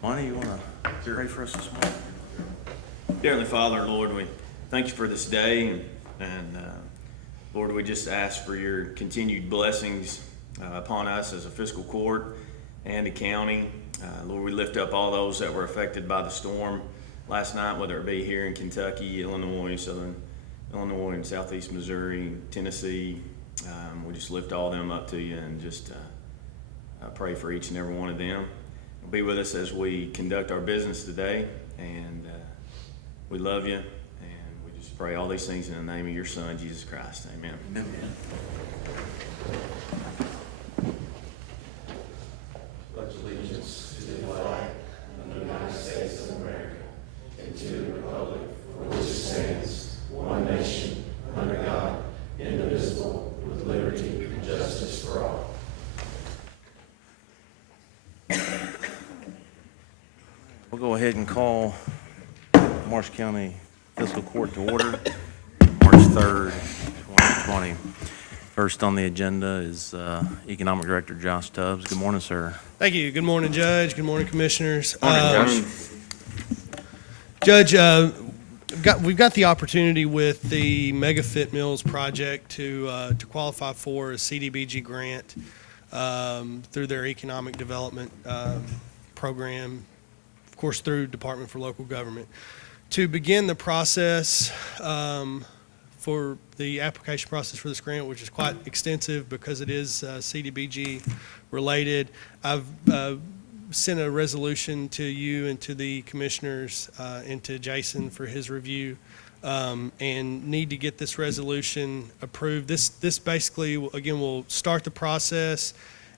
Monty, you want to pray for us this morning? Dear Heavenly Father, Lord, we thank you for this day, and Lord, we just ask for your continued blessings upon us as a fiscal court and a county. Lord, we lift up all those that were affected by the storm last night, whether it be here in Kentucky, Illinois, Southern Illinois, and Southeast Missouri, Tennessee. We just lift all them up to you and just pray for each and every one of them. Be with us as we conduct our business today, and we love you, and we just pray all these things in the name of your Son, Jesus Christ. Amen. Amen. Pledge allegiance to the flag of the United States of America and to the republic for which it stands, one nation, under God, indivisible, with liberty and justice for all. We'll go ahead and call Marsh County Fiscal Court to order, March 3rd, 2020. First on the agenda is Economic Director Josh Tubbs. Good morning, sir. Thank you. Good morning, Judge. Good morning, Commissioners. Morning, Judge, we've got the opportunity with the Mega Fit Mills project to qualify for a CDBG grant through their economic development program, of course, through Department for Local Government. To begin the process for the application process for this grant, which is quite extensive because it is CDBG related, I've sent a resolution to you and to the commissioners and to Jason for his review, and need to get this resolution approved. This basically, again, will start the process,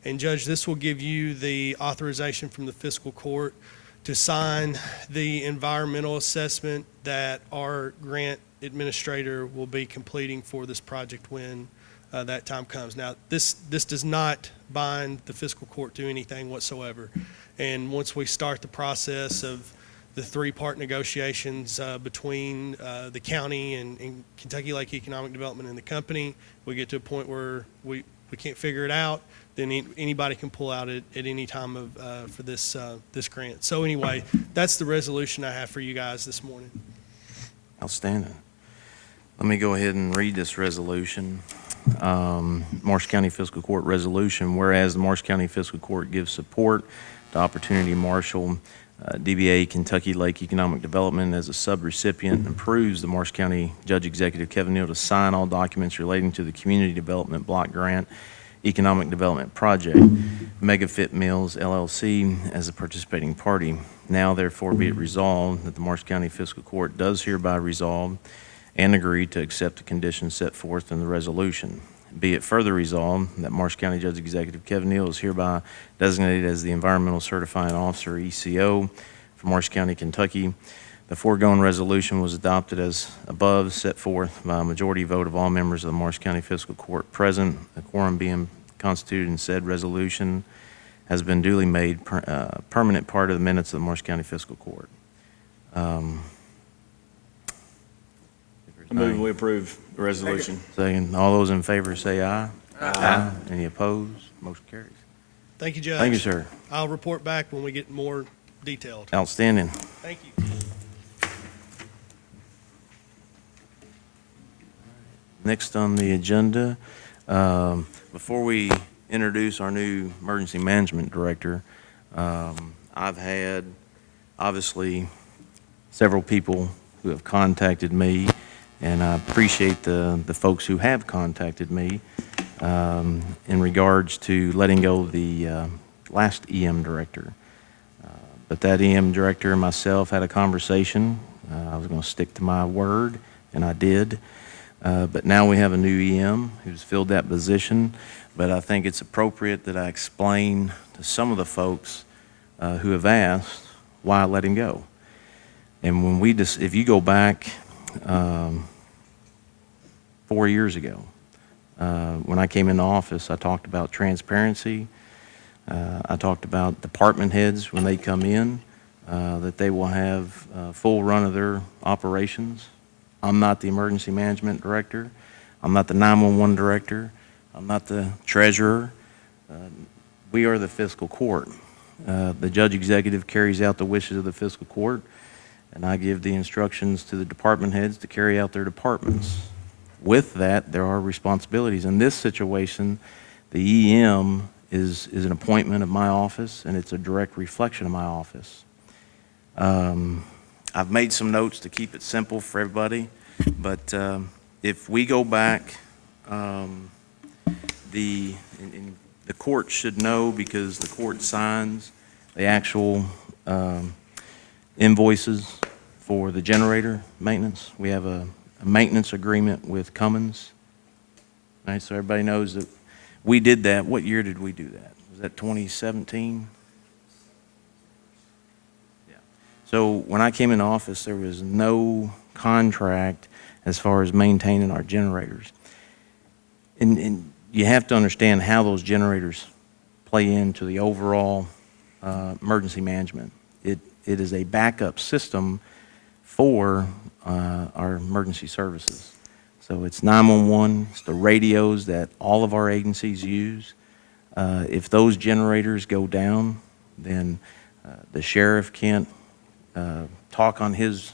and Judge, this will give you the authorization from the fiscal court to sign the environmental assessment that our grant administrator will be completing for this project when that time comes. Now, this does not bind the fiscal court to anything whatsoever. And once we start the process of the three-part negotiations between the county and Kentucky Lake Economic Development and the company, we get to a point where we can't figure it out, then anybody can pull out at any time for this grant. So anyway, that's the resolution I have for you guys this morning. Outstanding. Let me go ahead and read this resolution. Marsh County Fiscal Court Resolution, whereas the Marsh County Fiscal Court gives support to Opportunity Marshall DBA Kentucky Lake Economic Development as a subrecipient, and approves the Marsh County Judge Executive Kevin Neal to sign all documents relating to the Community Development Block Grant Economic Development Project, Mega Fit Mills LLC, as a participating party. Now therefore be it resolved that the Marsh County Fiscal Court does hereby resolve and agree to accept the conditions set forth in the resolution. Be it further resolved that Marsh County Judge Executive Kevin Neal is hereby designated as the Environmental Certifying Officer, ECO, for Marsh County, Kentucky. The foregoing resolution was adopted as above, set forth by a majority vote of all members of the Marsh County Fiscal Court present. A quorum being constituted in said resolution has been duly made permanent part of the minutes of the Marsh County Fiscal Court. I move we approve the resolution. Second. All those in favor say aye. Aye. Any opposed? Motion carries. Thank you, Judge. Thank you, sir. I'll report back when we get more detailed. Outstanding. Thank you. Next on the agenda, before we introduce our new emergency management director, I've had, obviously, several people who have contacted me, and I appreciate the folks who have contacted me in regards to letting go of the last EM director. But that EM director and myself had a conversation. I was going to stick to my word, and I did. But now we have a new EM who's filled that position. But I think it's appropriate that I explain to some of the folks who have asked why I let him go. And when if you go back 4 years ago, when I came into office, I talked about transparency. I talked about department heads when they come in, that they will have full run of their operations. I'm not the emergency management director. I'm not the 911 director. I'm not the treasurer. We are the fiscal court. The judge executive carries out the wishes of the fiscal court, and I give the instructions to the department heads to carry out their departments. With that, there are responsibilities. In this situation, the EM is an appointment of my office, and it's a direct reflection of my office. I've made some notes to keep it simple for everybody, but if we go back, the court should know, because the court signs the actual invoices for the generator maintenance. We have a maintenance agreement with Cummins. All right, so everybody knows that we did that. What year did we do that? Was that 2017? Yeah. So when I came into office, there was no contract as far as maintaining our generators. And you have to understand how those generators play into the overall emergency management. It is a backup system for our emergency services. So it's 911, it's the radios that all of our agencies use. If those generators go down, then the sheriff can't talk on his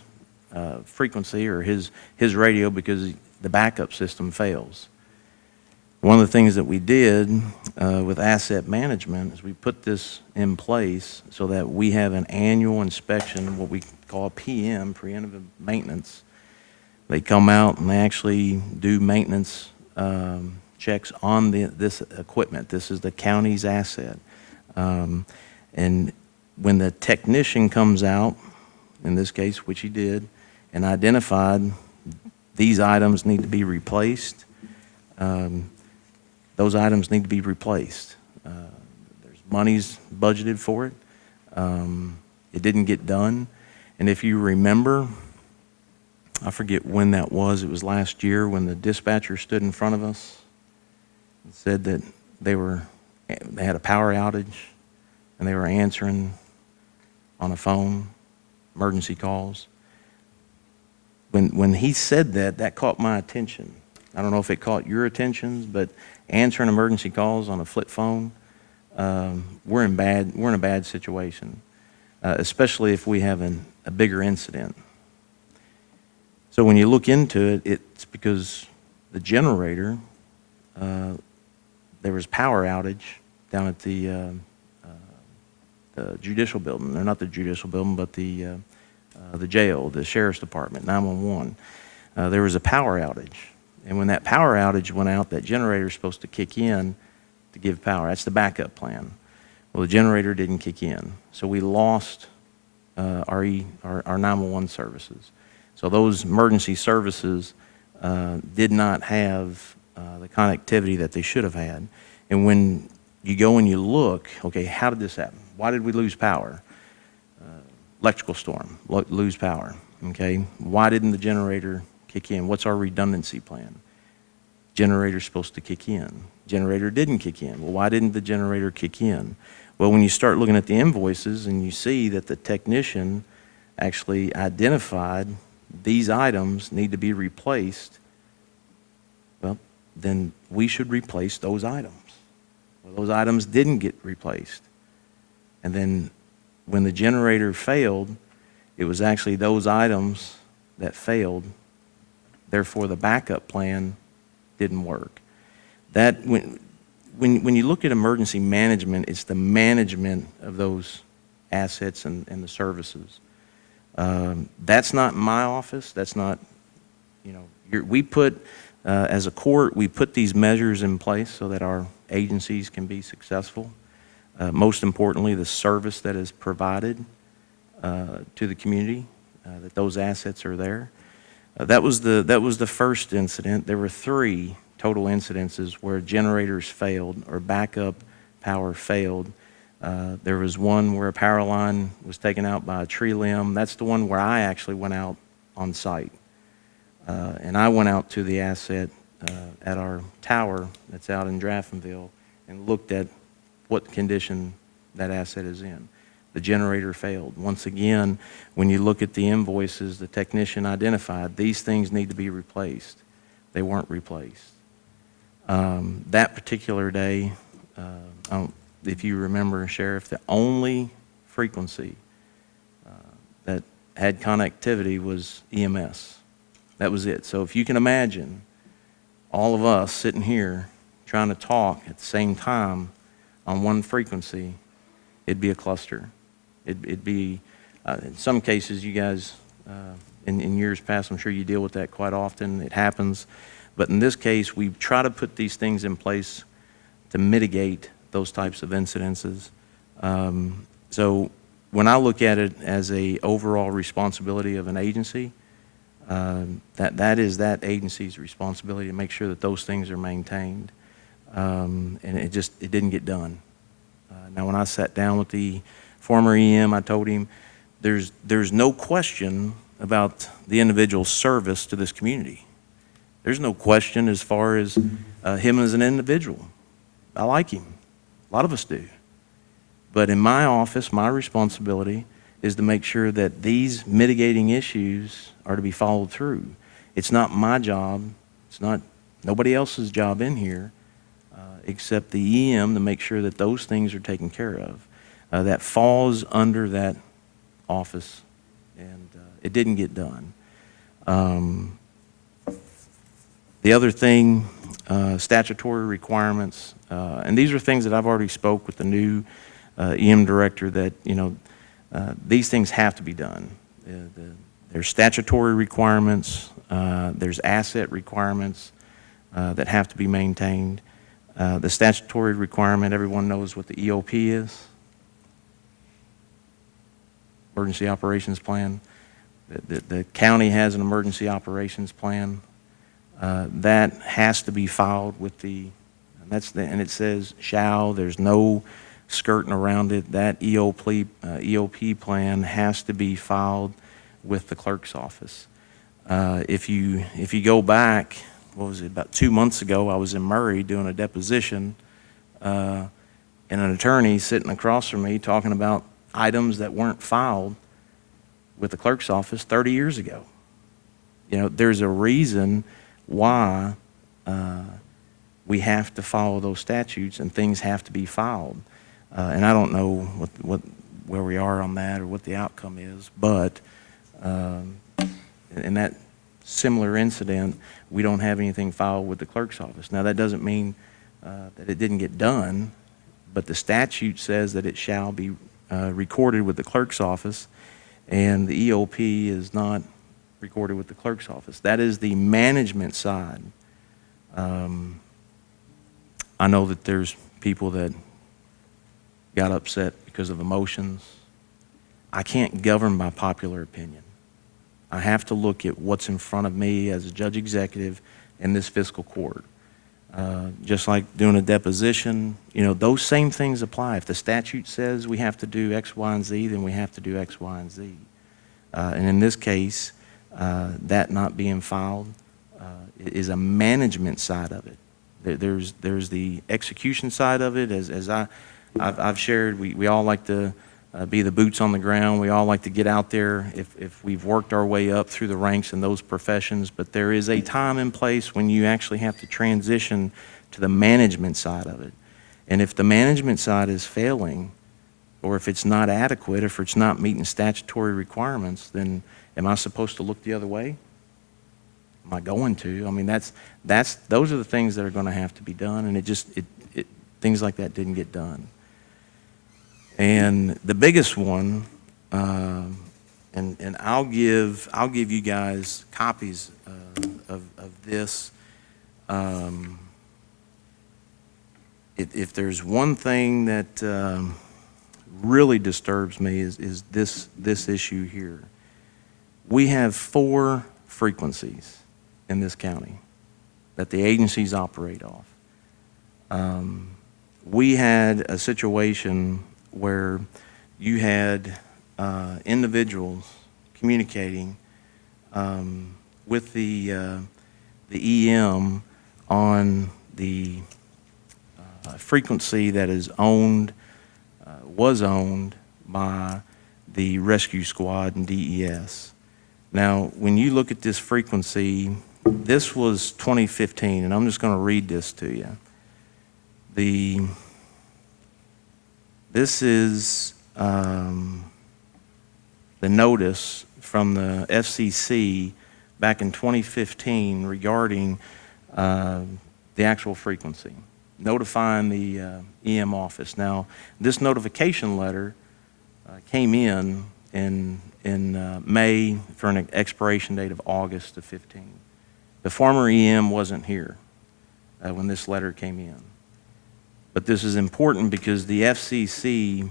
frequency or his radio because the backup system fails. One of the things that we did with asset management is we put this in place so that we have an annual inspection, what we call PM, preventive maintenance. They come out and they actually do maintenance checks on this equipment. This is the county's asset. And when the technician comes out, in this case, which he did, and identified these items need to be replaced, those items need to be replaced. There's monies budgeted for it. It didn't get done. And if you remember, I forget when that was. It was last year when the dispatcher stood in front of us and said that they had a power outage and they were answering on a phone emergency calls. When he said that, that caught my attention. I don't know if it caught your attention, but answering emergency calls on a flip phone, we're in a bad situation, especially if we have a bigger incident. So when you look into it, it's because the generator, there was power outage down at the judicial building, or not the judicial building, but the jail, the sheriff's department, 911. There was a power outage. And when that power outage went out, that generator is supposed to kick in to give power. That's the backup plan. Well, the generator didn't kick in. So we lost our 911 services. So those emergency services did not have the connectivity that they should have had. And when you go and you look, okay, how did this happen? Why did we lose power? Electrical storm, lose power, okay? Why didn't the generator kick in? What's our redundancy plan? Generator's supposed to kick in. Generator didn't kick in. Well, why didn't the generator kick in? Well, when you start looking at the invoices and you see that the technician actually identified these items need to be replaced, well, then we should replace those items. Well, those items didn't get replaced. And then when the generator failed, it was actually those items that failed. Therefore, the backup plan didn't work. That when you look at emergency management, it's the management of those assets and the services. That's not my office. That's not, we put, as a court, we put these measures in place so that our agencies can be successful. Most importantly, the service that is provided to the community, that those assets are there. That was the first incident. There were 3 total incidences where generators failed or backup power failed. There was one where a power line was taken out by a tree limb. That's the one where I actually went out on site. And I went out to the asset at our tower that's out in Draftonville and looked at what condition that asset is in. The generator failed. Once again, when you look at the invoices, the technician identified these things need to be replaced. They weren't replaced. That particular day, if you remember, Sheriff, the only frequency that had connectivity was EMS. That was it. So if you can imagine all of us sitting here trying to talk at the same time on one frequency, it'd be a cluster. It'd be, in some cases, you guys, in years past, I'm sure you deal with that quite often. It happens. But in this case, we try to put these things in place to mitigate those types of incidences. So when I look at it as a overall responsibility of an agency, that is that agency's responsibility to make sure that those things are maintained. And it didn't get done. Now, when I sat down with the former EM, I told him there's no question about the individual's service to this community. There's no question as far as him as an individual. I like him. A lot of us do. But in my office, my responsibility is to make sure that these mitigating issues are to be followed through. It's not my job. It's not nobody else's job in here except the EM to make sure that those things are taken care of. That falls under that office, and it didn't get done. The other thing, statutory requirements, and these are things that I've already spoke with the new EM director that, these things have to be done. There's statutory requirements, there's asset requirements that have to be maintained. The statutory requirement, everyone knows what the EOP is, Emergency Operations Plan. The county has an emergency operations plan. That has to be filed with and it says shall, there's no skirting around it. That EOP plan has to be filed with the clerk's office. If you go back, what was it, about 2 months ago, I was in Murray doing a deposition, and an attorney sitting across from me talking about items that weren't filed with the clerk's office 30 years ago. There's a reason why we have to follow those statutes and things have to be filed. And I don't know where we are on that or what the outcome is, but in that similar incident, we don't have anything filed with the clerk's office. Now, that doesn't mean that it didn't get done, but the statute says that it shall be recorded with the clerk's office, and the EOP is not recorded with the clerk's office. That is the management side. I know that there's people that got upset because of emotions. I can't govern by popular opinion. I have to look at what's in front of me as a judge executive in this fiscal court. Just like doing a deposition, those same things apply. If the statute says we have to do X, Y, and Z, then we have to do X, Y, and Z. And in this case, that not being filed is a management side of it. There's the execution side of it. As I've shared, we all like to be the boots on the ground. We all like to get out there if we've worked our way up through the ranks in those professions. But there is a time and place when you actually have to transition to the management side of it. And if the management side is failing, or if it's not adequate, if it's not meeting statutory requirements, then am I supposed to look the other way? Am I going to? I mean, those are the things that are going to have to be done, and things like that didn't get done. And the biggest one, and I'll give you guys copies of this. If there's one thing that really disturbs me is this issue here. We have 4 frequencies in this county that the agencies operate off. We had a situation where you had individuals communicating with the EM on the frequency that was owned by the rescue squad and DES. Now, when you look at this frequency, this was 2015, and I'm just going to read this to you. This is the notice from the FCC back in 2015 regarding the actual frequency, notifying the EM office. Now, this notification letter came in May for an expiration date of August of 15. The former EM wasn't here when this letter came in. But this is important because the FCC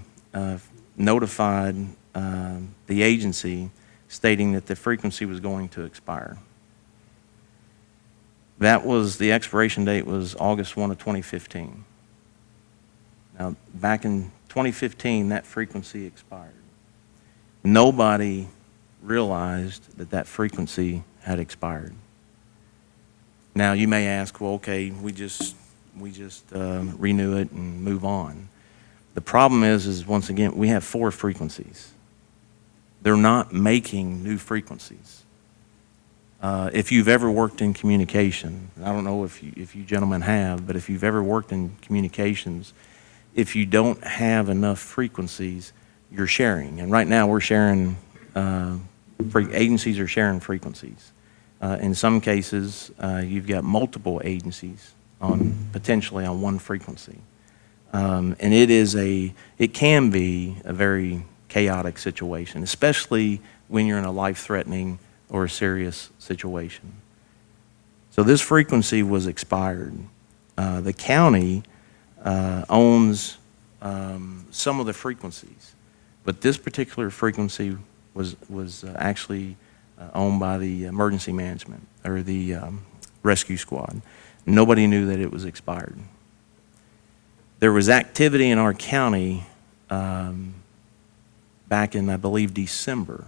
notified the agency stating that the frequency was going to expire. That was, the expiration date was August 1 of 2015. Now, back in 2015, that frequency expired. Nobody realized that that frequency had expired. Now, you may ask, well, okay, we just renew it and move on. The problem is once again, we have 4 frequencies. They're not making new frequencies. If you've ever worked in communication, I don't know if you gentlemen have, but if you've ever worked in communications, if you don't have enough frequencies, you're sharing. And right now we're sharing, agencies are sharing frequencies. In some cases, you've got multiple agencies potentially on one frequency. And it can be a very chaotic situation, especially when you're in a life-threatening or a serious situation. So this frequency was expired. The county owns some of the frequencies, but this particular frequency was actually owned by the emergency management or the rescue squad. Nobody knew that it was expired. There was activity in our county back in, I believe, December.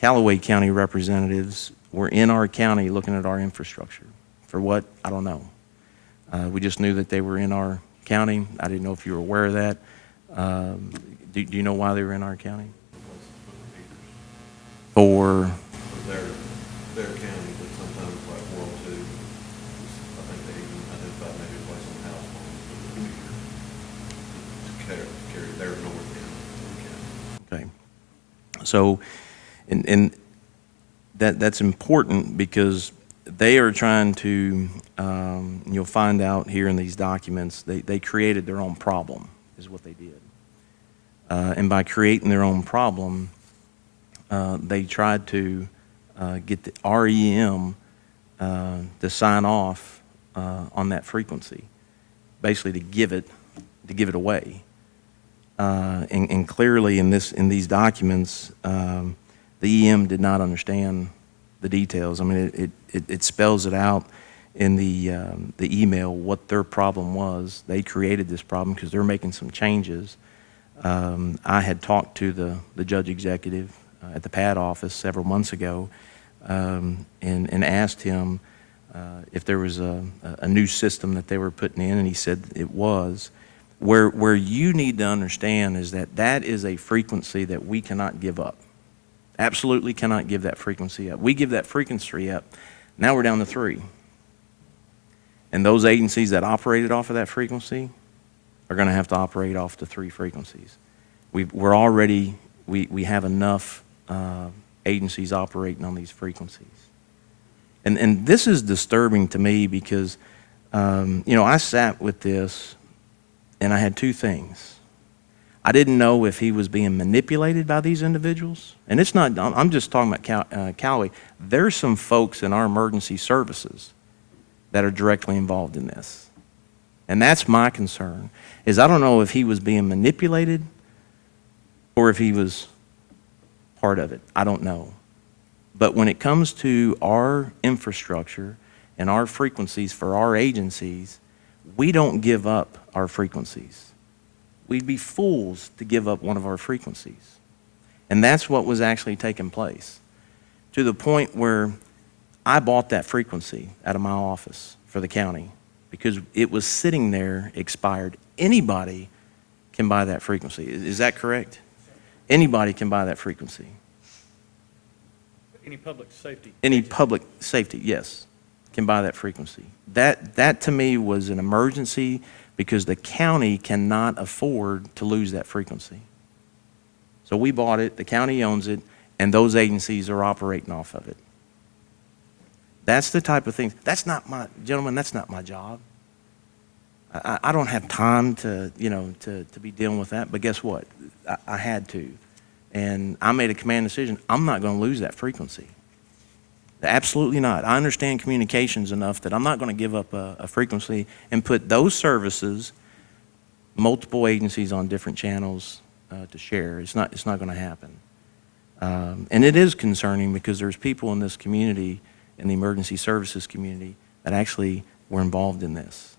Callaway County representatives were in our county looking at our infrastructure. For what? I don't know. We just knew that they were in our county. I didn't know if you were aware of that. Do you know why they were in our county? For Their county, but sometimes like World 2, I think they even identified maybe a place on the house phone to carry their north end. Okay. So, and that's important because they are trying to, you'll find out here in these documents, they created their own problem, is what they did. And by creating their own problem, they tried to get the REM to sign off on that frequency, basically to give it away. And clearly in these documents, the EM did not understand the details. I mean, it spells it out in the email what their problem was. They created this problem because they're making some changes. I had talked to the judge executive at the PAD office several months ago and asked him if there was a new system that they were putting in, and he said it was. Where you need to understand is that is a frequency that we cannot give up. Absolutely cannot give that frequency up. We give that frequency up, now we're down to 3. And those agencies that operated off of that frequency are going to have to operate off the 3 frequencies. We have enough agencies operating on these frequencies. And this is disturbing to me because, I sat with this and I had 2 things. I didn't know if he was being manipulated by these individuals. And it's not, I'm just talking about Callaway. There's some folks in our emergency services that are directly involved in this. And that's my concern, is I don't know if he was being manipulated or if he was part of it. I don't know. But when it comes to our infrastructure and our frequencies for our agencies, we don't give up our frequencies. We'd be fools to give up one of our frequencies. And that's what was actually taking place, to the point where I bought that frequency out of my office for the county because it was sitting there expired. Anybody can buy that frequency. Is that correct? Anybody can buy that frequency. Any public safety. Any public safety, yes, can buy that frequency. That to me was an emergency because the county cannot afford to lose that frequency. So we bought it, the county owns it, and those agencies are operating off of it. That's the type of thing. That's not my, gentlemen, that's not my job. I don't have time to be dealing with that, but guess what? I had to. And I made a command decision. I'm not going to lose that frequency. Absolutely not. I understand communications enough that I'm not going to give up a frequency and put those services, multiple agencies on different channels to share. It's not going to happen. And it is concerning because there's people in this community, in the emergency services community, that actually were involved in this.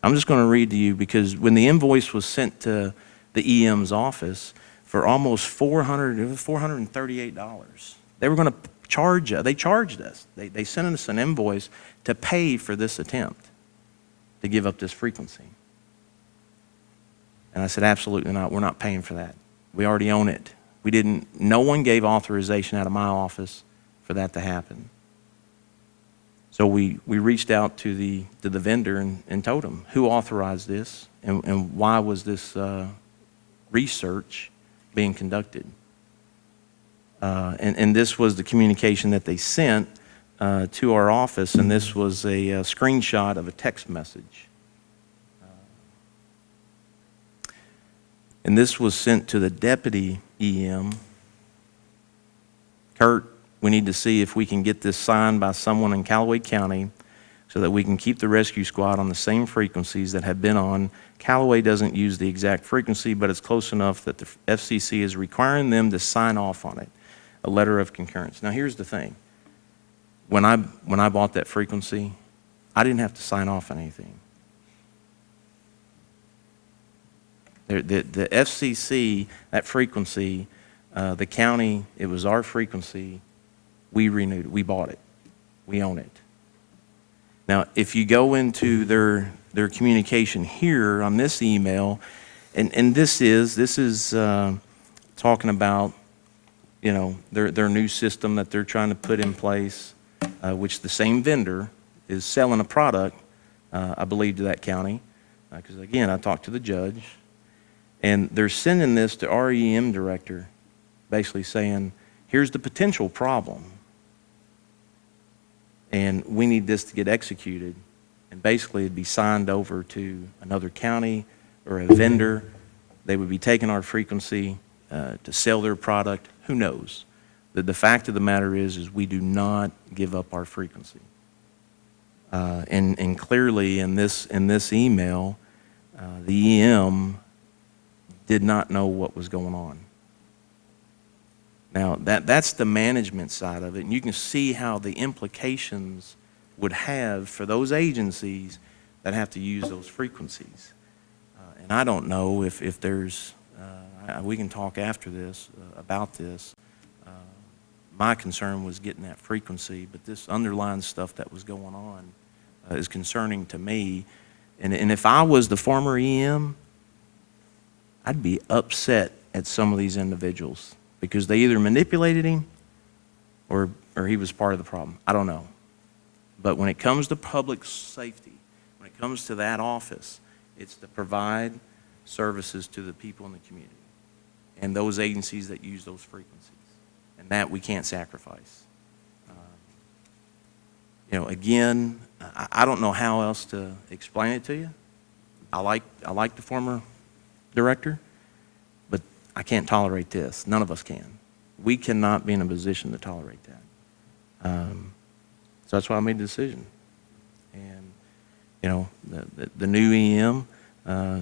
I'm just going to read to you because when the invoice was sent to the EM's office for almost $438, they were going to charge us. They charged us. They sent us an invoice to pay for this attempt to give up this frequency. And I said, absolutely not. We're not paying for that. We already own it. No one gave authorization out of my office for that to happen. So we reached out to the vendor and told him who authorized this and why was this research being conducted. And this was the communication that they sent to our office, and this was a screenshot of a text message. And this was sent to the deputy EM. Kurt, we need to see if we can get this signed by someone in Callaway County so that we can keep the rescue squad on the same frequencies that have been on. Callaway doesn't use the exact frequency, but it's close enough that the FCC is requiring them to sign off on it, a letter of concurrence. Now, here's the thing. When I bought that frequency, I didn't have to sign off on anything. The FCC, that frequency, the county, it was our frequency. We renewed it. We bought it. We own it. Now, if you go into their communication here on this email, and this is talking about, their new system that they're trying to put in place, which the same vendor is selling a product, I believe, to that county. Because, again, I talked to the judge, and they're sending this to our EM director, basically saying, here's the potential problem, and we need this to get executed. And basically, it'd be signed over to another county or a vendor. They would be taking our frequency to sell their product. Who knows? The fact of the matter is we do not give up our frequency. And clearly in this email, the EM did not know what was going on. Now, that's the management side of it, and you can see how the implications would have for those agencies that have to use those frequencies. And I don't know if there's, we can talk after this about this. My concern was getting that frequency, but this underlying stuff that was going on is concerning to me. And if I was the former EM, I'd be upset at some of these individuals because they either manipulated him or he was part of the problem. I don't know. But when it comes to public safety, when it comes to that office, it's to provide services to the people in the community and those agencies that use those frequencies. And that we can't sacrifice. Again, I don't know how else to explain it to you. I like the former director, but I can't tolerate this. None of us can. We cannot be in a position to tolerate that. So that's why I made the decision. And, the new EM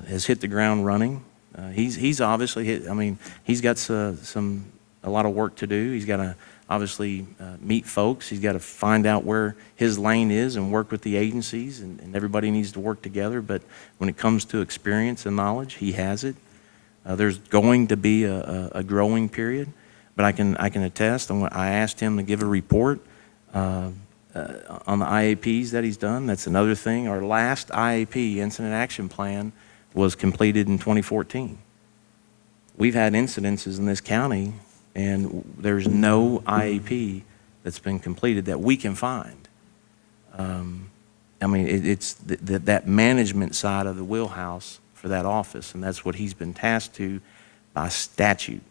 has hit the ground running. He's obviously he's got a lot of work to do. He's got to obviously meet folks. He's got to find out where his lane is and work with the agencies, and everybody needs to work together. But when it comes to experience and knowledge, he has it. There's going to be a growing period, but I can attest. I asked him to give a report on the IAPs that he's done. That's another thing. Our last IAP, Incident Action Plan, was completed in 2014. We've had incidences in this county, and there's no IAP that's been completed that we can find. I mean, it's that management side of the wheelhouse for that office, and that's what he's been tasked to by statute.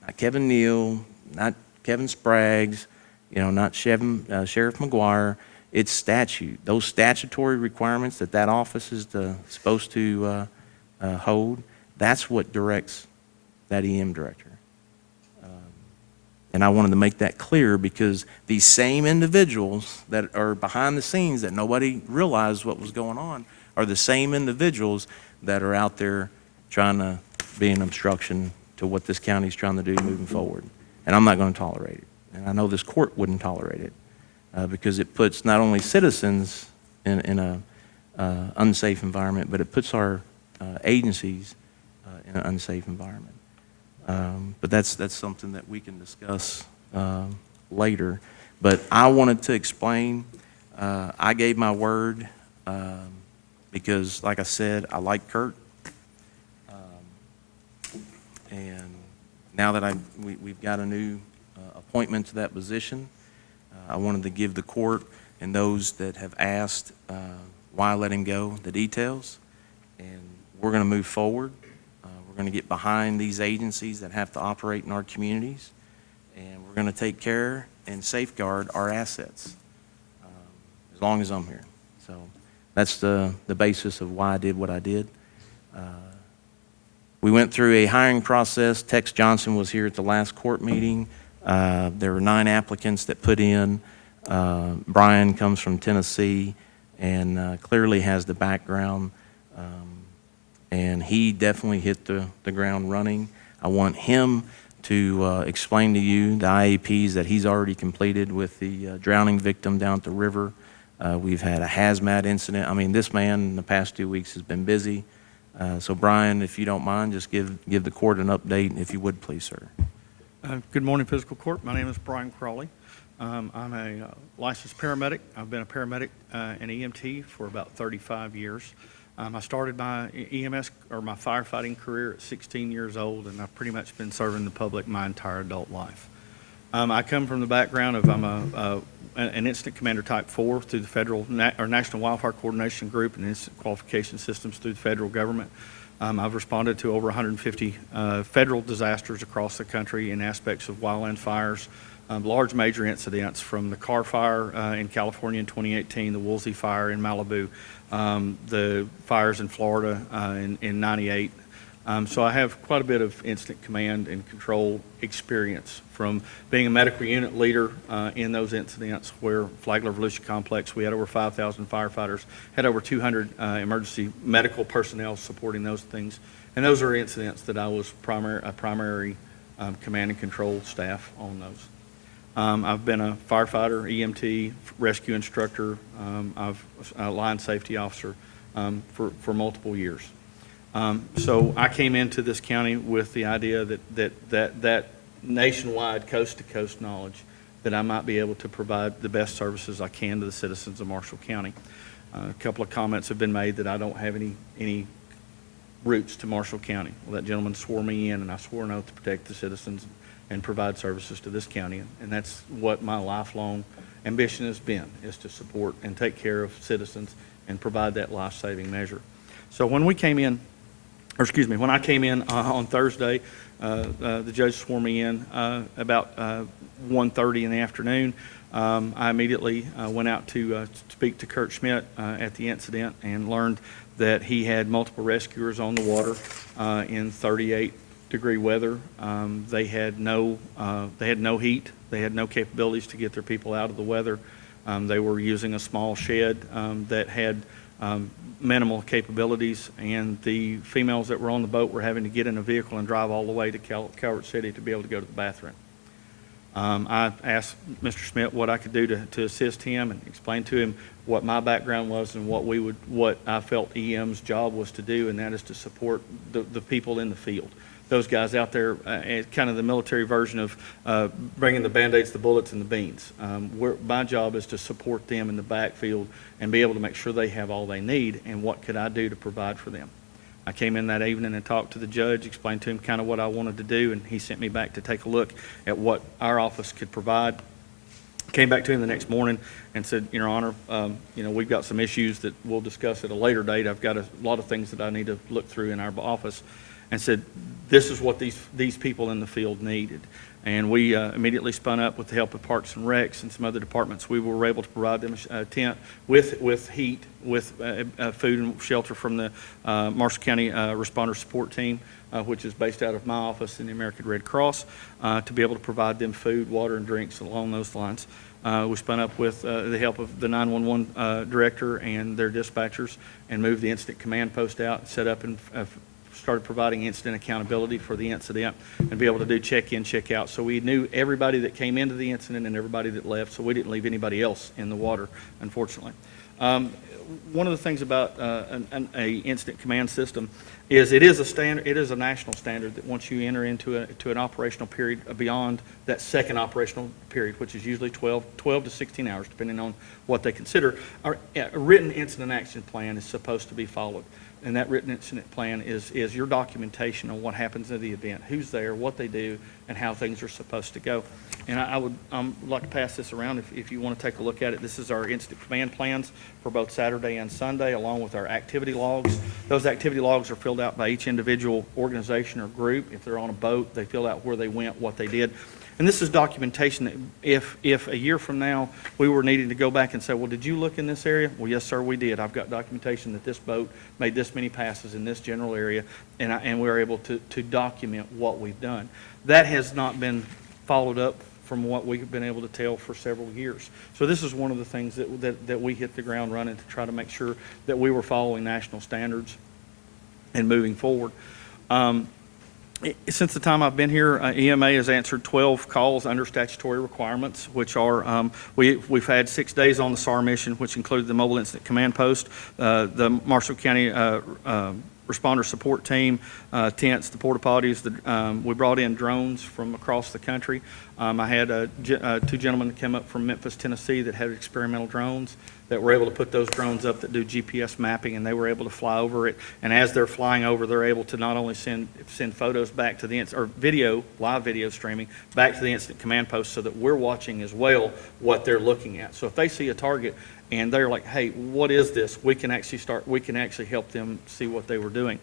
Not Kevin Neal, not Kevin Spraggs, not Sheriff McGuire. It's statute. Those statutory requirements that office is supposed to hold, that's what directs that EM director. And I wanted to make that clear because these same individuals that are behind the scenes that nobody realized what was going on are the same individuals that are out there trying to be an obstruction to what this county is trying to do moving forward. And I'm not going to tolerate it. And I know this court wouldn't tolerate it because it puts not only citizens in a unsafe environment, but it puts our agencies in an unsafe environment. But that's something that we can discuss later. But I wanted to explain, I gave my word because, like I said, I like Kurt. And now that we've got a new appointment to that position, I wanted to give the court and those that have asked why let him go the details. And we're going to move forward. We're going to get behind these agencies that have to operate in our communities, and we're going to take care and safeguard our assets as long as I'm here. So that's the basis of why I did what I did. We went through a hiring process. Tex Johnson was here at the last court meeting. There were 9 applicants that put in. Brian comes from Tennessee and clearly has the background. And he definitely hit the ground running. I want him to explain to you the IAPs that he's already completed with the drowning victim down at the river. We've had a hazmat incident. I mean, this man in the past 2 weeks has been busy. So Brian, if you don't mind, just give the court an update, if you would, please, sir. Good morning, Fiscal Court. My name is Brian Crawley. I'm a licensed paramedic. I've been a paramedic and EMT for about 35 years. I started my EMS or my firefighting career at 16 years old, and I've pretty much been serving the public my entire adult life. I come from the background of I'm an incident commander type 4 through the federal or National Wildfire Coordination Group and incident qualification systems through the federal government. I've responded to over 150 federal disasters across the country in aspects of wildland fires, large major incidents from the Carr Fire in California in 2018, the Woolsey Fire in Malibu, the fires in Florida in 98. So I have quite a bit of incident command and control experience from being a medical unit leader in those incidents where Flagler Volusia Complex, we had over 5,000 firefighters, had over 200 emergency medical personnel supporting those things. And those are incidents that I was a primary command and control staff on those. I've been a firefighter, EMT, rescue instructor, I've a line safety officer for multiple years. So I came into this county with the idea that nationwide, coast-to-coast knowledge that I might be able to provide the best services I can to the citizens of Marshall County. A couple of comments have been made that I don't have any roots to Marshall County. Well, that gentleman swore me in, and I swore an oath to protect the citizens and provide services to this county. And that's what my lifelong ambition has been, is to support and take care of citizens and provide that life-saving measure. So when I came in on Thursday, the judge swore me in about 1:30 in the afternoon. I immediately went out to speak to Kurt Schmidt at the incident and learned that he had multiple rescuers on the water in 38-degree weather. They had no heat. They had no capabilities to get their people out of the weather. They were using a small shed that had minimal capabilities, and the females that were on the boat were having to get in a vehicle and drive all the way to Calvert City to be able to go to the bathroom. I asked Mr. Schmidt what I could do to assist him and explain to him what my background was and what I felt EM's job was to do, and that is to support the people in the field. Those guys out there, kind of the military version of bringing the Band-Aids, the bullets, and the beans. My job is to support them in the backfield and be able to make sure they have all they need, and what could I do to provide for them. I came in that evening and talked to the judge, explained to him kind of what I wanted to do, and he sent me back to take a look at what our office could provide. Came back to him the next morning and said, Your Honor, we've got some issues that we'll discuss at a later date. I've got a lot of things that I need to look through in our office. And said, this is what these people in the field needed. And we immediately spun up with the help of Parks and Recs and some other departments. We were able to provide them a tent with heat, with food and shelter from the Marshall County Responder Support Team, which is based out of my office in the American Red Cross, to be able to provide them food, water, and drinks along those lines. We spun up with the help of the 911 director and their dispatchers and moved the incident command post out, set up and started providing incident accountability for the incident and be able to do check-in, check-out. So we knew everybody that came into the incident and everybody that left, so we didn't leave anybody else in the water, unfortunately. One of the things about an incident command system is it is a standard, it is a national standard that once you enter into an operational period beyond that second operational period, which is usually 12 to 16 hours, depending on what they consider, a written incident action plan is supposed to be followed. And that written incident plan is your documentation on what happens in the event, who's there, what they do, and how things are supposed to go. And I would like to pass this around if you want to take a look at it. This is our incident command plans for both Saturday and Sunday, along with our activity logs. Those activity logs are filled out by each individual organization or group. If they're on a boat, they fill out where they went, what they did. And this is documentation that if a year from now we were needing to go back and say, well, did you look in this area? Well, yes, sir, we did. I've got documentation that this boat made this many passes in this general area, and we were able to document what we've done. That has not been followed up from what we've been able to tell for several years. So this is one of the things that we hit the ground running to try to make sure that we were following national standards and moving forward. Since the time I've been here, EMA has answered 12 calls under statutory requirements, which are, we've had 6 days on the SAR mission, which included the Mobile Incident Command Post, the Marshall County Responder Support Team, tents, the porta potties. We brought in drones from across the country. I had two gentlemen that came up from Memphis, Tennessee that had experimental drones that were able to put those drones up that do GPS mapping, and they were able to fly over it. And as they're flying over, they're able to not only send photos back to the live video streaming back to the incident command post, so that we're watching as well what they're looking at. So if they see a target and they're like, hey, what is this? We can actually help them see what they were doing.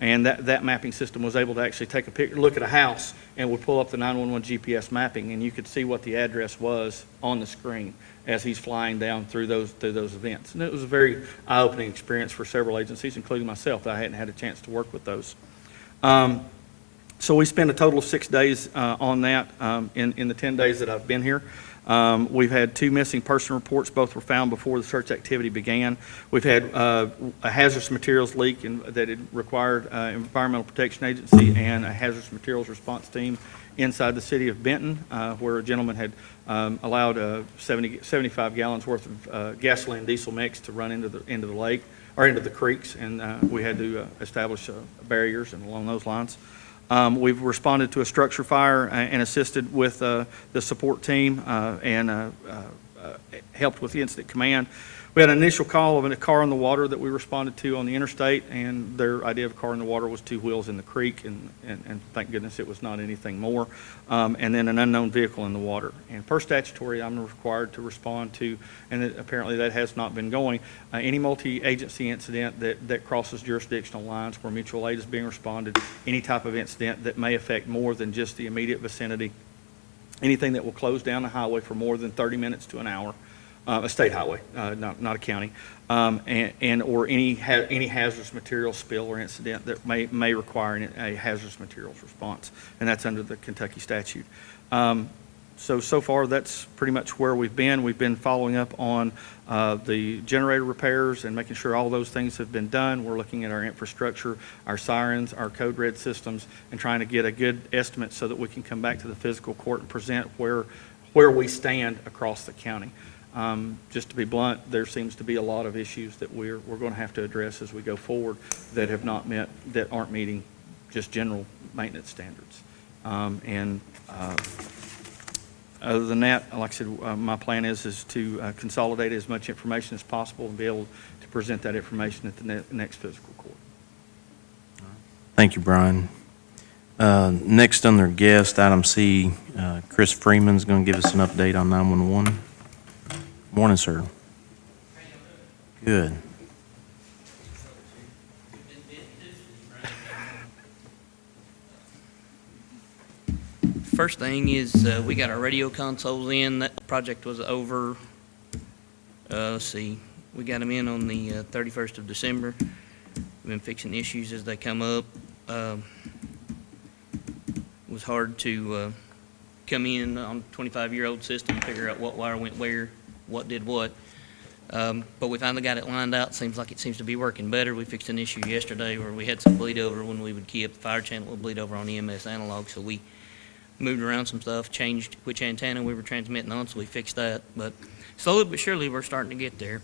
And that mapping system was able to actually take a picture, look at a house, and would pull up the 911 GPS mapping, and you could see what the address was on the screen as he's flying down through those events. And it was a very eye-opening experience for several agencies, including myself. I hadn't had a chance to work with those. So we spent a total of 6 days on that in the 10 days that I've been here. We've had 2 missing person reports. Both were found before the search activity began. We've had a hazardous materials leak that had required Environmental Protection Agency and a hazardous materials response team inside the city of Benton, where a gentleman had allowed 75 gallons worth of gasoline diesel mix to run into the lake or into the creeks, and we had to establish barriers and along those lines. We've responded to a structure fire and assisted with the support team and helped with the incident command. We had an initial call of a car in the water that we responded to on the interstate, and their idea of a car in the water was 2 wheels in the creek, and thank goodness it was not anything more. And then an unknown vehicle in the water. And per statutory, I'm required to respond to, and apparently that has not been going, any multi-agency incident that crosses jurisdictional lines where mutual aid is being responded, any type of incident that may affect more than just the immediate vicinity, anything that will close down the highway for more than 30 minutes to an hour, a state highway, not a county, or any hazardous material spill or incident that may require a hazardous materials response, and that's under the Kentucky statute. So far, that's pretty much where we've been. We've been following up on the generator repairs and making sure all those things have been done. We're looking at our infrastructure, our sirens, our code red systems, and trying to get a good estimate so that we can come back to the fiscal court and present where we stand across the county. Just to be blunt, there seems to be a lot of issues that we're going to have to address as we go forward that aren't meeting just general maintenance standards. Other than that, like I said, my plan is to consolidate as much information as possible and be able to present that information at the next fiscal court. Thank you, Brian. Next on their guest, item C, Chris Freeman's going to give us an update on 911. Morning, sir. Good. First thing is, we got our radio consoles in. That project was over, let's see, we got them in on the 31st of December. We've been fixing issues as they come up. It was hard to come in on a 25-year-old system and figure out what wire went where, what did what. But we finally got it lined out. Seems like it seems to be working better. We fixed an issue yesterday where we had some bleed over when we would key up the fire channel. It would bleed over on EMS analog, so we moved around some stuff, changed which antenna we were transmitting on, so we fixed that. But slowly but surely, we're starting to get there.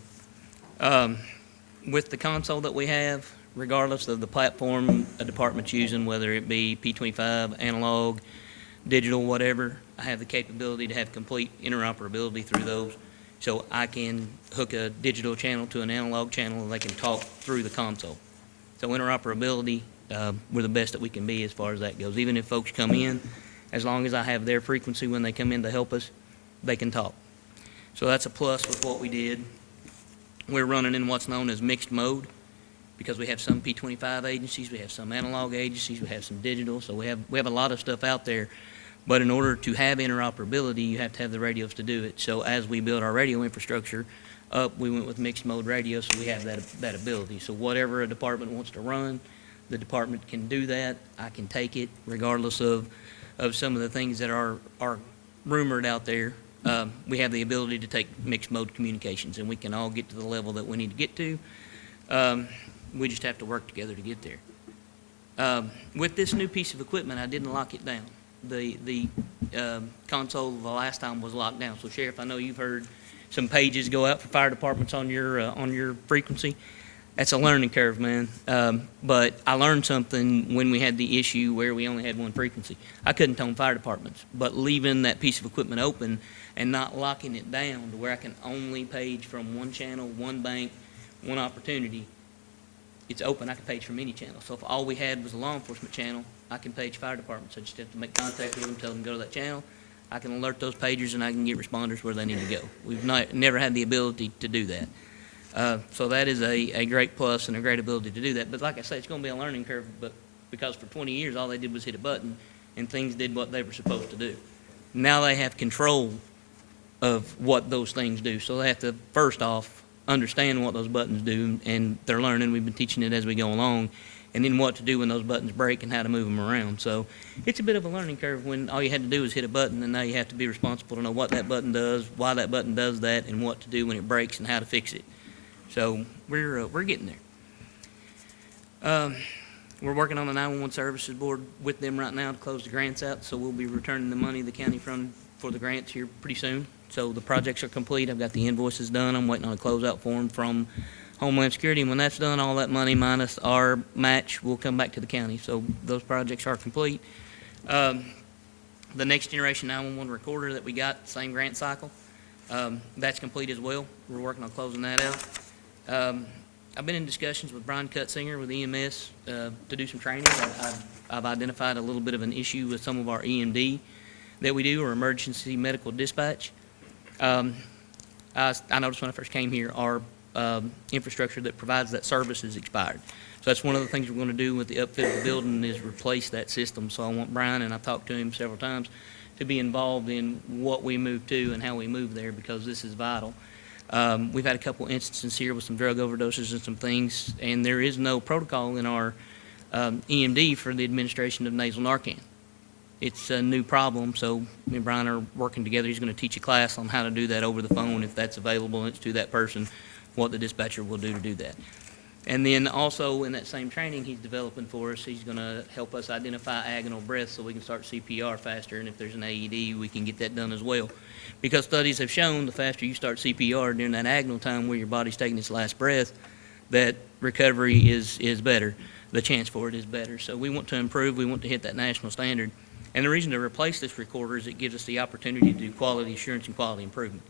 With the console that we have, regardless of the platform a department's using, whether it be P25, analog, digital, whatever, I have the capability to have complete interoperability through those. So I can hook a digital channel to an analog channel, and they can talk through the console. So interoperability, we're the best that we can be as far as that goes. Even if folks come in, as long as I have their frequency when they come in to help us, they can talk. So that's a plus with what we did. We're running in what's known as mixed mode because we have some P25 agencies, we have some analog agencies, we have some digital, so we have a lot of stuff out there. But in order to have interoperability, you have to have the radios to do it. So as we build our radio infrastructure up, we went with mixed mode radio, so we have that ability. So whatever a department wants to run, the department can do that. I can take it regardless of some of the things that are rumored out there. We have the ability to take mixed mode communications, and we can all get to the level that we need to get to. We just have to work together to get there. With this new piece of equipment, I didn't lock it down. The console the last time was locked down. So Sheriff, I know you've heard some pages go out for fire departments on your frequency. That's a learning curve, man. But I learned something when we had the issue where we only had one frequency. I couldn't tone fire departments, but leaving that piece of equipment open and not locking it down to where I can only page from one channel, one bank, one opportunity, it's open. I can page from any channel. So if all we had was a law enforcement channel, I can page fire departments. I just have to make contact with them, tell them to go to that channel. I can alert those pagers, and I can get responders where they need to go. We've never had the ability to do that. So that is a great plus and a great ability to do that. But like I say, it's going to be a learning curve, but because for 20 years, all they did was hit a button, and things did what they were supposed to do. Now they have control of what those things do. So they have to, first off, understand what those buttons do, and they're learning. We've been teaching it as we go along, and then what to do when those buttons break and how to move them around. So it's a bit of a learning curve when all you had to do was hit a button, and now you have to be responsible to know what that button does, why that button does that, and what to do when it breaks and how to fix it. So we're getting there. We're working on the 911 services board with them right now to close the grants out, so we'll be returning the money the county fund for the grants here pretty soon. So the projects are complete. I've got the invoices done. I'm waiting on a closeout form from Homeland Security, and when that's done, all that money minus our match will come back to the county. So those projects are complete. The next generation 911 recorder that we got, same grant cycle, that's complete as well. We're working on closing that out. I've been in discussions with Brian Cutsinger with EMS to do some training. I've identified a little bit of an issue with some of our EMD that we do, or emergency medical dispatch. I noticed when I first came here, our infrastructure that provides that service is expired. So that's one of the things we're going to do with the upfit of the building is replace that system. So I want Brian, and I've talked to him several times, to be involved in what we move to and how we move there, because this is vital. We've had a couple instances here with some drug overdoses and some things, and there is no protocol in our EMD for the administration of nasal Narcan. It's a new problem, so me and Brian are working together. He's going to teach a class on how to do that over the phone if that's available and it's to that person, what the dispatcher will do to do that. And then also in that same training he's developing for us, he's going to help us identify agonal breath so we can start CPR faster, and if there's an AED, we can get that done as well. Because studies have shown the faster you start CPR during that agonal time where your body's taking its last breath, that recovery is better. The chance for it is better. So we want to improve. We want to hit that national standard. And the reason to replace this recorder is it gives us the opportunity to do quality assurance and quality improvement.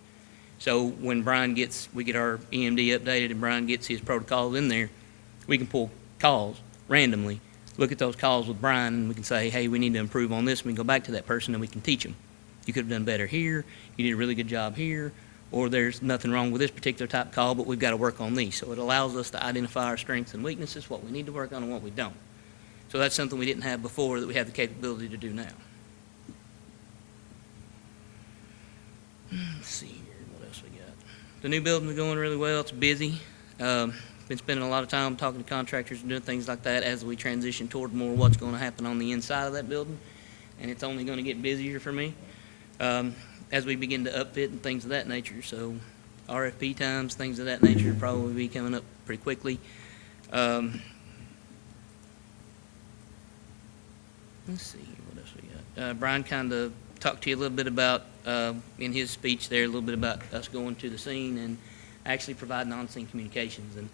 So when we get our EMD updated and Brian gets his protocols in there, we can pull calls randomly, look at those calls with Brian, and we can say, hey, we need to improve on this. And we can go back to that person and we can teach them. You could have done better here. You did a really good job here. or there's nothing wrong with this particular type of call, but we've got to work on these. So it allows us to identify our strengths and weaknesses, what we need to work on and what we don't. So that's something we didn't have before that we have the capability to do now. Let's see here, what else we got? The new building's going really well. It's busy. Been spending a lot of time talking to contractors and doing things like that as we transition toward more what's going to happen on the inside of that building, and it's only going to get busier for me as we begin to upfit and things of that nature. So RFP times, things of that nature, will probably be coming up pretty quickly. Let's see, what else we got? Brian kind of talked to you a little bit about, in his speech there, a little bit about us going to the scene and actually providing on-scene communications. And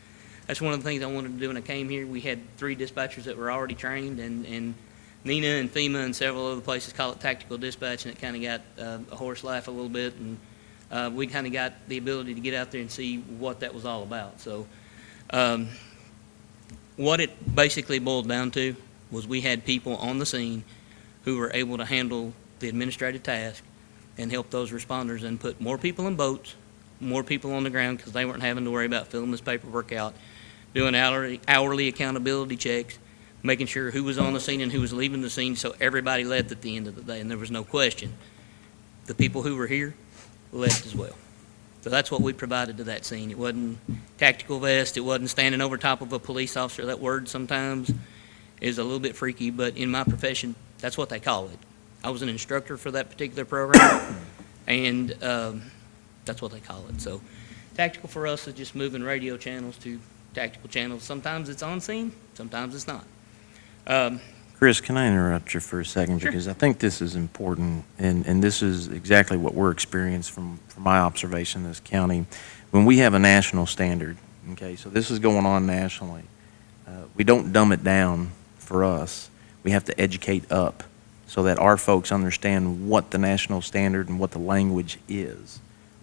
that's one of the things I wanted to do when I came here. We had 3 dispatchers that were already trained, and Nina and FEMA and several other places call it tactical dispatch, and it kind of got a horse laugh a little bit, and we kind of got the ability to get out there and see what that was all about. So what it basically boiled down to was we had people on the scene who were able to handle the administrative task and help those responders and put more people in boats, more people on the ground, because they weren't having to worry about filling this paperwork out, doing hourly accountability checks, making sure who was on the scene and who was leaving the scene, so everybody left at the end of the day, and there was no question. The people who were here left as well. So that's what we provided to that scene. It wasn't tactical vest. It wasn't standing over top of a police officer. That word sometimes is a little bit freaky, but in my profession, that's what they call it. I was an instructor for that particular program, and that's what they call it. So tactical for us is just moving radio channels to tactical channels. Sometimes it's on scene, sometimes it's not. Chris, can I interrupt you for a second? Sure. Because I think this is important, and this is exactly what we're experiencing from my observation in this county. When we have a national standard, okay, so this is going on nationally, we don't dumb it down for us. We have to educate up so that our folks understand what the national standard and what the language is.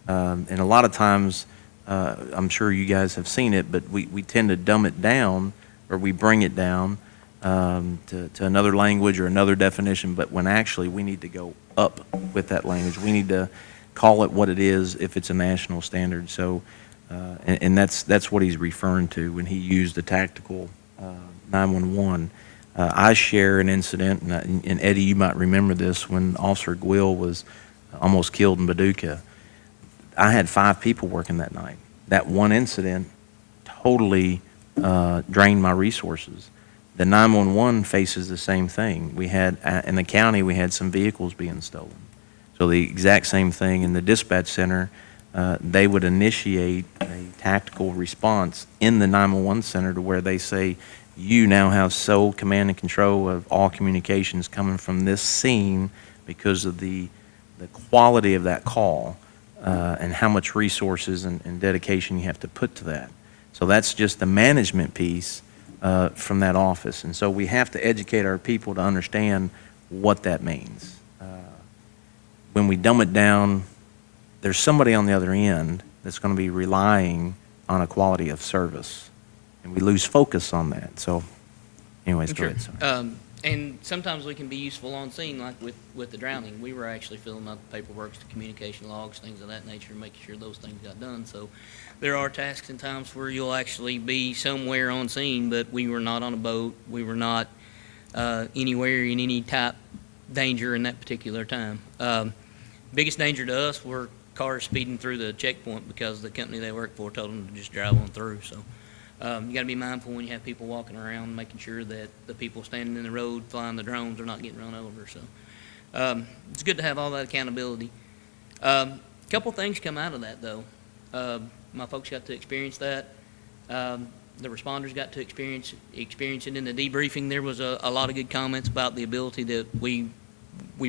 And a lot of times, I'm sure you guys have seen it, but we tend to dumb it down, or we bring it down to another language or another definition, but when actually we need to go up with that language. We need to call it what it is if it's a national standard. So, and that's what he's referring to when he used the tactical 911. I share an incident, and Eddie, you might remember this, when Officer Gwill was almost killed in Paducah. I had 5 people working that night. That one incident totally drained my resources. The 911 faces the same thing. We had, in the county, we had some vehicles being stolen. So the exact same thing in the dispatch center, they would initiate a tactical response in the 911 center to where they say, you now have sole command and control of all communications coming from this scene because of the quality of that call and how much resources and dedication you have to put to that. So that's just the management piece from that office. And so we have to educate our people to understand what that means. When we dumb it down, there's somebody on the other end that's going to be relying on a quality of service, and we lose focus on that. So anyways, go Sure. ahead. Sorry. And sometimes we can be useful on scene, like with the drowning. We were actually filling out the paperwork, the communication logs, things of that nature, making sure those things got done. So there are tasks and times where you'll actually be somewhere on scene, but we were not on a boat. We were not anywhere in any type danger in that particular time. Biggest danger to us were cars speeding through the checkpoint because the company they work for told them to just drive on through. So you got to be mindful when you have people walking around, making sure that the people standing in the road flying the drones are not getting run over. So it's good to have all that accountability. A couple things come out of that, though. My folks got to experience that. The responders got to experience it in the debriefing. There was a lot of good comments about the ability that we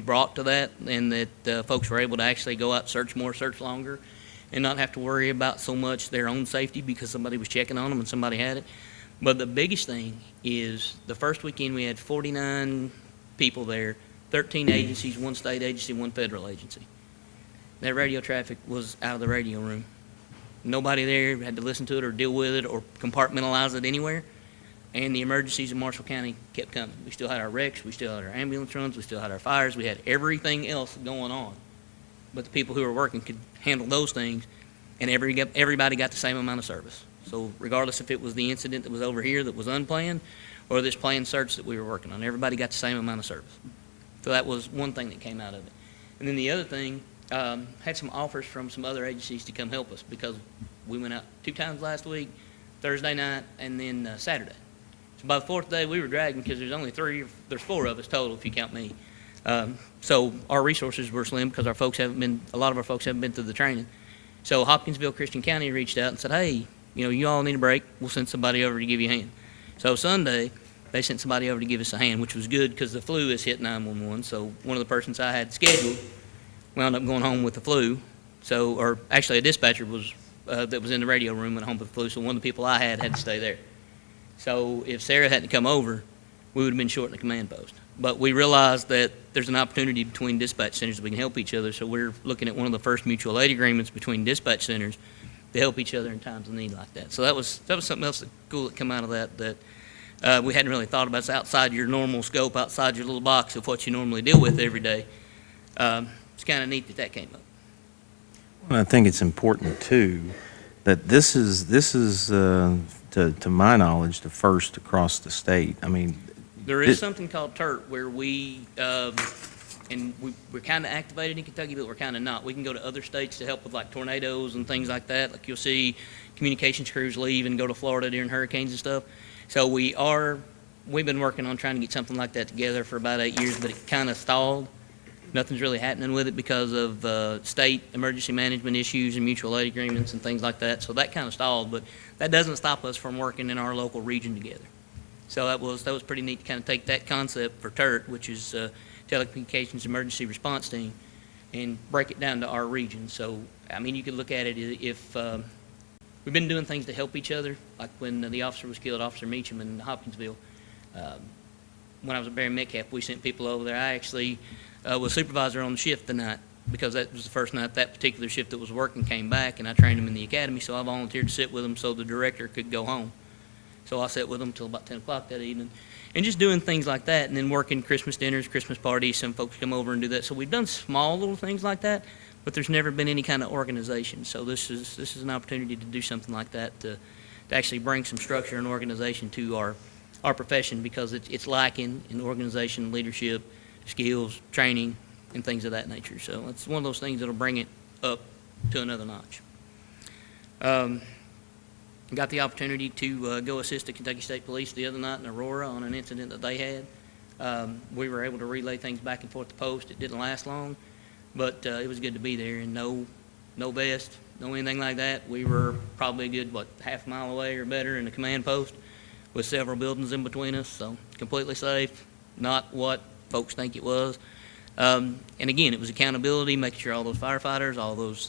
brought to that, and that folks were able to actually go out, search more, search longer, and not have to worry about so much their own safety because somebody was checking on them and somebody had it. But the biggest thing is the first weekend we had 49 people there, 13 agencies, 1 state agency, 1 federal agency. That radio traffic was out of the radio room. Nobody there had to listen to it or deal with it or compartmentalize it anywhere. And the emergencies in Marshall County kept coming. We still had our wrecks, we still had our ambulance runs, we still had our fires, we had everything else going on. but the people who were working could handle those things, and everybody got the same amount of service. So regardless if it was the incident that was over here that was unplanned, or this planned search that we were working on, everybody got the same amount of service. So that was one thing that came out of it. And then the other thing, had some offers from some other agencies to come help us, because we went out 2 times last week, Thursday night and then Saturday. So by the 4th day, we were dragging because there's 4 of us total if you count me. So our resources were slim because a lot of our folks haven't been through the training. So Hopkinsville Christian County reached out and said, hey, you all need a break. We'll send somebody over to give you a hand. So Sunday, they sent somebody over to give us a hand, which was good because the flu has hit 911. So one of the persons I had scheduled wound up going home with the flu. So, or actually a dispatcher that was in the radio room went home with the flu. So one of the people I had to stay there. So if Sarah hadn't come over, we would have been short in the command post. But we realized that there's an opportunity between dispatch centers that we can help each other. So we're looking at one of the first mutual aid agreements between dispatch centers to help each other in times of need like that. So that was something else cool that came out of that we hadn't really thought about. It's outside your normal scope, outside your little box of what you normally deal with every day. It's kind of neat that came up. Well, I think it's important too that this is to my knowledge the first across the state. I mean, there is something called TERT where we're kind of activated in Kentucky, but we're kind of not. We can go to other states to help with like tornadoes and things like that. Like you'll see communications crews leave and go to Florida during hurricanes and stuff. So we've been working on trying to get something like that together for about 8 years, but it kind of stalled. Nothing's really happening with it because of state emergency management issues and mutual aid agreements and things like that. So that kind of stalled, but that doesn't stop us from working in our local region together. So that was pretty neat to kind of take that concept for TERT, which is Telecommunications Emergency Response Team, and break it down to our region. So, I mean, you could look at it if we've been doing things to help each other, like when the officer was killed, Officer Meacham in Hopkinsville. When I was at Barry Metcalf, we sent people over there. I actually was supervisor on the shift the night because that was the first night that particular shift that was working came back, and I trained them in the academy, so I volunteered to sit with them so the director could go home. So I sat with them till about 10 o'clock that evening, and just doing things like that, and then working Christmas dinners, Christmas parties. Some folks come over and do that. So we've done small little things like that, but there's never been any kind of organization. So this is an opportunity to do something like that to actually bring some structure and organization to our profession, because it's lacking in organization, leadership, skills, training, and things of that nature. So it's one of those things that'll bring it up to another notch. Got the opportunity to go assist the Kentucky State Police the other night in Aurora on an incident that they had. We were able to relay things back and forth to post. It didn't last long, but it was good to be there, and no vest, no anything like that. We were probably a good, half a mile away or better in the command post with several buildings in between us, so completely safe, not what folks think it was. And again, it was accountability, making sure all those firefighters, all those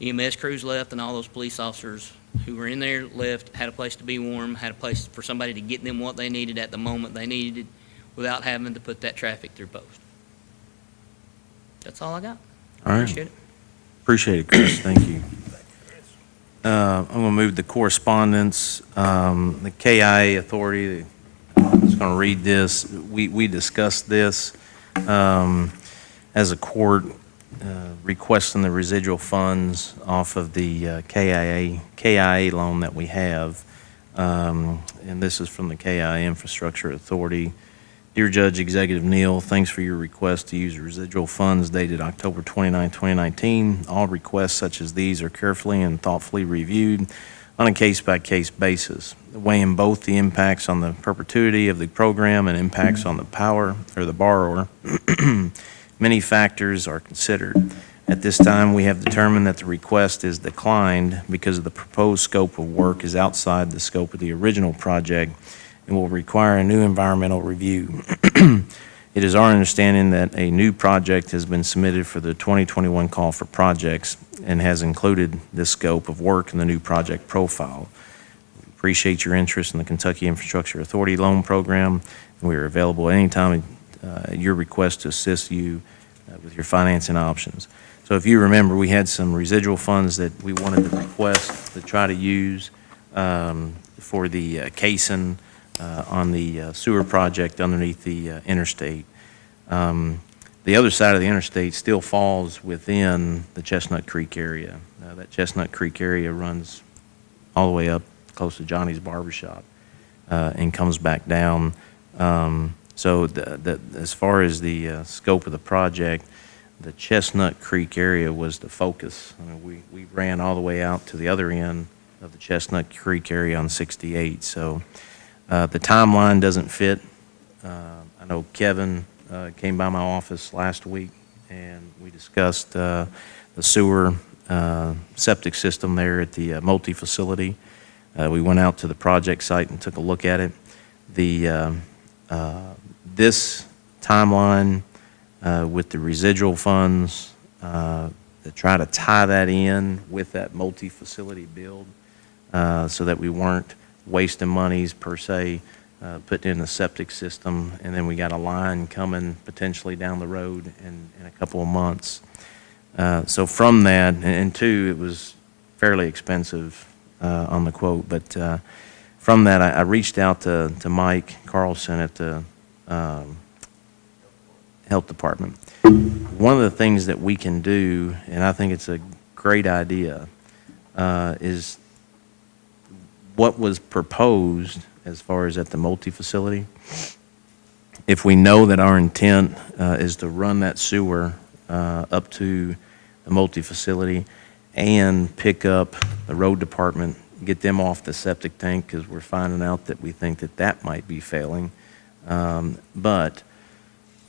EMS crews left, and all those police officers who were in there left, had a place to be warm, had a place for somebody to get them what they needed at the moment they needed it without having to put that traffic through post. That's all I got. All right. Appreciate it. Appreciate it, Chris. Thank you. I'm going to move the correspondence. The KIA authority, I'm just going to read this. We discussed this as a court, requesting the residual funds off of the KIA loan that we have. And this is from the KIA Infrastructure Authority. Dear Judge Executive Neal, thanks for your request to use residual funds dated October 29, 2019. All requests such as these are carefully and thoughtfully reviewed on a case-by-case basis, weighing both the impacts on the perpetuity of the program and impacts on the borrower. Many factors are considered. At this time, we have determined that the request is declined because of the proposed scope of work is outside the scope of the original project and will require a new environmental review. It is our understanding that a new project has been submitted for the 2021 call for projects and has included this scope of work in the new project profile. We appreciate your interest in the Kentucky Infrastructure Authority loan program, and we are available anytime at your request to assist you with your financing options. So if you remember, we had some residual funds that we wanted to request to try to use for the casing on the sewer project underneath the interstate. The other side of the interstate still falls within the Chestnut Creek area. That Chestnut Creek area runs all the way up close to Johnny's Barbershop and comes back down. So as far as the scope of the project, the Chestnut Creek area was the focus. I mean, we ran all the way out to the other end of the Chestnut Creek area on 68. So the timeline doesn't fit. I know Kevin came by my office last week, and we discussed the sewer septic system there at the multi-facility. We went out to the project site and took a look at it. This timeline with the residual funds to try to tie that in with that multi-facility build so that we weren't wasting monies per se, putting in the septic system, and then we got a line coming potentially down the road in a couple of months. So from that, and two, it was fairly expensive on the quote, but from that, I reached out to Mike Carlson at the Health Department. One of the things that we can do, and I think it's a great idea, is what was proposed as far as at the multi-facility. If we know that our intent is to run that sewer up to the multi-facility and pick up the road department, get them off the septic tank, because we're finding out that we think that that might be failing. But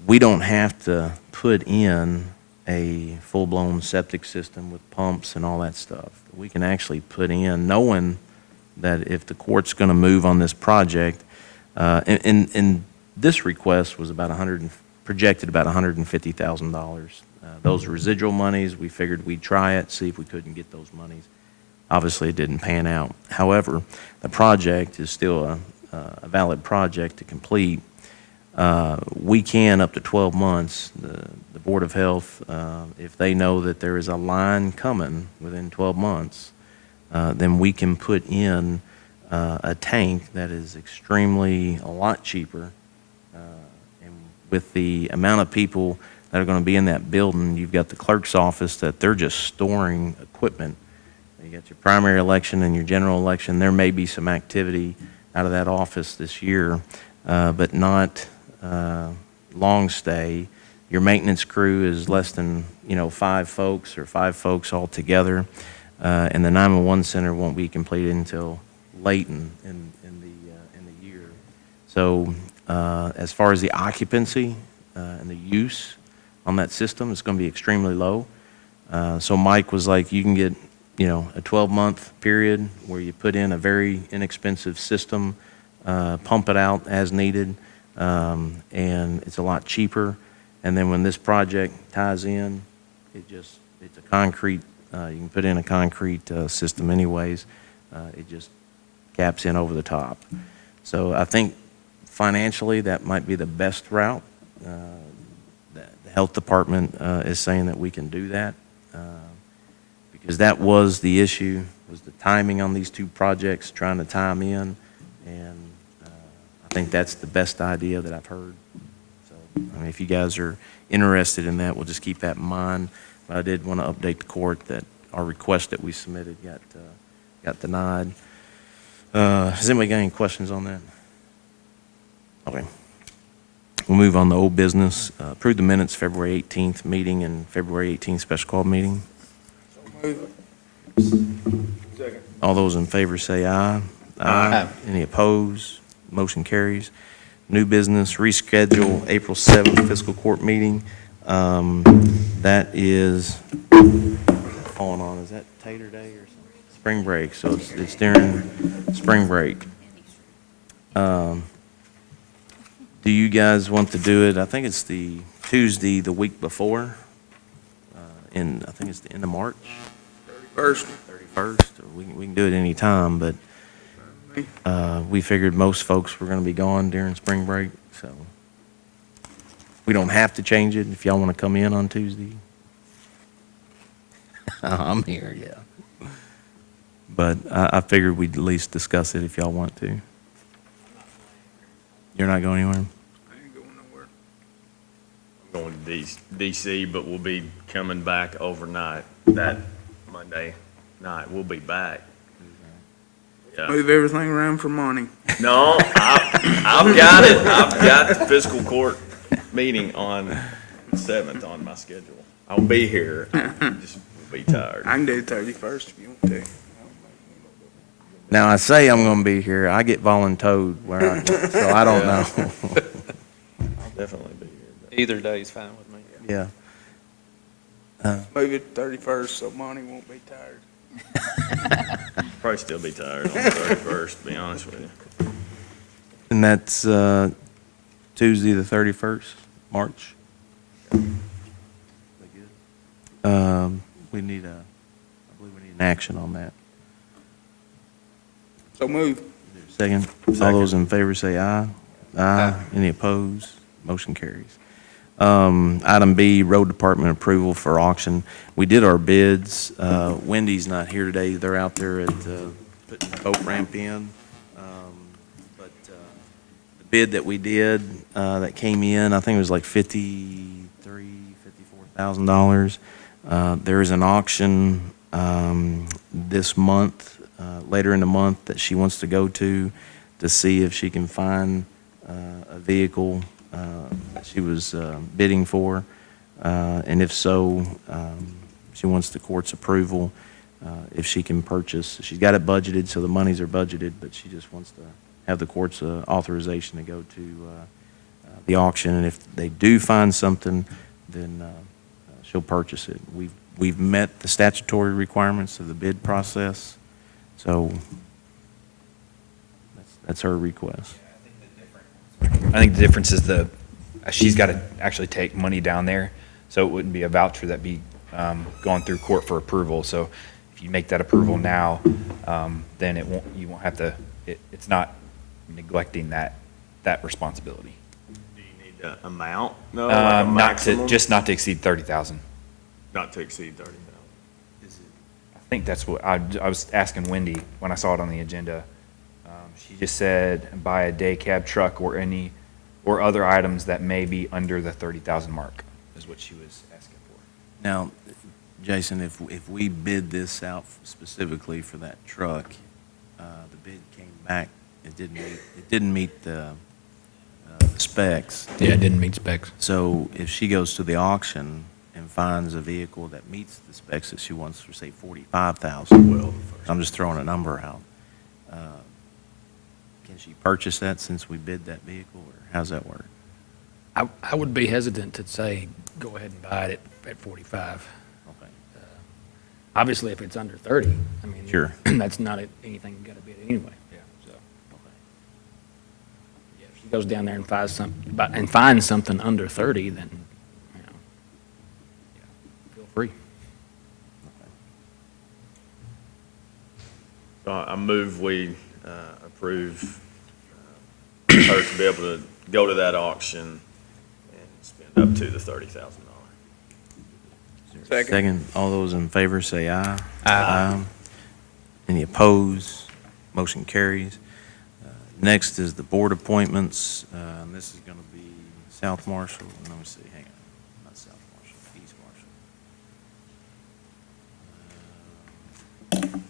we don't have to put in a full-blown septic system with pumps and all that stuff. We can actually put in, knowing that if the court's going to move on this project, and this request was about projected about $150,000. Those residual monies, we figured we'd try it, see if we couldn't get those monies. Obviously, it didn't pan out. However, the project is still a valid project to complete. We can, up to 12 months, the Board of Health, if they know that there is a line coming within 12 months, then we can put in a tank that is a lot cheaper. And with the amount of people that are going to be in that building, you've got the clerk's office that they're just storing equipment. You got your primary election and your general election. There may be some activity out of that office this year, but not long stay. Your maintenance crew is less than 5 folks or 5 folks altogether, and the 911 center won't be completed until late in the year. So as far as the occupancy and the use on that system, it's going to be extremely low. So Mike was like, you can get a 12-month period where you put in a very inexpensive system, pump it out as needed, and it's a lot cheaper. And then when this project ties in, it's a concrete, you can put in a concrete system anyways. It just caps in over the top. So I think financially that might be the best route. The health department is saying that we can do that. Because that was the issue, was the timing on these 2 projects, trying to tie them in, and I think that's the best idea that I've heard. So, I mean, if you guys are interested in that, we'll just keep that in mind. But I did want to update the court that our request that we submitted got denied. Has anybody got any questions on that? Okay. We'll move on to old business. Approve the minutes, February 18th meeting and February 18th special call meeting. Second. All those in favor say aye. Aye. Any opposed? Motion carries. New business, reschedule April 7th fiscal court meeting. That is falling on, is that Tater Day or something? Spring break, so it's during spring break. Do you guys want to do it? I think it's the Tuesday, the week before. I think it's the end of March. 31st. 31st, or we can do it any time, but we figured most folks were going to be gone during spring break, so we don't have to change it if y'all want to come in on Tuesday. I'm here, yeah. But I figured we'd at least discuss it if y'all want to. You're not going anywhere? I ain't going nowhere. going to DC, but we'll be coming back overnight that Monday night. We'll be back. Yeah. Move everything around for money. No, I've got it. I've got the fiscal court meeting on the 7th on my schedule. I'll be here. I just will be tired. I can do 31st if you want to. Now, I say I'm going to be here. I get voluntoed where I go, so I don't know. I'll definitely be here. but- Either day is fine with me. Yeah. Move it to 31st so Monty won't be tired. Probably still be tired on the 31st, to be honest with you. And that's Tuesday, the 31st, March. We need I believe we need an action on that. So move. Second. All those in favor say aye. Aye. Any opposed? Motion carries. Item B, road department approval for auction. We did our bids. Wendy's not here today. They're out there at putting the boat ramp in. But the bid that we did that came in, I think it was like $54,000. There is an auction this month, later in the month, that she wants to go to see if she can find a vehicle that she was bidding for. And if so, she wants the court's approval if she can purchase. She's got it budgeted, so the monies are budgeted, but she just wants to have the court's authorization to go to the auction. And if they do find something, then she'll purchase it. We've met the statutory requirements of the bid process, so that's her request. I think the difference is she's got to actually take money down there, so it wouldn't be a voucher that'd be going through court for approval. So if you make that approval now, then you won't have to, it's not neglecting that responsibility. Do you need the amount? No, like a maximum? Not to exceed 30,000. Not to exceed 30,000. I think that's what, I was asking Wendy when I saw it on the agenda. She just said buy a day cab truck or other items that may be under the 30,000 mark is what she was asking for. Now, Jason, if we bid this out specifically for that truck, the bid came back, it didn't meet the specs. Yeah, it didn't meet specs. So if she goes to the auction and finds a vehicle that meets the specs that she wants for, say, 45,000, well, I'm just throwing a number out. Can she purchase that since we bid that vehicle, or how's that work? I would be hesitant to say, go ahead and buy it at 45. Okay. Obviously, if it's under 30, I mean. Sure. That's not anything you got to bid anyway. Yeah. So. Yeah, if she goes down there and finds something under 30, then, yeah, feel free. So I move we approve her to be able to go to that auction and spend up to the $30,000. Second. All those in favor say aye. Aye. Any opposed? Motion carries. Next is the board appointments. And this is going to be South Marshall. Let me see, hang on. Not South Marshall, East Marshall.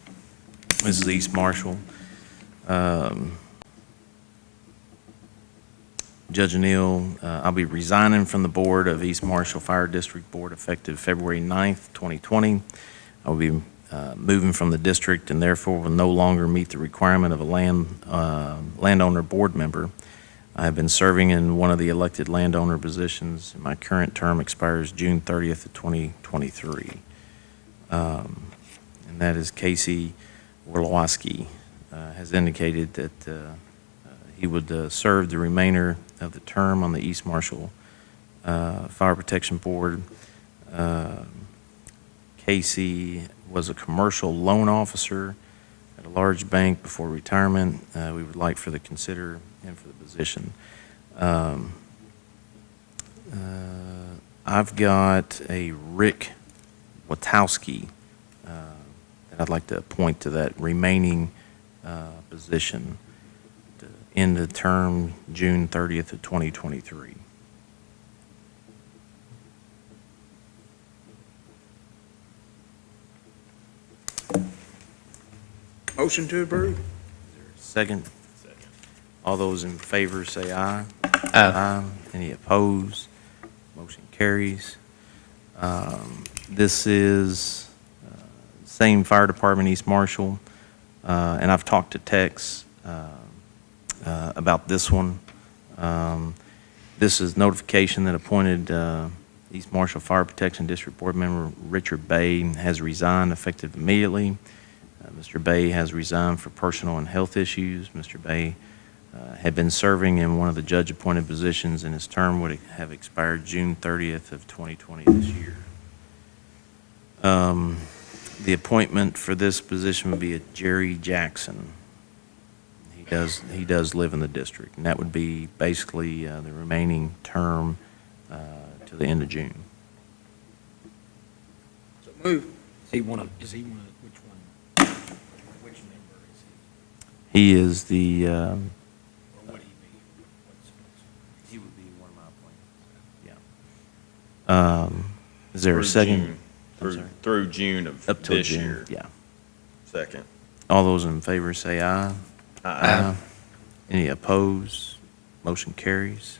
This is East Marshall. Judge O'Neill, I'll be resigning from the board of East Marshall Fire District Board effective February 9th, 2020. I will be moving from the district and therefore will no longer meet the requirement of a landowner board member. I have been serving in one of the elected landowner positions. My current term expires June 30th of 2023. And that is Casey Orlowski has indicated that he would serve the remainder of the term on the East Marshall Fire Protection Board. Casey was a commercial loan officer at a large bank before retirement. We would like to consider him for the position. I've got a Rick Witowski that I'd like to appoint to that remaining position to end the term June 30th of 2023. Motion to approve. Second? All those in favor say aye. Aye. Any opposed? Motion carries. This is same fire department, East Marshall, and I've talked to Tex about this one. This is notification that appointed East Marshall Fire Protection District Board member Richard Bay has resigned effective immediately. Mr. Bay has resigned for personal and health issues. Mr. Bay had been serving in one of the judge-appointed positions, and his term would have expired June 30th of 2020 this year. The appointment for this position would be a Jerry Jackson. He does live in the district, and that would be basically the remaining term to the end of June. So move. Is he one of, which one? Which member is He is the, Or would he be? he would be one of my appointees, yeah. Is there a Through second? June. I'm Through, sorry. through June of Up till this June, year. yeah. Second. All those in favor say aye. Aye. Any opposed? Motion carries.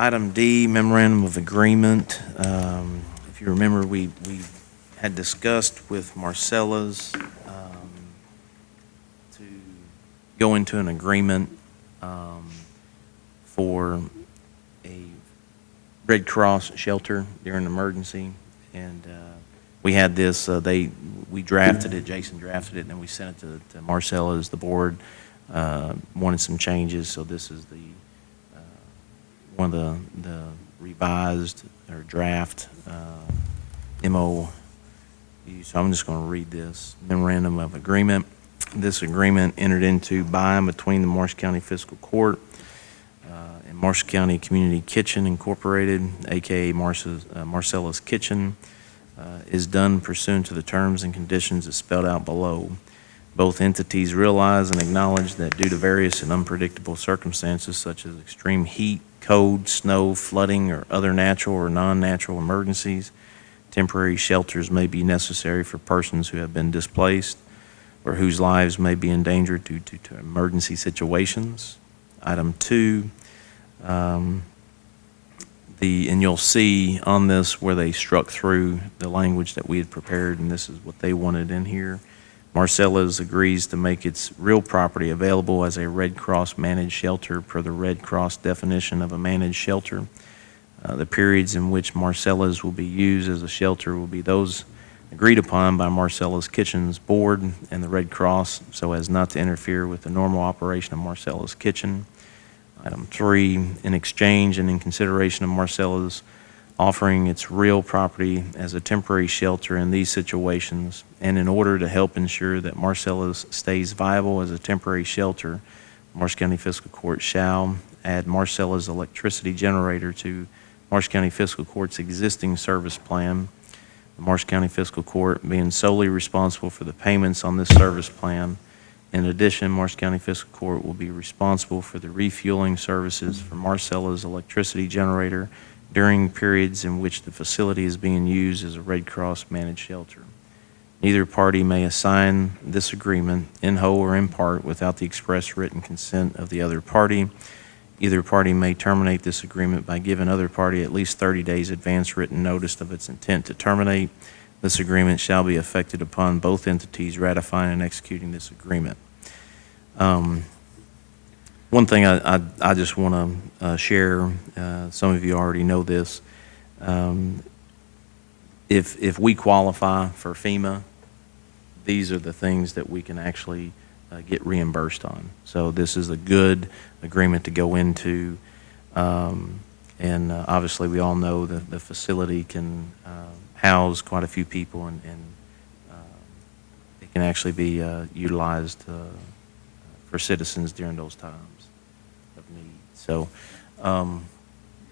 Item D, memorandum of agreement. If you remember, we had discussed with Marcella's to go into an agreement for a Red Cross shelter during an emergency. And we had this, we drafted it, Jason drafted it, and then we sent it to Marcella's. The board wanted some changes, so this is the one of the revised or draft MOU. So I'm just going to read this. Memorandum of Agreement. This agreement entered into by and between the Marshall County Fiscal Court and Marshall County Community Kitchen Incorporated, a.k.a. Marcella's Kitchen, is done pursuant to the terms and conditions as spelled out below. Both entities realize and acknowledge that due to various and unpredictable circumstances such as extreme heat, cold, snow, flooding, or other natural or non-natural emergencies, temporary shelters may be necessary for persons who have been displaced or whose lives may be endangered due to emergency situations. Item 2, and you'll see on this where they struck through the language that we had prepared, and this is what they wanted in here. Marcella's agrees to make its real property available as a Red Cross managed shelter per the Red Cross definition of a managed shelter. The periods in which Marcella's will be used as a shelter will be those agreed upon by Marcella's Kitchen's board and the Red Cross so as not to interfere with the normal operation of Marcella's Kitchen. Item 3, in exchange and in consideration of Marcella's offering its real property as a temporary shelter in these situations, and in order to help ensure that Marcella's stays viable as a temporary shelter, Marshall County Fiscal Court shall add Marcella's electricity generator to Marshall County Fiscal Court's existing service plan. The Marshall County Fiscal Court being solely responsible for the payments on this service plan. In addition, Marshall County Fiscal Court will be responsible for the refueling services for Marcella's electricity generator during periods in which the facility is being used as a Red Cross managed shelter. Neither party may assign this agreement in whole or in part without the express written consent of the other party. Either party may terminate this agreement by giving other party at least 30 days advance written notice of its intent to terminate. This agreement shall be effected upon both entities ratifying and executing this agreement. One thing I just want to share, some of you already know this. If we qualify for FEMA, these are the things that we can actually get reimbursed on. So this is a good agreement to go into. And obviously, we all know that the facility can house quite a few people, and it can actually be utilized for citizens during those times of need. So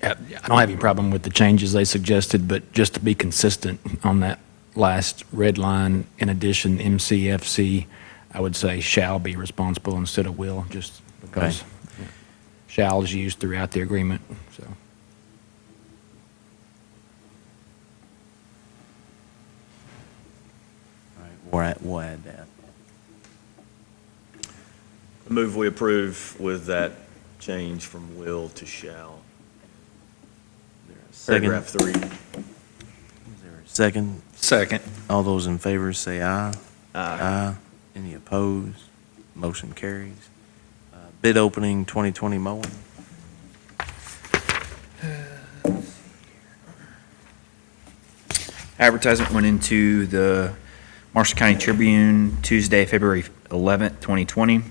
I don't have any problem with the changes they suggested, but just to be consistent on that last red line, in addition, MCFC, I would say shall be responsible instead of will, just because shall is used throughout the agreement, so. All right, we'll add that. I move we approve with that change from will to shall. Second. Paragraph 3. Is there a second? Second. All those in favor say aye. Aye. Any opposed? Motion carries. Bid opening 2020 mowing. Advertisement went into the Marshall County Tribune Tuesday, February 11th, 2020.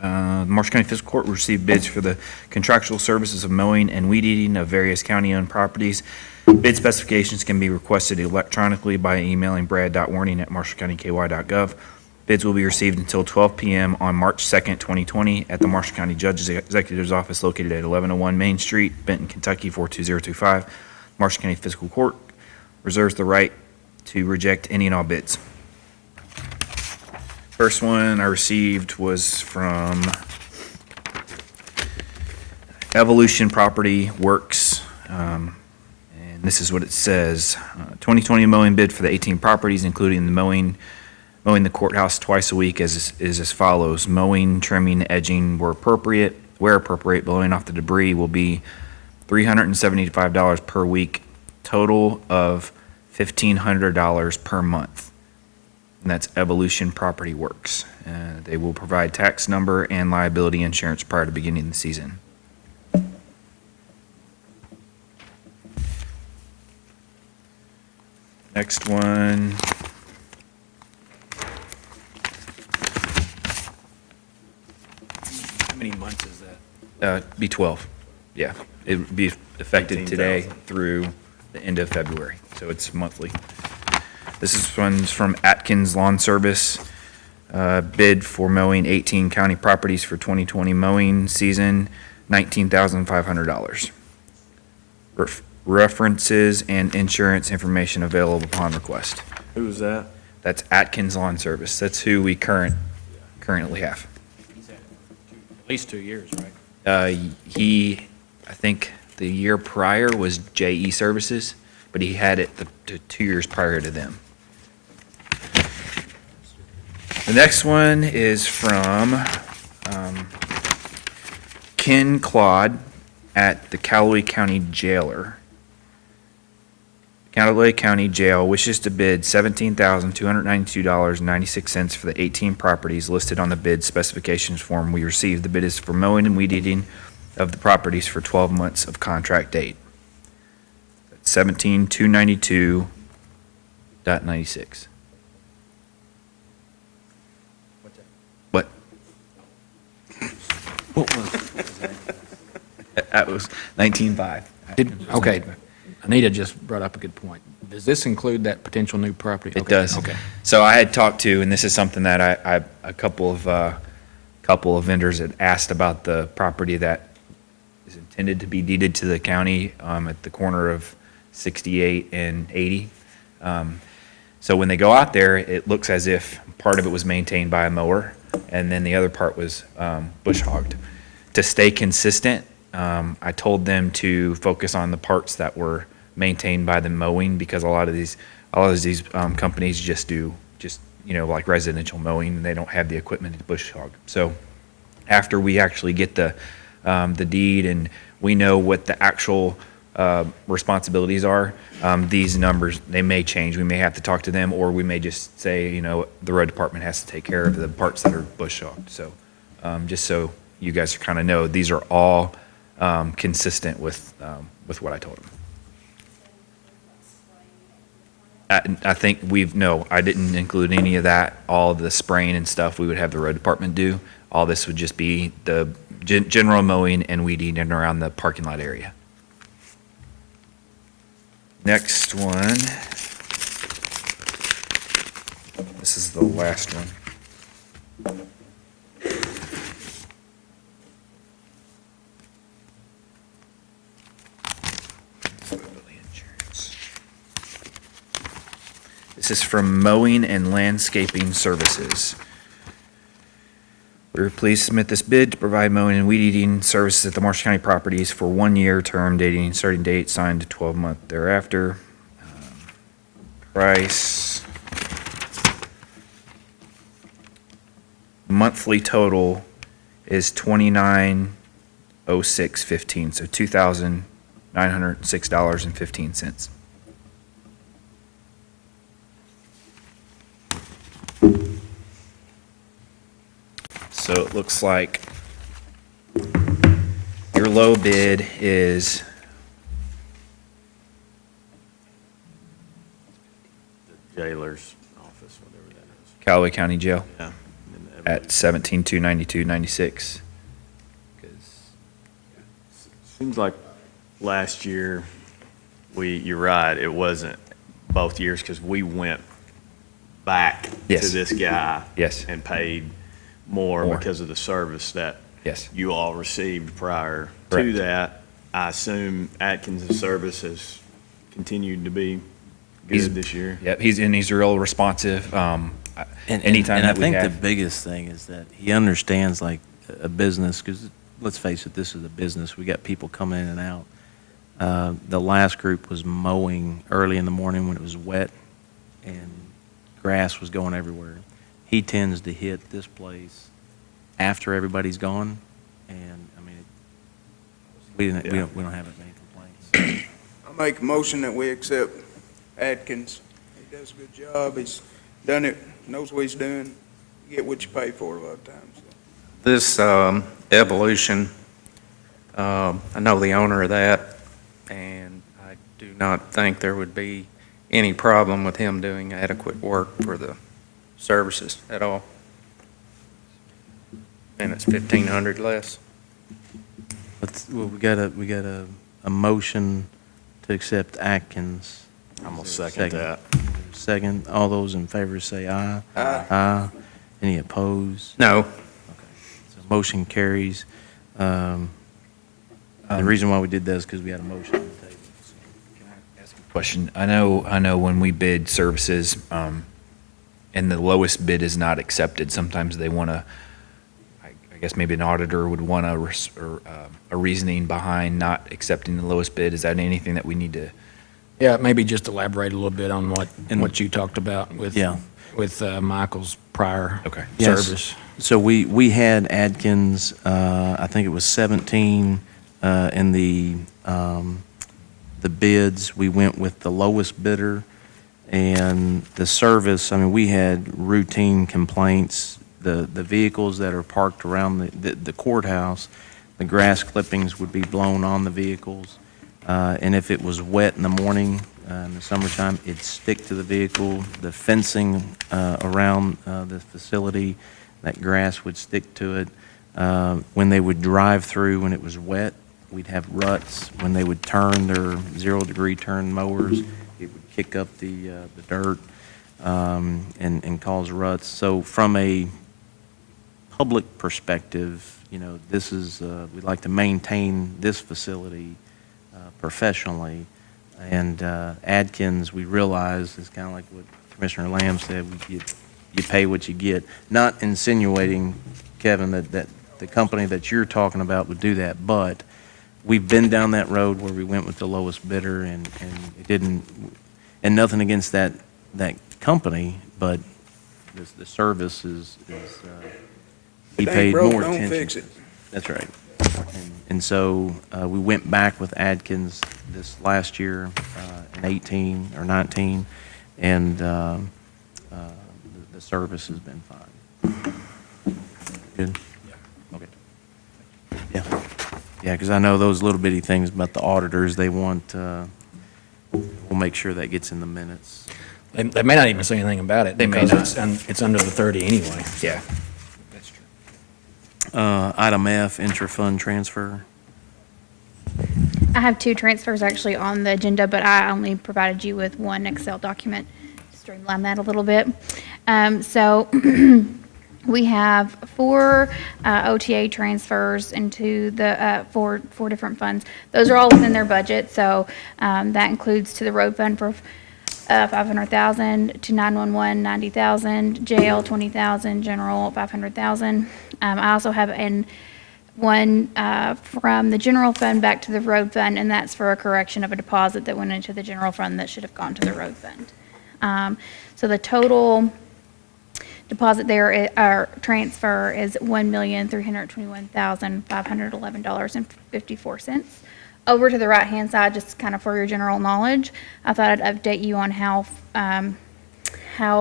The Marshall County Fiscal Court received bids for the contractual services of mowing and weed eating of various county-owned properties. Bid specifications can be requested electronically by emailing brad.warning@marshallcountyky.gov. Bids will be received until 12 p.m. on March 2nd, 2020 at the Marshall County Judge's Executive's Office located at 1101 Main Street, Benton, Kentucky 42025. Marshall County Fiscal Court reserves the right to reject any and all bids. First one I received was from Evolution Property Works, and this is what it says. 2020 mowing bid for the 18 properties, including the mowing the courthouse twice a week is as follows. Mowing, trimming, edging where appropriate, blowing off the debris will be $375 per week, total of $1,500 per month. And that's Evolution Property Works. They will provide tax number and liability insurance prior to beginning the season. Next one. How many months is that? Be 12. Yeah, it would be effective today 18,000. through the end of February, so it's monthly. This is one's from Atkins Lawn Service. Bid for mowing 18 county properties for 2020 mowing season, $19,500. References and insurance information available upon request. Who was that? That's Atkins Lawn Service. That's who we currently have. At least 2 years, right? I think the year prior was JE Services, but he had it the 2 years prior to them. The next one is from Ken Claude at the Callaway County Jailer. Callaway County Jail wishes to bid $17,292.96 for the 18 properties listed on the bid specifications form we received. The bid is for mowing and weed eating of the properties for 12 months of contract date. That's $17,292.96. What? That was 19.5. Okay, Anita just brought up a good point. Does this include that potential new property? It Okay, does. Okay. So I had talked to, and this is something that a couple of vendors had asked about the property that is intended to be deeded to the county at the corner of 68 and 80. So when they go out there, it looks as if part of it was maintained by a mower, and then the other part was bush hogged. To stay consistent, I told them to focus on the parts that were maintained by the mowing, because a lot of these companies just do like residential mowing, and they don't have the equipment to bush hog. So after we actually get the deed and we know what the actual responsibilities are, these numbers, they may change. We may have to talk to them, or we may just say, the road department has to take care of the parts that are bush hogged. So just so you guys kind of know, these are all consistent with what I told them. I think I didn't include any of that. All the spraying and stuff we would have the road department do. All this would just be the general mowing and weed eating around the parking lot area. Next one. This is the last one. This is from Mowing and Landscaping Services. We were pleased to submit this bid to provide mowing and weed eating services at the Marshall County properties for 1 year term dating starting date signed to 12-month thereafter. Price. Monthly total is $29,0615, so $2,906.15. So it looks like your low bid is Jailer's office, whatever that is. Callaway County Jail Yeah. at 17,292.96. Seems like last year, you're right, it wasn't both years, because we went back to Yes. this guy. Yes. And paid more More. because of the service that Yes. you all received prior to Correct. that. I assume Atkins' service has continued to be He's- good this year. Yep, he's real responsive. Anytime And I that we think the have. biggest thing is that he understands like a business, because let's face it, this is a business. We got people coming in and out. The last group was mowing early in the morning when it was wet and grass was going everywhere. He tends to hit this place after everybody's gone, and I mean, we don't have as many complaints. I make a motion that we accept Atkins. He does a good job. He's done it, knows what he's doing. You get what you pay for a lot of times. So. This Evolution, I know the owner of that, and I do not think there would be any problem with him doing adequate work for the services at all. And it's 1,500 less. Well, we got a motion to accept Atkins. I'm gonna Is there a second that. Second, all those in favor say aye. Aye. Aye. Any opposed? No, So motion carries. The reason why we did that is because we had a motion on the table. Question. I know when we bid services, and the lowest bid is not accepted, sometimes they want to, I guess maybe an auditor would want a reasoning behind not accepting the lowest bid. Is that anything that we need to? Yeah, maybe just elaborate a little bit on what you talked about with, Yeah. with Michael's prior Okay. Yes. service. So we had Adkins, I think it was 17 in the bids. We went with the lowest bidder, and the service, I mean, we had routine complaints. The vehicles that are parked around the courthouse, the grass clippings would be blown on the vehicles. And if it was wet in the morning, in the summertime, it'd stick to the vehicle. The fencing around the facility, that grass would stick to it. When they would drive through, when it was wet, we'd have ruts. When they would turn their 0-degree turn mowers, it would kick up the dirt and cause ruts. So from a public perspective, you know, this is, we'd like to maintain this facility professionally. And Adkins, we realize, is kind of like what Commissioner Lamb said, you pay what you get. Not insinuating, Kevin, that the company that you're talking about would do that, but we've been down that road where we went with the lowest bidder, and it didn't, and nothing against that company, but the service is he It ain't paid broke, more don't attention. fix it. That's right. And so we went back with Adkins this last year in 18 or 19, and the service has been fine. Good? Okay. Yeah. Yeah, because I know those little bitty things about the auditors, they want, we'll make sure that gets in the minutes. They may not even say anything about it They may because not. it's under the 30 anyway. Yeah. That's true. Item F, intra-fund transfer. I have two transfers actually on the agenda, but I only provided you with one Excel document to streamline that a little bit. So we have four OTA transfers into the four different funds. Those are all within their budget, so that includes to the road fund for $500,000, to 911, $90,000, jail, $20,000, general, $500,000. I also have one from the general fund back to the road fund, and that's for a correction of a deposit that went into the general fund that should have gone to the road fund. So the total deposit there, our transfer is $1,321,511.54. Over to the right-hand side, just kind of for your general knowledge, I thought I'd update you on how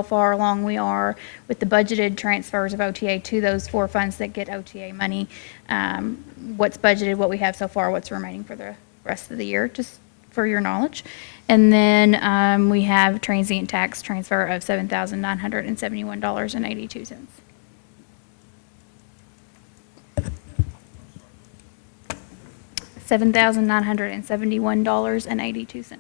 far along we are with the budgeted transfers of OTA to those four funds that get OTA money. What's budgeted, what we have so far, what's remaining for the rest of the year, just for your knowledge. And then we have transient tax transfer of $7,971.82. $7,971.82.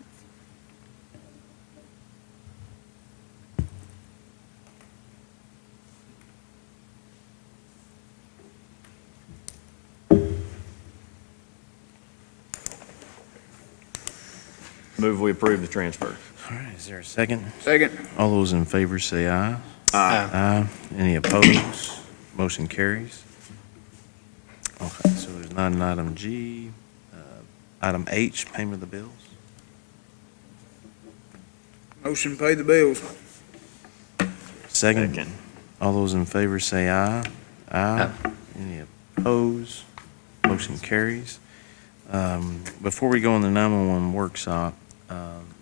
Move we approve the transfer. All right, is there a second? Second. All those in favor say aye. Aye. Any opposed? Motion carries. Okay, so there's not an item G. Item H, payment of the bills. Motion to pay the bills. Second. All those in favor say aye. Aye. Any opposed? Motion carries. Before we go on the 911 workshop,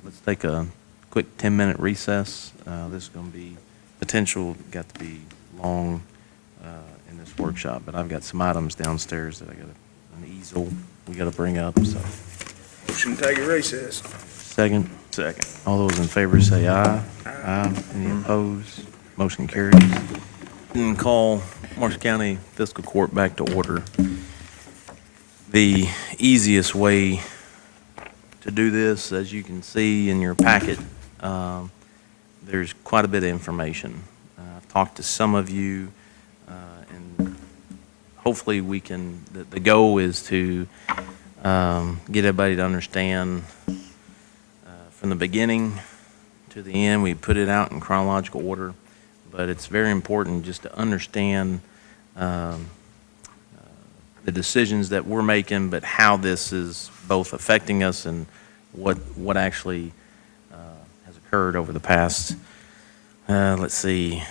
let's take a quick 10-minute recess. This is going to be got to be long in this workshop, but I've got some items downstairs that an easel we got to bring up, so. Motion to take a recess. Second. Second. All those in favor say aye. Aye. Any opposed? Motion carries. And call Marshall County Fiscal Court back to order. The easiest way to do this, as you can see in your packet, there's quite a bit of information. I've talked to some of you, and hopefully the goal is to get everybody to understand from the beginning to the end. We put it out in chronological order, but it's very important just to understand the decisions that we're making, but how this is both affecting us and what actually has occurred over the past, let's see,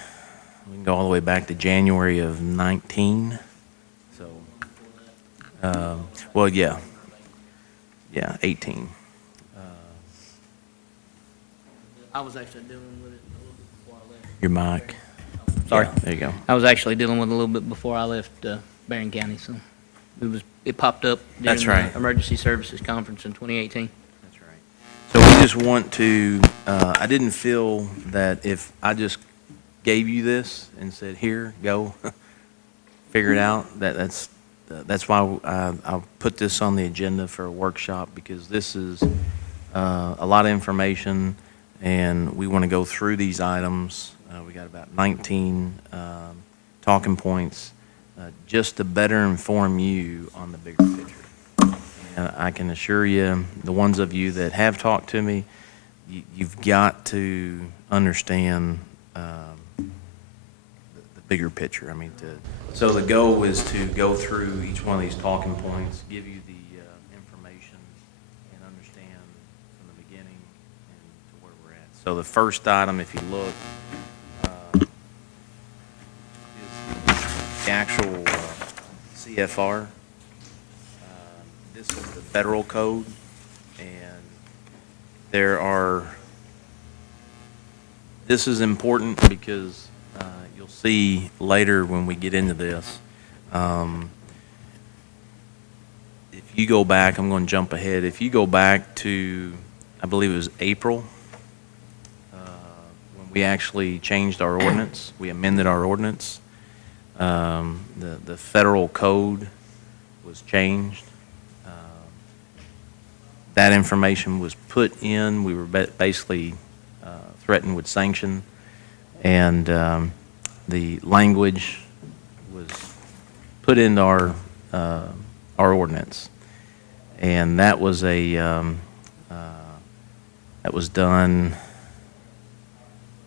we can go all the way back to January of 19. So, well, yeah, 18. I was actually dealing with it a little bit before I left. Your mic. Sorry. Yeah, there you go. I was actually dealing with it a little bit before I left Barron County, so it popped up during That's right. the Emergency Services Conference in 2018. That's right. So we just want to, I didn't feel that if I just gave you this and said, here, go, figure it out, that's why I'll put this on the agenda for a workshop, because this is a lot of information, and we want to go through these items. We got about 19 talking points just to better inform you on the bigger picture. And I can assure you, the ones of you that have talked to me, you've got to understand the bigger picture. I mean, so the goal is to go through each one of these talking points, give you the information, and understand from the beginning and to where we're at. So the first item, if you look, is the actual CFR. This is the federal code, and this is important because you'll see later when we get into this. If you go back, I'm going to jump ahead. If you go back to, I believe it was April, when we actually changed our ordinance, we amended our ordinance. The federal code was changed. That information was put in. We were basically threatened with sanction, and the language was put into our ordinance, and that was that was done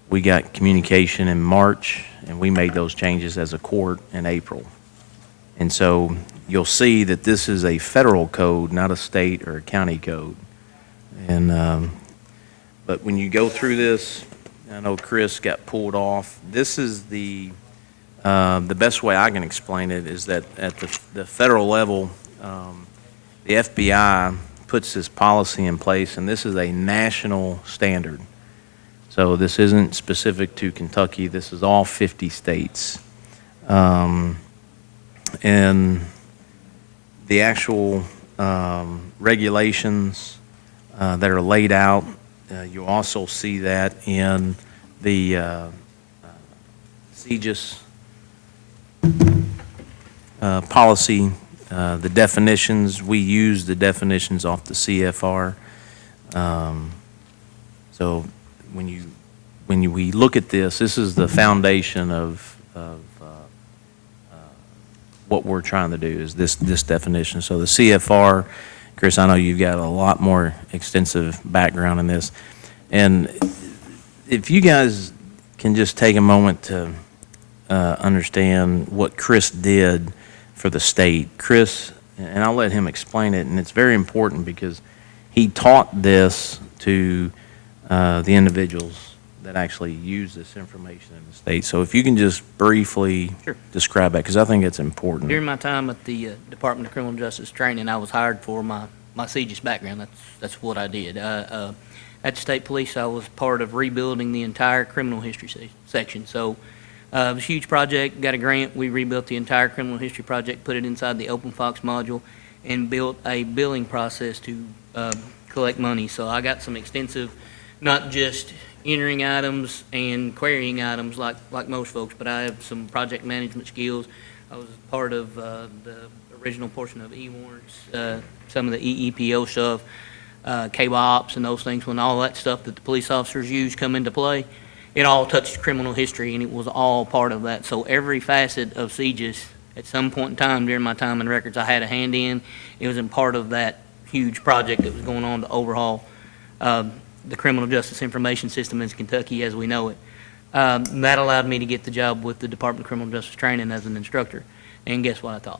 We got communication in March, and we made those changes as a court in April. And so you'll see that this is a federal code, not a state or a county code. And, but when you go through this, I know Chris got pulled off. This is the best way I can explain it is that at the federal level, the FBI puts this policy in place, and this is a national standard. So this isn't specific to Kentucky. This is all 50 states. And the actual regulations that are laid out, you'll also see that in the CJIS policy, the definitions. We use the definitions off the CFR. So when we look at this is the foundation of what we're trying to do is this definition. So the CFR, Chris, I know you've got a lot more extensive background in this. And if you guys can just take a moment to understand what Chris did for the state. Chris, and I'll let him explain it, and it's very important because he taught this to the individuals that actually use this information in the state. So if you can just briefly describe that, because I think it's important. During my time at the Department of Criminal Justice Training, I was hired for my CJIS background. That's what I did. At the state police, I was part of rebuilding the entire criminal history section. So it was a huge project, got a grant. We rebuilt the entire criminal history project, put it inside the OpenFox module, and built a billing process to collect money. So I got some extensive, not just entering items and querying items like most folks, but I have some project management skills. I was part of the original portion of e-warrants, some of the EEPO stuff, cable ops and those things. When all that stuff that the police officers use come into play, it all touched criminal history, and it was all part of that. So every facet of CJIS, at some point in time during my time in records, I had a hand in. It was in part of that huge project that was going on to overhaul the criminal justice information system in Kentucky as we know it. That allowed me to get the job with the Department of Criminal Justice Training as an instructor. And guess what I taught?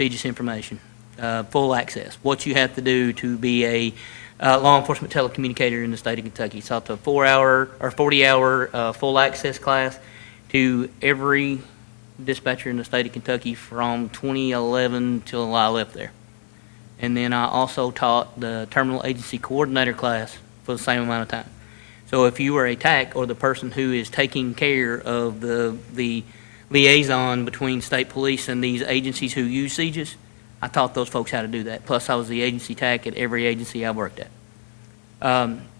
CJIS information, full access. What you have to do to be a law enforcement telecommunicator in the state of Kentucky. So it's a 4-hour or 40-hour full access class to every dispatcher in the state of Kentucky from 2011 till I left there. And then I also taught the terminal agency coordinator class for the same amount of time. So if you are a TAC or the person who is taking care of the liaison between state police and these agencies who use CJIS, I taught those folks how to do that. Plus I was the agency TAC at every agency I worked at.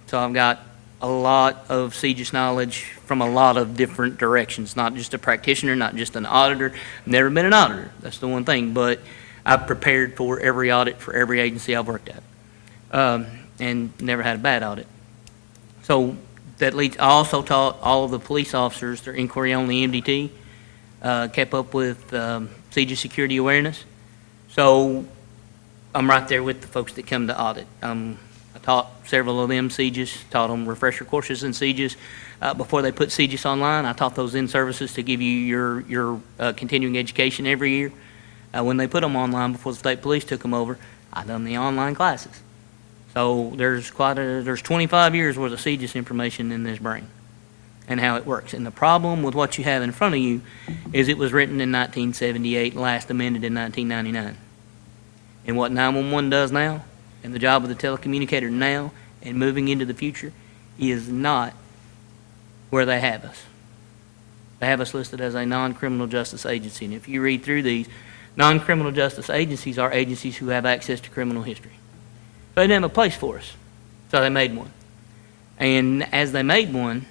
So I've got a lot of CJIS knowledge from a lot of different directions, not just a practitioner, not just an auditor. Never been an auditor, that's the one thing, but I've prepared for every audit for every agency I've worked at, and never had a bad audit. So that leads, I also taught all of the police officers their inquiry-only MDT, kept up with CJIS security awareness. So I'm right there with the folks that come to audit. I taught several of them CJIS, taught them refresher courses in CJIS. Before they put CJIS online, I taught those in-services to give you your continuing education every year. When they put them online before the state police took them over, I done the online classes. So there's 25 years worth of CJIS information in this brain and how it works. And the problem with what you have in front of you is it was written in 1978, last amended in 1999. And what 911 does now, and the job of the telecommunicator now and moving into the future, is not where they have us. They have us listed as a non-criminal justice agency. And if you read through these, non-criminal justice agencies are agencies who have access to criminal history. They didn't have a place for us, so they made one. And as they made one,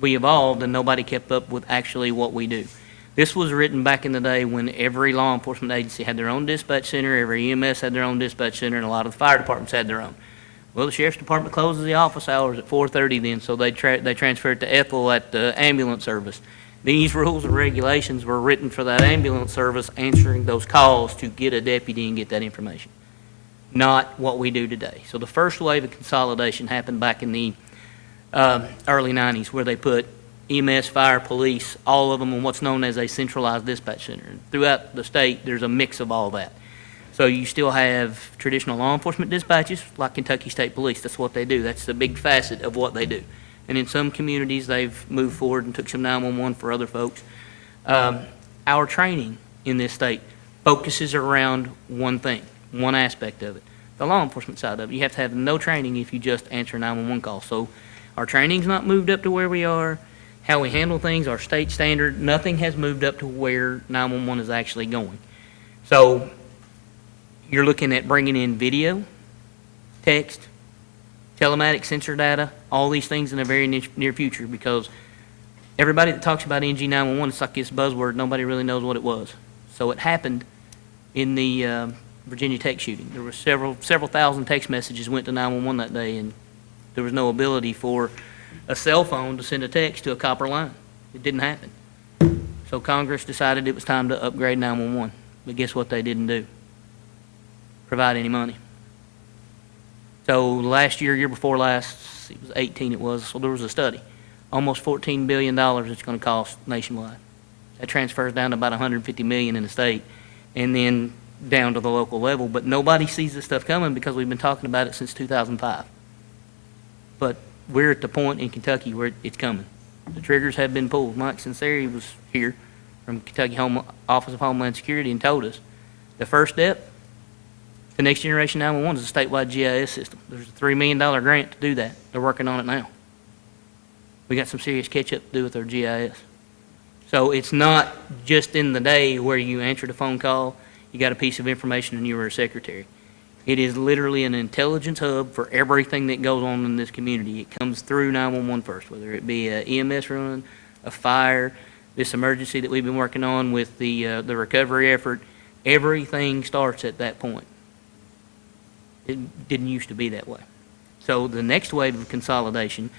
we evolved and nobody kept up with actually what we do. This was written back in the day when every law enforcement agency had their own dispatch center, every EMS had their own dispatch center, and a lot of the fire departments had their own. Well, the sheriff's department closes the office hours at 4:30 then, so they transferred to Ethel at the ambulance service. These rules and regulations were written for that ambulance service answering those calls to get a deputy and get that information, not what we do today. So the first wave of consolidation happened back in the early 90s, where they put EMS, fire, police, all of them on what's known as a centralized dispatch center. And throughout the state, there's a mix of all that. So you still have traditional law enforcement dispatches, like Kentucky State Police. That's what they do. That's the big facet of what they do. And in some communities, they've moved forward and took some 911 for other folks. Our training in this state focuses around one thing, one aspect of it, the law enforcement side of it. You have to have no training if you just answer a 911 call. So our training's not moved up to where we are. How we handle things, our state standard, nothing has moved up to where 911 is actually going. So you're looking at bringing in video, text, telematics, sensor data, all these things in the very near future, because everybody that talks about NG911, it's like this buzzword, nobody really knows what it was. So it happened in the Virginia Tech shooting. There were several thousand text messages went to 911 that day, and there was no ability for a cell phone to send a text to a copper line. It didn't happen. So Congress decided it was time to upgrade 911. But guess what they didn't do? Provide any money. So last year before last, it was 18 it was, so there was a study. Almost $14 billion it's going to cost nationwide. That transfers down to about $150 million in the state, and then down to the local level. But nobody sees this stuff coming because we've been talking about it since 2005. But we're at the point in Kentucky where it's coming. The triggers have been pulled. Mike Sinceri was here from Kentucky Office of Homeland Security and told us the first step to Next Generation 911 is a statewide GIS system. There's a $3 million grant to do that. They're working on it now. We got some serious catch-up to do with our GIS. So it's not just in the day where you answered a phone call, you got a piece of information, and you were a secretary. It is literally an intelligence hub for everything that goes on in this community. It comes through 911 first, whether it be a EMS run, a fire, this emergency that we've been working on with the recovery effort. Everything starts at that point. It didn't used to be that way. So the next wave of consolidation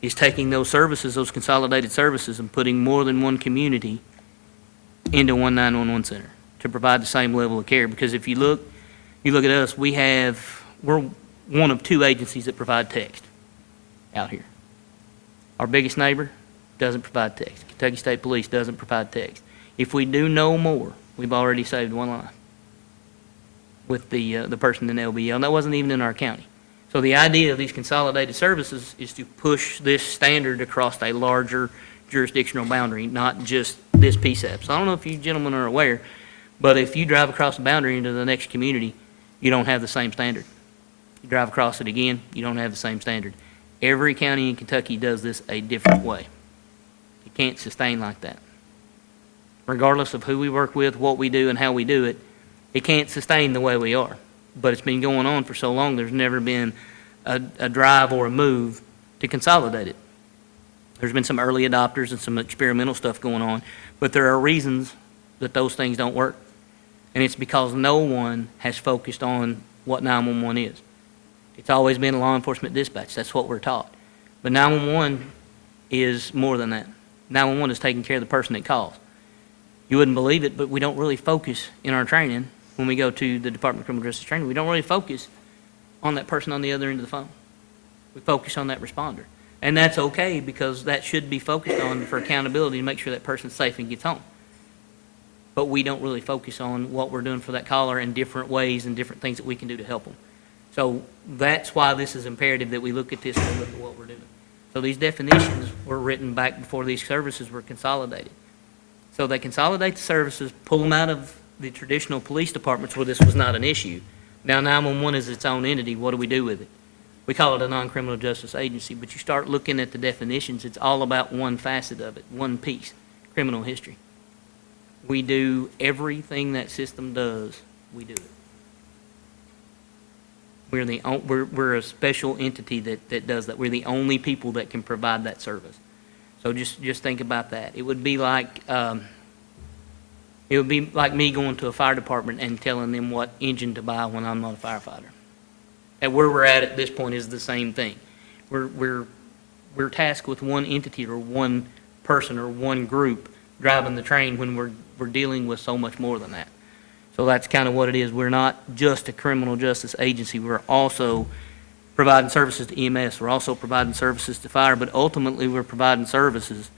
is taking those services, those consolidated services, and putting more than one community into one 911 center to provide the same level of care. Because if you look at us, we're one of two agencies that provide text out here. Our biggest neighbor doesn't provide text. Kentucky State Police doesn't provide text. If we do no more, we've already saved one life with the person in LBL, and that wasn't even in our county. So the idea of these consolidated services is to push this standard across a larger jurisdictional boundary, not just this PSAP. So I don't know if you gentlemen are aware, but if you drive across the boundary into the next community, you don't have the same standard. You drive across it again, you don't have the same standard. Every county in Kentucky does this a different way. It can't sustain like that. Regardless of who we work with, what we do, and how we do it, it can't sustain the way we are. But it's been going on for so long, there's never been a drive or a move to consolidate it. There's been some early adopters and some experimental stuff going on, but there are reasons that those things don't work. And it's because no one has focused on what 911 is. It's always been law enforcement dispatch. That's what we're taught. But 911 is more than that. 911 is taking care of the person that calls. You wouldn't believe it, but we don't really focus in our training when we go to the Department of Criminal Justice Training. We don't really focus on that person on the other end of the phone. We focus on that responder. And that's okay, because that should be focused on for accountability to make sure that person's safe and gets home. But we don't really focus on what we're doing for that caller and different ways and different things that we can do to help them. So that's why this is imperative that we look at this and look at what we're doing. So these definitions were written back before these services were consolidated. So they consolidate the services, pull them out of the traditional police departments where this was not an issue. Now 911 is its own entity. What do we do with it? We call it a non-criminal justice agency, but you start looking at the definitions, it's all about one facet of it, one piece, criminal history. We do everything that system does, we do it. We're a special entity that does that. We're the only people that can provide that service. So just think about that. It would be like me going to a fire department and telling them what engine to buy when I'm not a firefighter. And where we're at this point is the same thing. We're tasked with one entity or one person or one group driving the train when we're dealing with so much more than that. So that's kind of what it is. We're not just a criminal justice agency. We're also providing services to EMS. We're also providing services to fire, but ultimately, we're providing services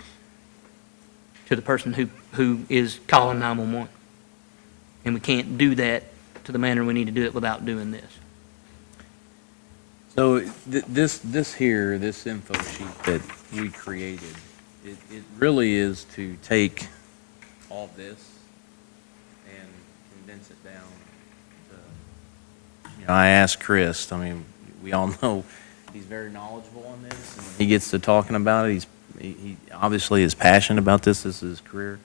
to the person who is calling 911. And we can't do that to the manner we need to do it without doing this. So this here, this info sheet that we created, it really is to take all this and condense it down to, I asked Chris, I mean, we all know he's very knowledgeable on this, and when he gets to talking about it, he obviously is passionate about this is his career.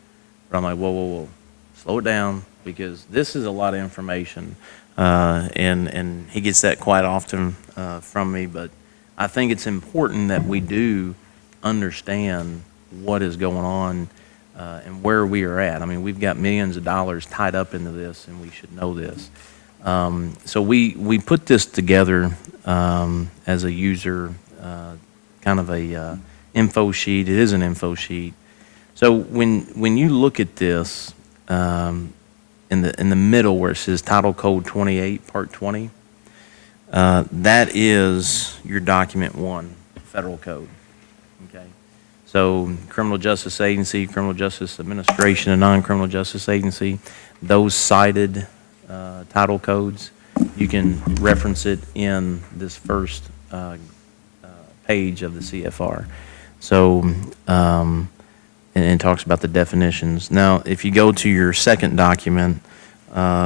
But I'm like, whoa, slow it down, because this is a lot of information. And he gets that quite often from me, but I think it's important that we do understand what is going on and where we are at. I mean, we've got millions of dollars tied up into this, and we should know this. So we put this together as a user, kind of a info sheet. It is an info sheet. So when you look at this, in the middle where it says Title Code 28, Part 20, that is your Document 1, Federal Code. Okay? So Criminal Justice Agency, Criminal Justice Administration, and Non-Criminal Justice Agency, those cited title codes, you can reference it in this first page of the CFR. So, and talks about the definitions. Now, if you go to your second document,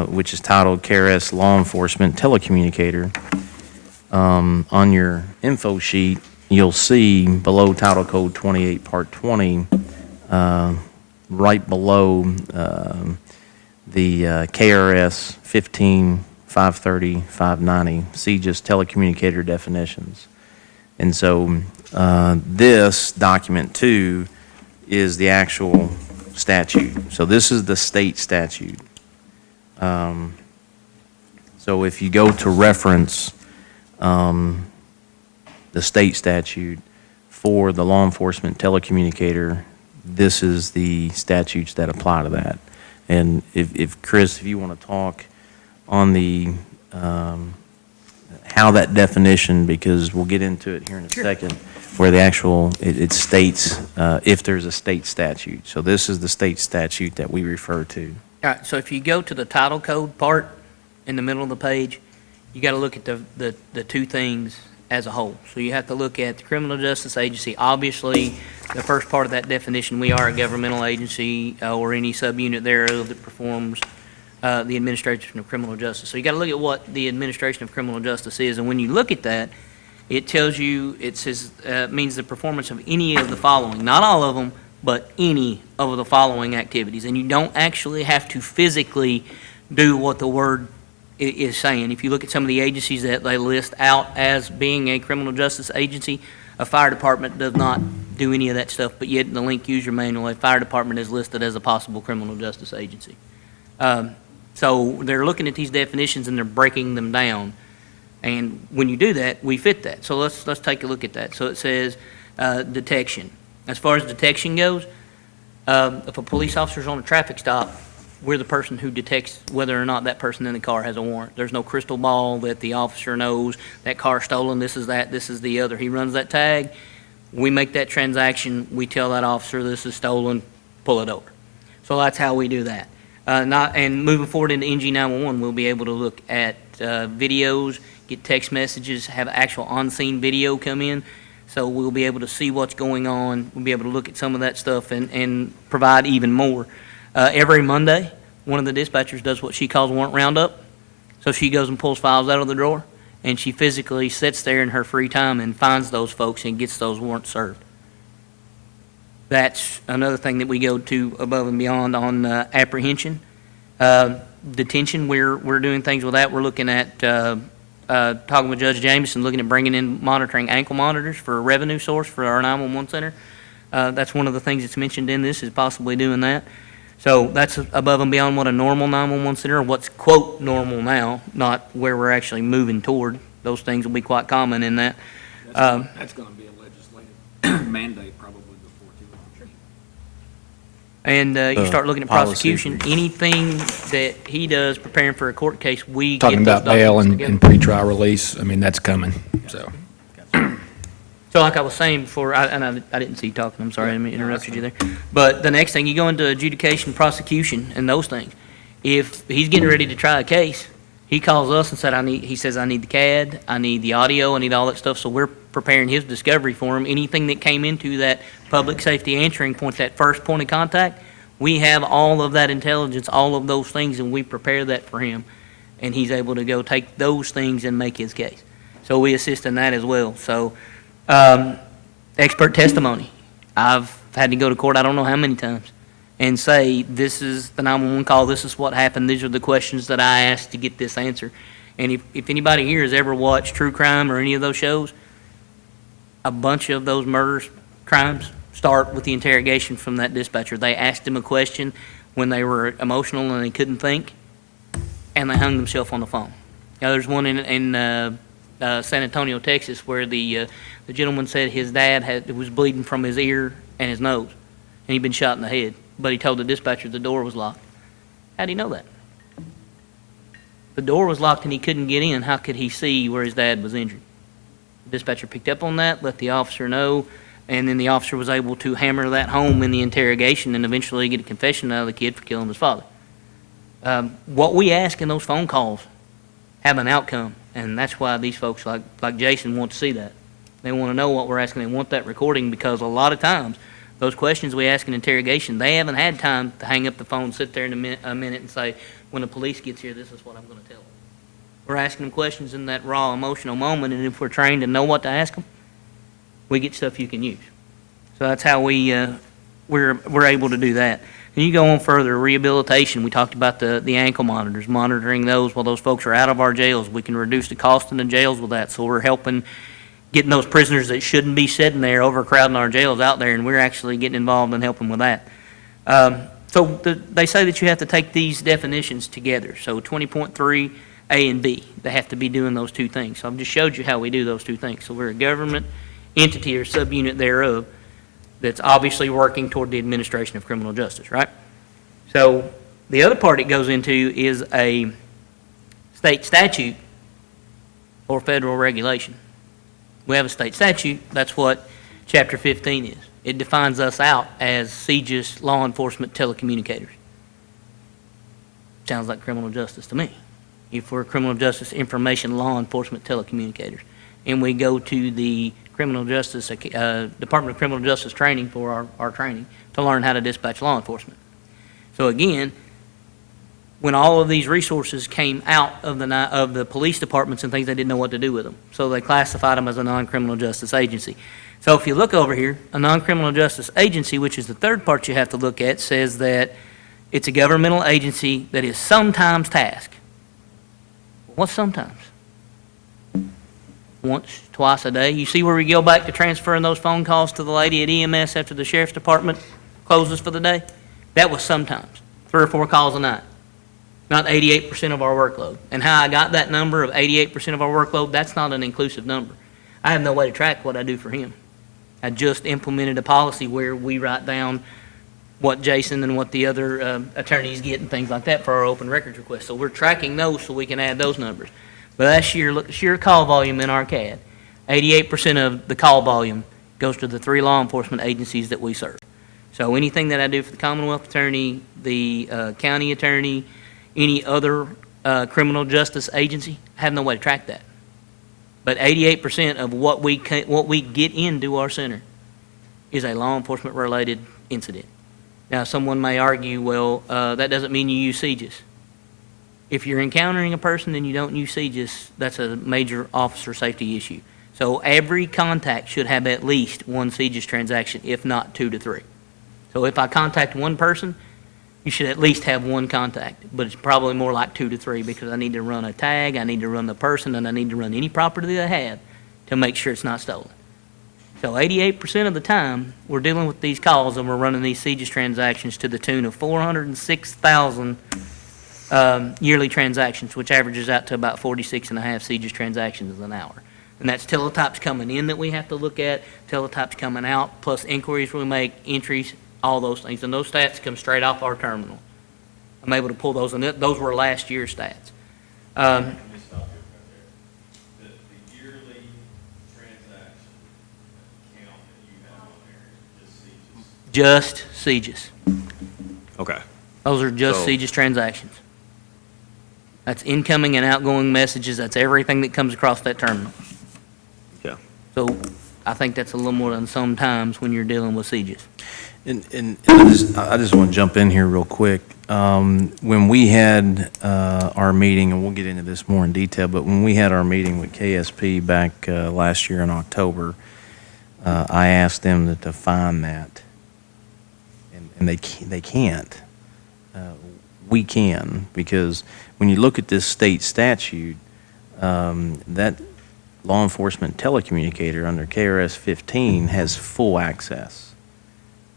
which is titled KRS Law Enforcement Telecommunicator, on your info sheet, you'll see below Title Code 28, Part 20, right below the KRS 15, 530, 590, see just telecommunicator definitions. And so this document 2 is the actual statute. So this is the state statute. So if you go to reference the state statute for the law enforcement telecommunicator, this is the statutes that apply to that. And if Chris, if you want to talk on the how that definition, because we'll get into it here in a second, where the actual, it states if there's a state statute. So this is the state statute that we refer to. All right, so if you go to the title code part in the middle of the page, you got to look at the two things as a whole. So you have to look at the Criminal Justice Agency. Obviously, the first part of that definition, we are a governmental agency or any subunit thereof that performs the administration of criminal justice. So you got to look at what the administration of criminal justice is, and when you look at that, it tells you, it says, means the performance of any of the following, not all of them, but any of the following activities. And you don't actually have to physically do what the word is saying. If you look at some of the agencies that they list out as being a criminal justice agency, a fire department does not do any of that stuff, but yet in the link user manual, a fire department is listed as a possible criminal justice agency. So they're looking at these definitions and they're breaking them down. And when you do that, we fit that. So let's take a look at that. So it says detection. As far as detection goes, if a police officer's on a traffic stop, we're the person who detects whether or not that person in the car has a warrant. There's no crystal ball that the officer knows that car's stolen, this is that, this is the other. He runs that tag, we make that transaction, we tell that officer this is stolen, pull it over. So that's how we do that. And moving forward into NG911, we'll be able to look at videos, get text messages, have actual on-scene video come in. So we'll be able to see what's going on. We'll be able to look at some of that stuff and provide even more. Every Monday, one of the dispatchers does what she calls warrant roundup. So she goes and pulls files out of the drawer, and she physically sits there in her free time and finds those folks and gets those warrants served. That's another thing that we go to above and beyond on apprehension. Detention, we're doing things with that. We're looking at talking with Judge Jameson, looking at bringing in monitoring ankle monitors for a revenue source for our 911 center. That's one of the things that's mentioned in this, is possibly doing that. So that's above and beyond what a normal 911 center, or what's, quote, normal now, not where we're actually moving toward. Those things will be quite common in that. That's going to be a legislative mandate probably before too long. And you start looking at policy. prosecution, anything that he does preparing for a court case, we get Talking those about bail documents and together. pretrial release, I mean, that's coming, so. So like I was saying before, I didn't see you talking, I'm sorry, I interrupted you there. But the next thing, you go into adjudication, prosecution, and those things. If he's getting ready to try a case, he calls us and said, he says, I need the CAD, I need the audio, I need all that stuff, so we're preparing his discovery for him. Anything that came into that public safety answering point, that first point of contact, we have all of that intelligence, all of those things, and we prepare that for him. And he's able to go take those things and make his case. So we assist in that as well. So, expert testimony. I've had to go to court I don't know how many times and say, this is the 911 call, this is what happened, these are the questions that I asked to get this answer. And if anybody here has ever watched true crime or any of those shows, a bunch of those murders, crimes, start with the interrogation from that dispatcher. They asked him a question when they were emotional and they couldn't think, and they hung themselves on the phone. Now, there's one in San Antonio, Texas, where the gentleman said his dad was bleeding from his ear and his nose, and he'd been shot in the head. But he told the dispatcher the door was locked. How do you know that? The door was locked and he couldn't get in. How could he see where his dad was injured? The dispatcher picked up on that, let the officer know, and then the officer was able to hammer that home in the interrogation and eventually get a confession out of the kid for killing his father. What we ask in those phone calls have an outcome, and that's why these folks like Jason want to see that. They want to know what we're asking. They want that recording because a lot of times, those questions we ask in interrogation, they haven't had time to hang up the phone, sit there in a minute and say, when the police gets here, this is what I'm going to tell them. We're asking them questions in that raw emotional moment, and if we're trained to know what to ask them, we get stuff you can use. So that's how we're able to do that. And you go on further, rehabilitation. We talked about the ankle monitors, monitoring those while those folks are out of our jails. We can reduce the cost in the jails with that. So we're helping getting those prisoners that shouldn't be sitting there overcrowding our jails out there, and we're actually getting involved in helping with that. They say that you have to take these definitions together. So 20.3 A and B, they have to be doing those two things. So I've just showed you how we do those two things. So we're a government entity or subunit thereof that's obviously working toward the administration of criminal justice, right? So the other part it goes into is a state statute or federal regulation. We have a state statute, that's what Chapter 15 is. It defines us out as CJIS law enforcement telecommunicators. Sounds like criminal justice to me. If we're criminal justice information law enforcement telecommunicators, and we go to the criminal justice Department of Criminal Justice training for our training to learn how to dispatch law enforcement. So again, when all of these resources came out of the police departments and things, they didn't know what to do with them. So they classified them as a non-criminal justice agency. So if you look over here, a non-criminal justice agency, which is the third part you have to look at, says that it's a governmental agency that is sometimes tasked. What's sometimes? Once, twice a day. You see where we go back to transferring those phone calls to the lady at EMS after the sheriff's department closes for the day? That was sometimes, 3 or 4 calls a night. Not 88% of our workload. And how I got that number of 88% of our workload, that's not an inclusive number. I have no way to track what I do for him. I just implemented a policy where we write down what Jason and what the other attorneys get and things like that for our open records requests. So we're tracking those so we can add those numbers. But that's sheer call volume in our CAD. 88% of the call volume goes to the 3 law enforcement agencies that we serve. So anything that I do for the Commonwealth Attorney, the county attorney, any other criminal justice agency, I have no way to track that. But 88% of what we get into our center is a law enforcement related incident. Now, someone may argue, well, that doesn't mean you use CJIS. If you're encountering a person and you don't use CJIS, that's a major officer safety issue. So every contact should have at least 1 CJIS transaction, if not 2 to 3. So if I contact one person, you should at least have 1 contact, but it's probably more like 2 to 3 because I need to run a tag, I need to run the person, and I need to run any property they have to make sure it's not stolen. So 88% of the time, we're dealing with these calls and we're running these CJIS transactions to the tune of 406,000 yearly transactions, which averages out to about 46.5 CJIS transactions an hour. And that's teletypes coming in that we have to look at, teletypes coming out, plus inquiries we make, entries, all those things. And those stats come straight off our terminal. I'm able to pull those, and those were last year's stats. Let me stop you right there. The yearly transaction count that you have on there is just CJIS. Just CJIS. Okay. Those are just So- CJIS transactions. That's incoming and outgoing messages. That's everything that comes across that terminal. Yeah. So I think that's a little more than sometimes when you're dealing with CJIS. And I just want to jump in here real quick. When we had our meeting, and we'll get into this more in detail, but when we had our meeting with KSP back last year in October, I asked them to define that, and they can't. We can, because when you look at this state statute, that law enforcement telecommunicator under KRS 15 has full access.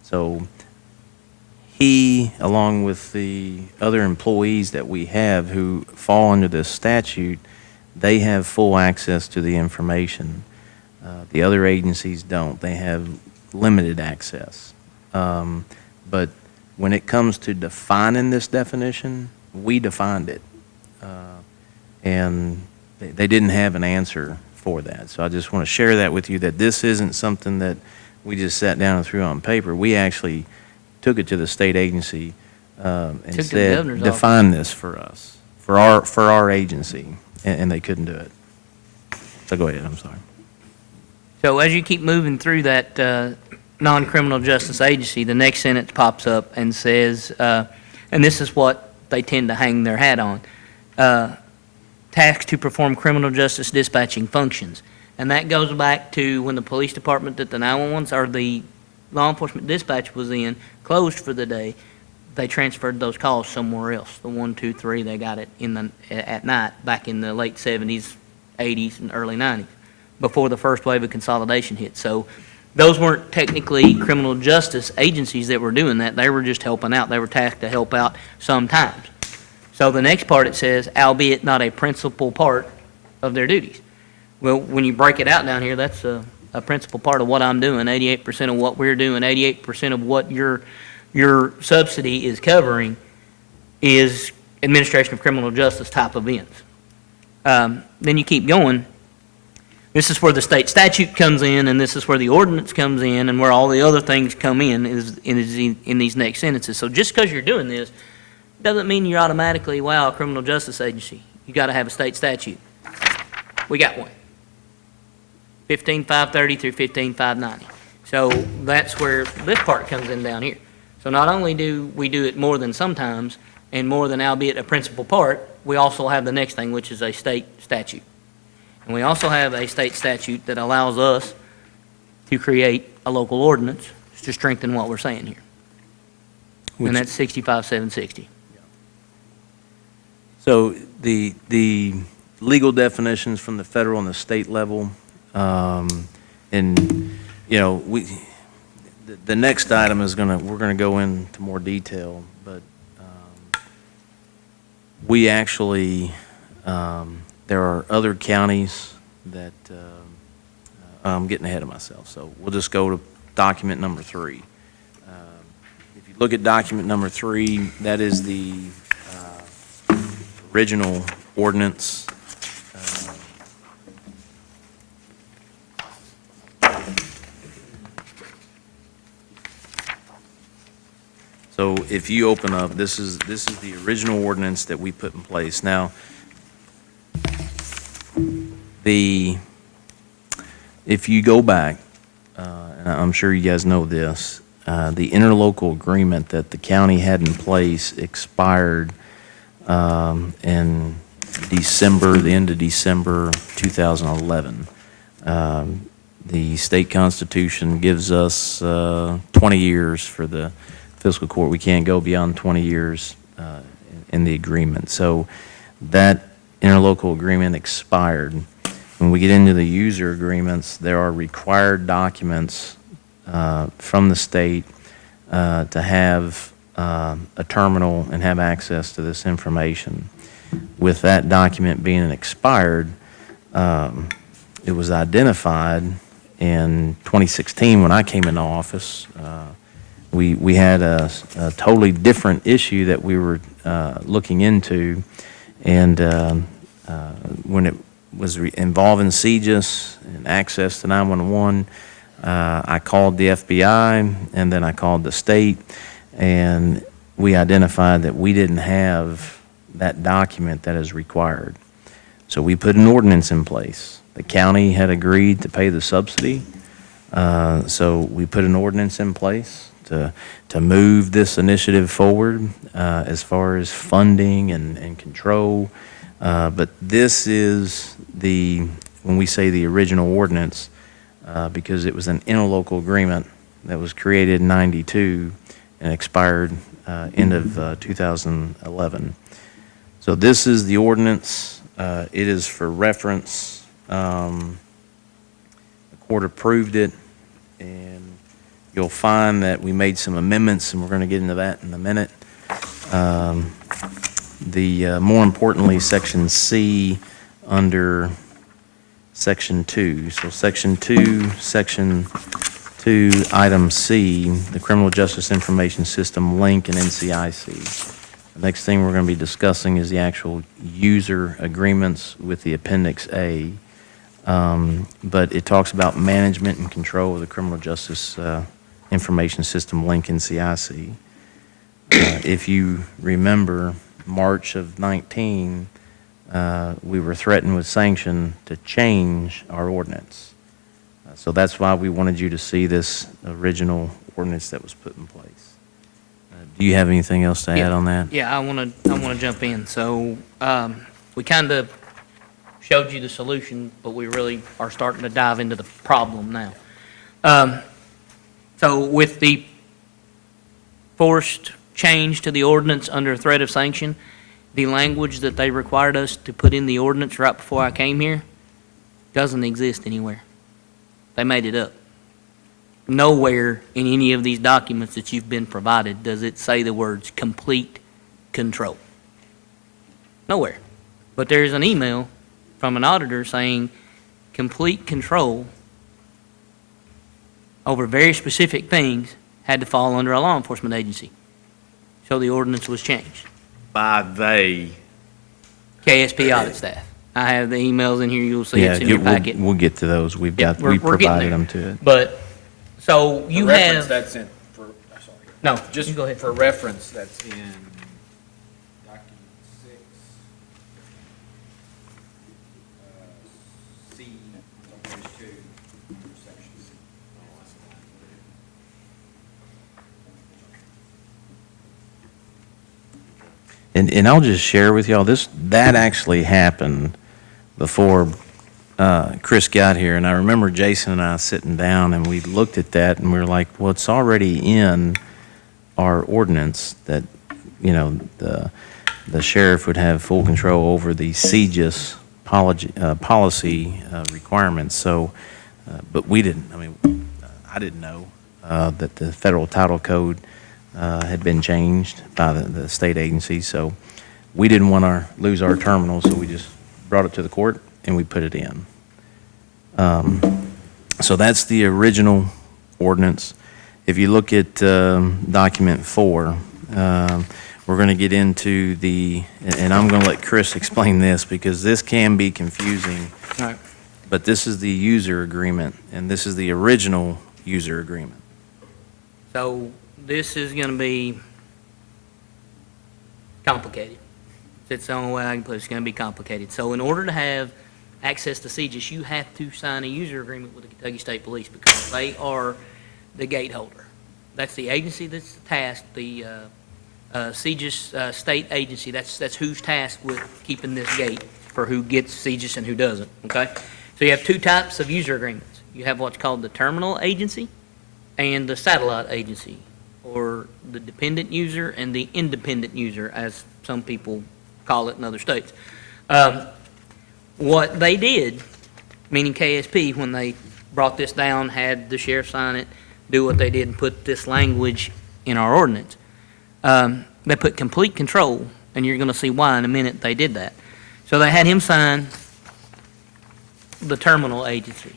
So he, along with the other employees that we have who fall under this statute, they have full access to the information. The other agencies don't. They have limited access. But when it comes to defining this definition, we defined it. And they didn't have an answer for that. So I just want to share that with you, that this isn't something that we just sat down and threw on paper. We actually took it to the state agency and Took it to the said, governor's office. define this for us, for our agency, and they couldn't do it. So go ahead, I'm sorry. So as you keep moving through that non-criminal justice agency, the next sentence pops up and says, and this is what they tend to hang their hat on, tasked to perform criminal justice dispatching functions. And that goes back to when the police department that the 911s or the law enforcement dispatch was in closed for the day. They transferred those calls somewhere else. The 123, they got it at night back in the late 70s, 80s, and early 90s, before the first wave of consolidation hit. So those weren't technically criminal justice agencies that were doing that. They were just helping out. They were tasked to help out sometimes. So the next part, it says, albeit not a principal part of their duties. Well, when you break it out down here, that's a principal part of what I'm doing. 88% of what we're doing, 88% of what your subsidy is covering is administration of criminal justice type events. Then you keep going. This is where the state statute comes in, and this is where the ordinance comes in, and where all the other things come in is in these next sentences. So just because you're doing this doesn't mean you're automatically, wow, a criminal justice agency. You got to have a state statute. We got one. 15530 through 15590. So that's where this part comes in down here. So not only do we do it more than sometimes, and more than albeit a principal part, we also have the next thing, which is a state statute. And we also have a state statute that allows us to create a local ordinance to strengthen what we're saying here. And that's 65760. So the legal definitions from the federal and the state level, and, you know, the next item is we're gonna go into more detail, but we actually, there are other counties that, I'm getting ahead of myself, so we'll just go to document number 3. If you look at document number 3, that is the original ordinance. So if you open up, this is the original ordinance that we put in place. Now, if you go back, and I'm sure you guys know this, the interlocal agreement that the county had in place expired in December, the end of December 2011. The state constitution gives us 20 years for the fiscal court. We can't go beyond 20 years in the agreement. So that interlocal agreement expired. When we get into the user agreements, there are required documents from the state to have a terminal and have access to this information. With that document being expired, it was identified in 2016 when I came into office. we had a totally different issue that we were looking into, and when it was involving CJIS and access to 911, I called the FBI, and then I called the state, and we identified that we didn't have that document that is required. So we put an ordinance in place. The county had agreed to pay the subsidy, so we put an ordinance in place to move this initiative forward as far as funding and control. But this is when we say the original ordinance, because it was an interlocal agreement that was created in '92 and expired end of 2011. So this is the ordinance. It is for reference. The court approved it, and you'll find that we made some amendments, and we're going to get into that in a minute. More importantly, Section C under Section 2. So Section 2, Item C, the Criminal Justice Information System link and NCIC. The next thing we're going to be discussing is the actual user agreements with the Appendix A. But it talks about management and control of the Criminal Justice Information System link NCIC. If you remember, March of 19, we were threatened with sanction to change our ordinance. So that's why we wanted you to see this original ordinance that was put in place. Do you have anything else to add on that? Yeah, I want to jump in. So we kind of showed you the solution, but we really are starting to dive into the problem now. So with the forced change to the ordinance under threat of sanction, the language that they required us to put in the ordinance right before I came here doesn't exist anywhere. They made it up. Nowhere in any of these documents that you've been provided does it say the words complete control. Nowhere. But there's an email from an auditor saying complete control over very specific things had to fall under a law enforcement agency. So the ordinance was changed. By they. KSP audit staff. I have the emails in here. You'll see it's in your packet. We'll get to those. We We're getting provided there. them to it. But, so you For reference, have, that's in, for, sorry. no, Just you go ahead. for reference, that's in document 6, C, on page 2, section C. And I'll just share with y'all, that actually happened before Chris got here. And I remember Jason and I sitting down, and we looked at that, and we were like, well, it's already in our ordinance that, the sheriff would have full control over the CJIS policy requirements. So, but we didn't, I didn't know that the federal title code had been changed by the state agency, so we didn't want to lose our terminal, so we just brought it to the court and we put it in. So that's the original ordinance. If you look at document 4, we're going to get into and I'm going to let Chris explain this because this can be confusing. All right. But this is the user agreement, and this is the original user agreement. So this is going to be complicated. That's the only way I can put it. It's going to be complicated. So in order to have access to CJIS, you have to sign a user agreement with the Kentucky State Police because they are the gate holder. That's the agency that's tasked, the CJIS state agency. That's who's tasked with keeping this gate for who gets CJIS and who doesn't, okay? So you have two types of user agreements. You have what's called the terminal agency and the satellite agency, or the dependent user and the independent user, as some people call it in other states. What they did, meaning KSP, when they brought this down, had the sheriff sign it, do what they did and put this language in our ordinance. They put complete control, and you're going to see why in a minute they did that. So they had him sign the terminal agency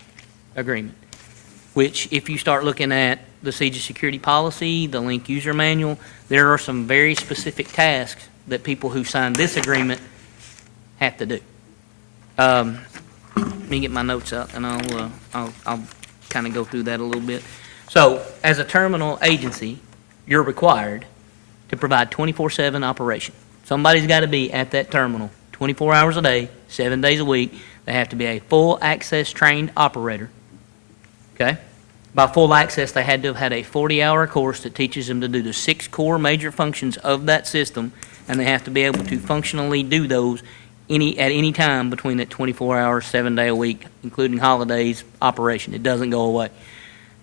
agreement, which if you start looking at the Siege Security Policy, the Link User Manual. There are some very specific tasks that people who sign this agreement have to do. Let me get my notes out, and I'll kind of go through that a little bit. So, as a terminal agency, you're required to provide 24/7 operation. Somebody's got to be at that terminal 24 hours a day, 7 days a week. They have to be a full access trained operator. Okay? By full access, they had to have had a 40-hour course that teaches them to do the 6 core major functions of that system, and they have to be able to functionally do those at any time between that 24-hour, 7-day a week, including holidays, operation. It doesn't go away.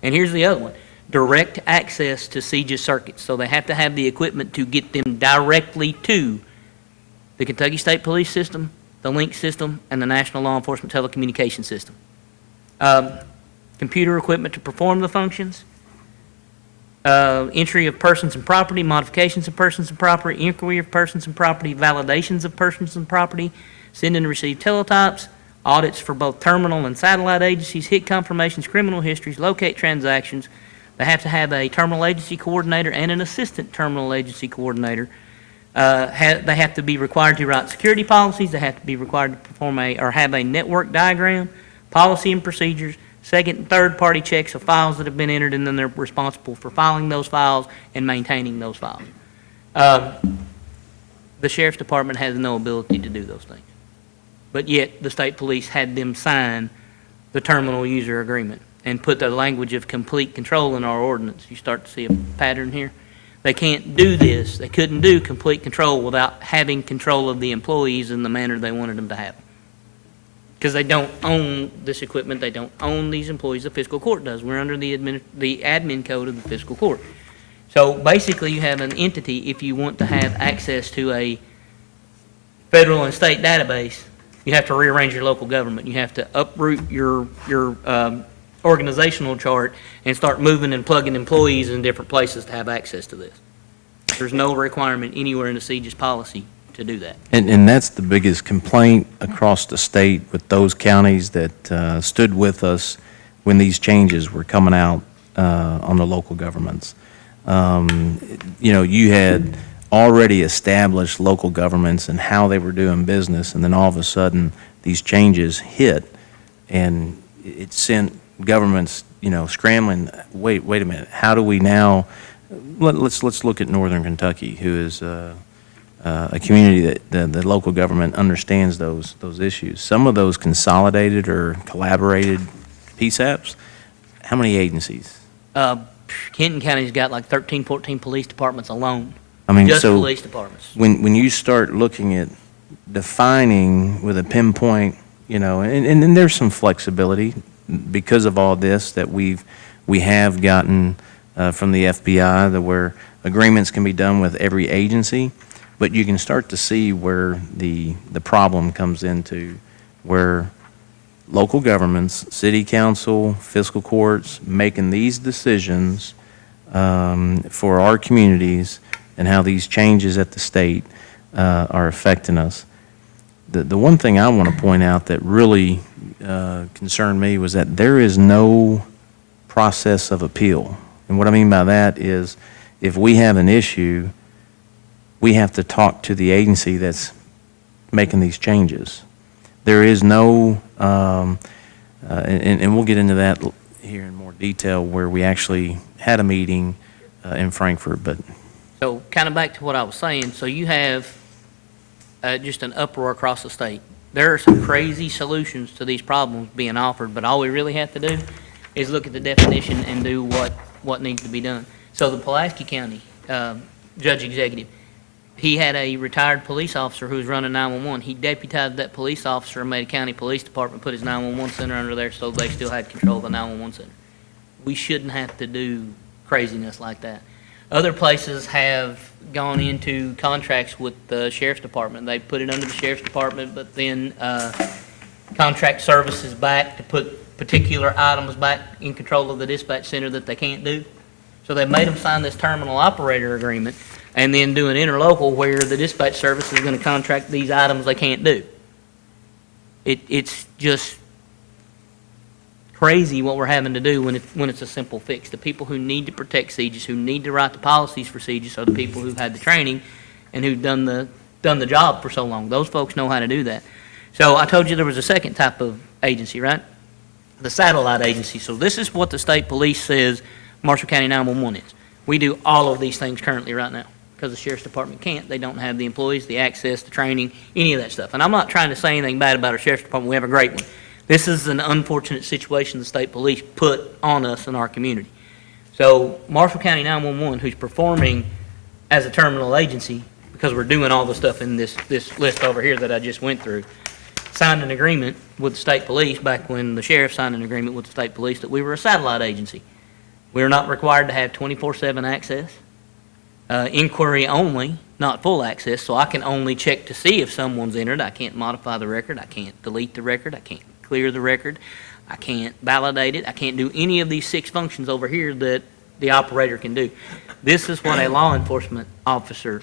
And here's the other one. Direct access to Siege circuits. So they have to have the equipment to get them directly to the Kentucky State Police system, the Link system, and the National Law Enforcement Telecommunications System. Computer equipment to perform the functions, entry of persons and property, modifications of persons and property, inquiry of persons and property, validations of persons and property, send and receive teletypes, audits for both terminal and satellite agencies, hit confirmations, criminal histories, locate transactions. They have to have a terminal agency coordinator and an assistant terminal agency coordinator. They have to be required to write security policies. They have to be required to perform have a network diagram, policy and procedures, second and third party checks of files that have been entered, and then they're responsible for filing those files and maintaining those files. The Sheriff's Department has no ability to do those things. But yet, the state police had them sign the terminal user agreement and put the language of complete control in our ordinance. You start to see a pattern here. They can't do this. They couldn't do complete control without having control of the employees in the manner they wanted them to have. Because they don't own this equipment, they don't own these employees, the fiscal court does. We're under the admin code of the fiscal court. So basically you have an entity, if you want to have access to a federal and state database, you have to rearrange your local government. You have to uproot your organizational chart and start moving and plugging employees in different places to have access to this. There's no requirement anywhere in the Siege's policy to do that. And that's the biggest complaint across the state with those counties that stood with us when these changes were coming out on the local governments. You had already established local governments and how they were doing business, and then all of a sudden these changes hit, and it sent governments, scrambling. Wait a minute. How do we now? Let's look at Northern Kentucky, who is a community that the local government understands those issues. Some of those consolidated or collaborated PSAPs. How many agencies? Kenton County's got like 13, 14 police departments alone. I mean, just so police departments. When you start looking at defining with a pinpoint, and there's some flexibility because of all this that we have gotten from the FBI, where agreements can be done with every agency, but you can start to see where the problem comes into, where local governments, city council, fiscal courts, making these decisions for our communities and how these changes at the state are affecting us. The one thing I want to point out that really concerned me was that there is no process of appeal. And what I mean by that is if we have an issue, we have to talk to the agency that's making these changes. There is no, and we'll get into that here in more detail, where we actually had a meeting in Frankfurt, but. So kind of back to what I was saying, so you have just an uproar across the state. There are some crazy solutions to these problems being offered, but all we really have to do is look at the definition and do what needs to be done. So the Pulaski County Judge Executive, he had a retired police officer who was running 911. He deputized that police officer and made a county police department put his 911 center under there so they still had control of the 911 center. We shouldn't have to do craziness like that. Other places have gone into contracts with the Sheriff's Department. They put it under the Sheriff's Department, but then contract services back to put particular items back in control of the dispatch center that they can't do. So they made them sign this terminal operator agreement and then do an interlocal where the dispatch service is going to contract these items they can't do. It's just crazy what we're having to do when it's a simple fix. The people who need to protect CJIS, who need to write the policies for CJIS, are the people who've had the training and who've done the job for so long. Those folks know how to do that. So I told you there was a second type of agency, right? The satellite agency. So this is what the state police says Marshall County 911 is. We do all of these things currently right now because the sheriff's department can't. They don't have the employees, the access, the training, any of that stuff. And I'm not trying to say anything bad about our sheriff's department. We have a great one. This is an unfortunate situation the state police put on us in our community. So Marshall County 911, who's performing as a terminal agency, because we're doing all the stuff in this list over here that I just went through, signed an agreement with the state police back when the sheriff signed an agreement with the state police that we were a satellite agency. We're not required to have 24/7 access, inquiry only, not full access, so I can only check to see if someone's entered. I can't modify the record. I can't delete the record. I can't clear the record. I can't validate it. I can't do any of these 6 functions over here that the operator can do. This is what a law enforcement officer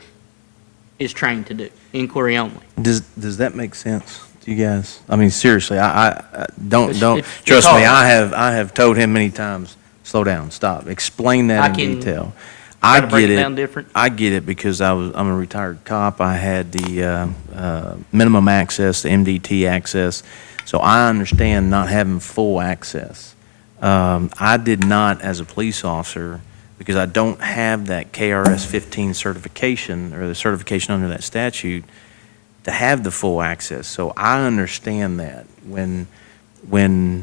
is trained to do, inquiry only. Does that make sense to you guys? I mean, seriously, I don't, It's trust me, hard. I have told him many times, slow down, stop, explain that in detail. Try I to break get it it. down different. I get it because I'm a retired cop. I had the minimum access, the MDT access, so I understand not having full access. I did not, as a police officer, because I don't have that KRS 15 certification or the certification under that statute, to have the full access. So I understand that when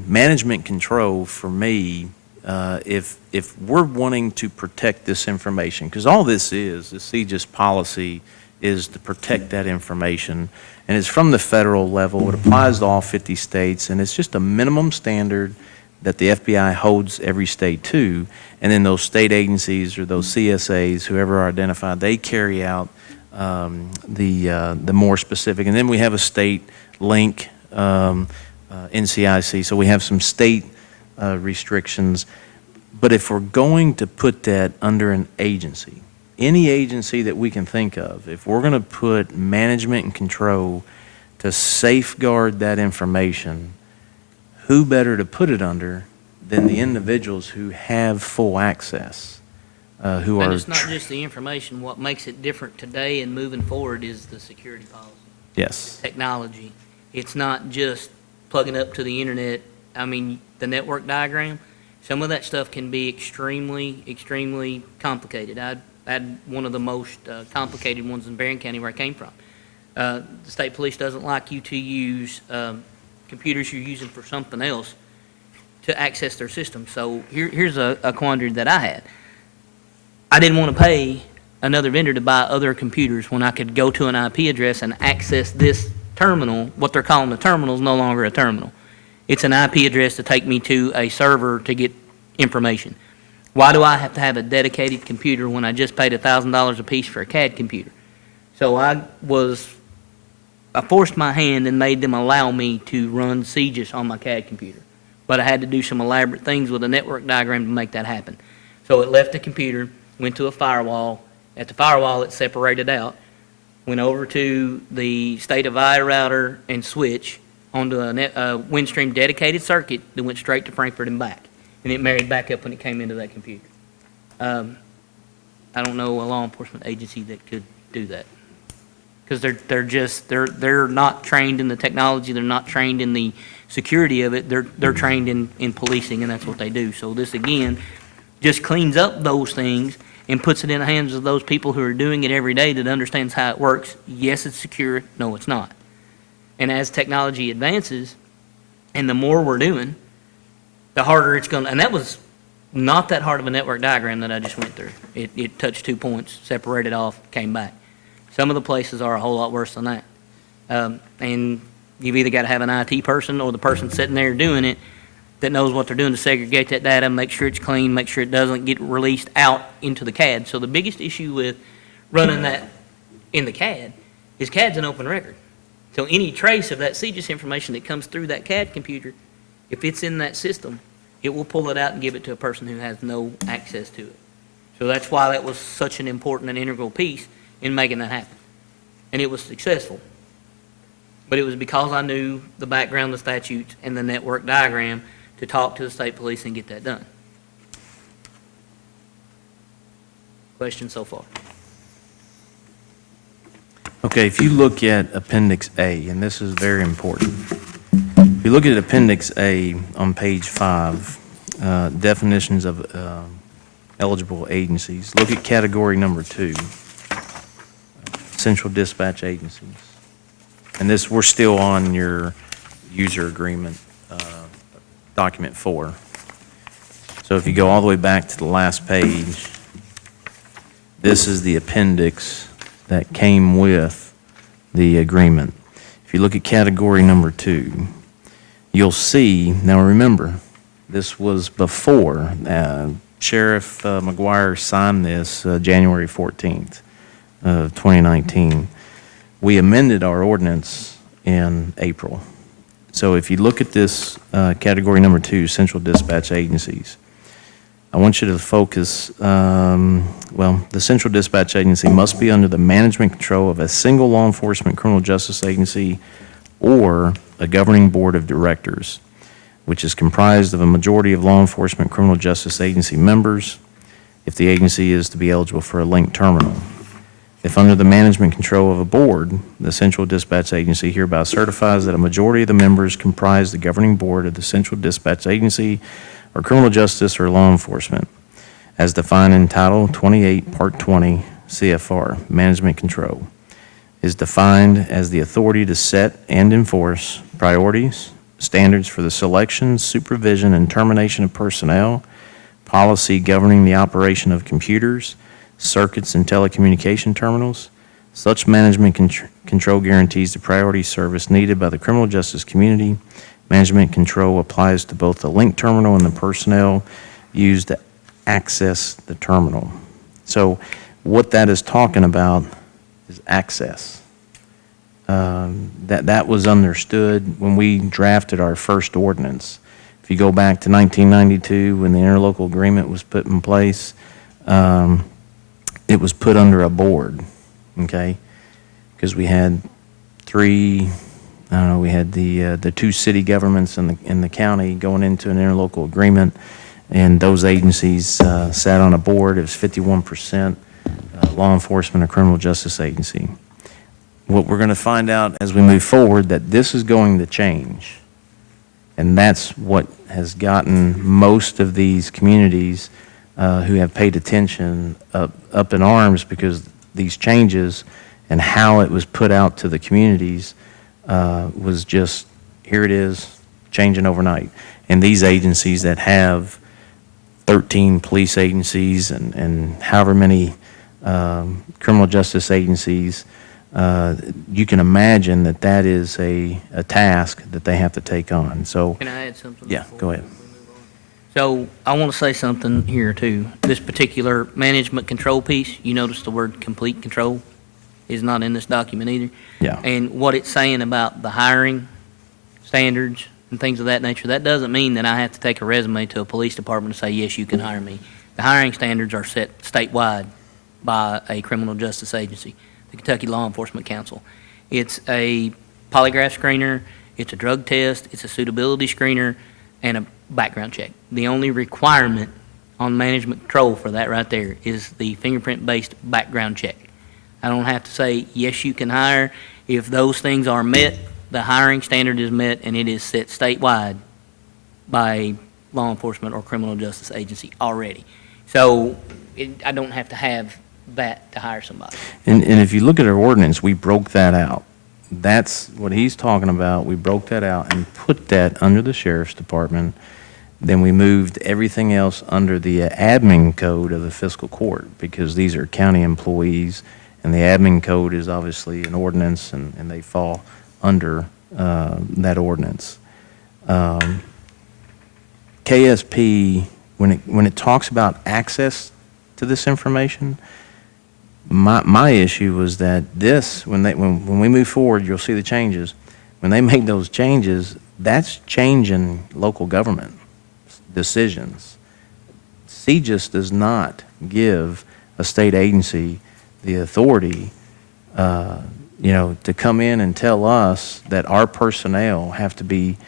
management control for me, if we're wanting to protect this information, because all this is, the CJIS policy is to protect that information, and it's from the federal level. It applies to all 50 states, and it's just a minimum standard that the FBI holds every state to, and then those state agencies or those CSAs, whoever are identified, they carry out the more specific. And then we have a state link, NCIC, so we have some state restrictions. But if we're going to put that under an agency, any agency that we can think of, if we're going to put management and control to safeguard that information, who better to put it under than the individuals who have full access, who And are... it's not just the information. What makes it different today and moving forward is the security policy. Yes. Technology. It's not just plugging up to the internet. I mean, the network diagram, some of that stuff can be extremely, extremely complicated. I had one of the most complicated ones in Barron County where I came from. The state police doesn't like you to use computers you're using for something else to access their system. So here's a quandary that I had. I didn't want to pay another vendor to buy other computers when I could go to an IP address and access this terminal. What they're calling a terminal is no longer a terminal. It's an IP address to take me to a server to get information. Why do I have to have a dedicated computer when I just paid $1,000 a piece for a CAD computer? So I forced my hand and made them allow me to run CJIS on my CAD computer. But I had to do some elaborate things with a network diagram to make that happen. So it left the computer, went to a firewall. At the firewall, it separated out, went over to the state of I router and switch onto a Windstream dedicated circuit that went straight to Frankfurt and back. And it married back up when it came into that computer. I don't know a law enforcement agency that could do that. Because they're not trained in the technology, they're not trained in the security of it, they're trained in policing, and that's what they do. So this, again, just cleans up those things and puts it in the hands of those people who are doing it every day that understands how it works. Yes, it's secure, no, it's not. And as technology advances, and the more we're doing, the harder it's going to, and that was not that hard of a network diagram that I just went through. It touched 2 points, separated off, came back. Some of the places are a whole lot worse than that. And you've either got to have an IT person or the person sitting there doing it that knows what they're doing to segregate that data, make sure it's clean, make sure it doesn't get released out into the CAD. So the biggest issue with running that in the CAD is CAD's an open record. So any trace of that CJIS information that comes through that CAD computer, if it's in that system, it will pull it out and give it to a person who has no access to it. So that's why that was such an important and integral piece in making that happen. And it was successful. But it was because I knew the background, the statutes, and the network diagram to talk to the state police and get that done. Question so far? Okay, if you look at Appendix A, and this is very important. If you look at Appendix A on page 5, definitions of eligible agencies, look at category number 2, central dispatch agencies. And this, we're still on your user agreement, document 4. So if you go all the way back to the last page, this is the appendix that came with the agreement. If you look at category number 2, you'll see, now remember, this was before Sheriff McGuire signed this January 14th of 2019. We amended our ordinance in April. So if you look at this category number 2, central dispatch agencies, I want you to focus, the central dispatch agency must be under the management control of a single law enforcement criminal justice agency or a governing board of directors, which is comprised of a majority of law enforcement criminal justice agency members, if the agency is to be eligible for a linked terminal. If under the management control of a board, the central dispatch agency hereby certifies that a majority of the members comprise the governing board of the central dispatch agency or criminal justice or law enforcement, as defined in Title 28, Part 20, CFR, Management Control, is defined as the authority to set and enforce priorities, standards for the selection, supervision, and termination of personnel, policy governing the operation of computers, circuits, and telecommunication terminals. Such management control guarantees the priority service needed by the criminal justice community. Management control applies to both the link terminal and the personnel used to access the terminal. So what that is talking about is access. That was understood when we drafted our first ordinance. If you go back to 1992, when the interlocal agreement was put in place, it was put under a board, okay? Because we had we had the 2 city governments in the county going into an interlocal agreement, and those agencies sat on a board. It was 51% law enforcement or criminal justice agency. What we're going to find out as we move forward, that this is going to change, and that's what has gotten most of these communities who have paid attention up in arms, because these changes and how it was put out to the communities was just, here it is, changing overnight. And these agencies that have 13 police agencies and however many criminal justice agencies, you can imagine that that is a task that they have to take on. So, Can I add something? yeah, go ahead. So I want to say something here too. This particular management control piece, you notice the word complete control is not in this document either. Yeah. And what it's saying about the hiring standards and things of that nature, that doesn't mean that I have to take a resume to a police department and say, yes, you can hire me. The hiring standards are set statewide by a criminal justice agency, the Kentucky Law Enforcement Council. It's a polygraph screener, it's a drug test, it's a suitability screener, and a background check. The only requirement on management control for that right there is the fingerprint-based background check. I don't have to say, yes, you can hire. If those things are met, the hiring standard is met, and it is set statewide by a law enforcement or criminal justice agency already. So I don't have to have that to hire somebody. And if you look at our ordinance, we broke that out. That's what he's talking about. We broke that out and put that under the sheriff's department. Then we moved everything else under the admin code of the fiscal court, because these are county employees, and the admin code is obviously an ordinance, and they fall under that ordinance. KSP, when it talks about access to this information, my issue was that this, when we move forward, you'll see the changes. When they make those changes, that's changing local government decisions. CJIS does not give a state agency the authority, to come in and tell us that our personnel have to be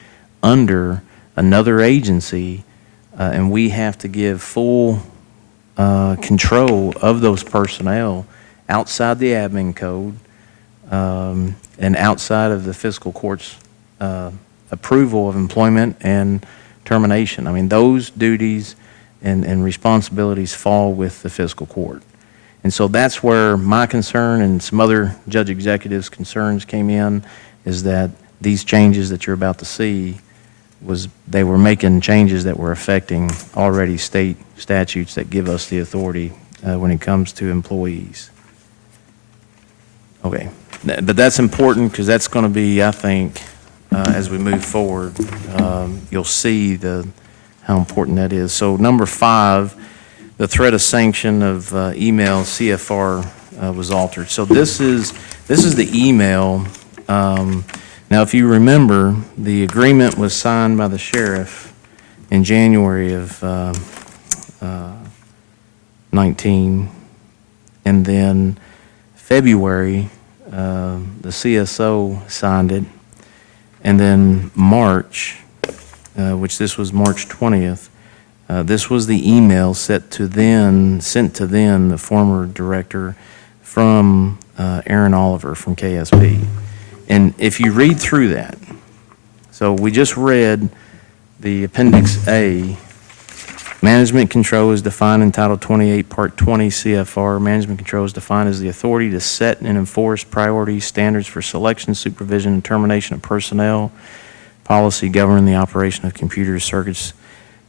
under another agency, and we have to give full control of those personnel outside the admin code and outside of the fiscal court's approval of employment and termination. I mean, those duties and responsibilities fall with the fiscal court. And so that's where my concern and some other judge executives' concerns came in, is that these changes that you're about to see they were making changes that were affecting already state statutes that give us the authority when it comes to employees. Okay, but that's important because that's going to be, I think, as we move forward, you'll see how important that is. So number 5, the threat of sanction of email CFR was altered. So this is the email. Now, if you remember, the agreement was signed by the sheriff in January of 19, and then February, the CSO signed it, and then March, which this was March 20th, this was the email sent to then the former director from Aaron Oliver from KSP. And if you read through that, so we just read the Appendix A. Management control is defined in Title 28, Part 20 CFR. Management control is defined as the authority to set and enforce priorities, standards for selection, supervision, and termination of personnel, policy governing the operation of computers, circuits,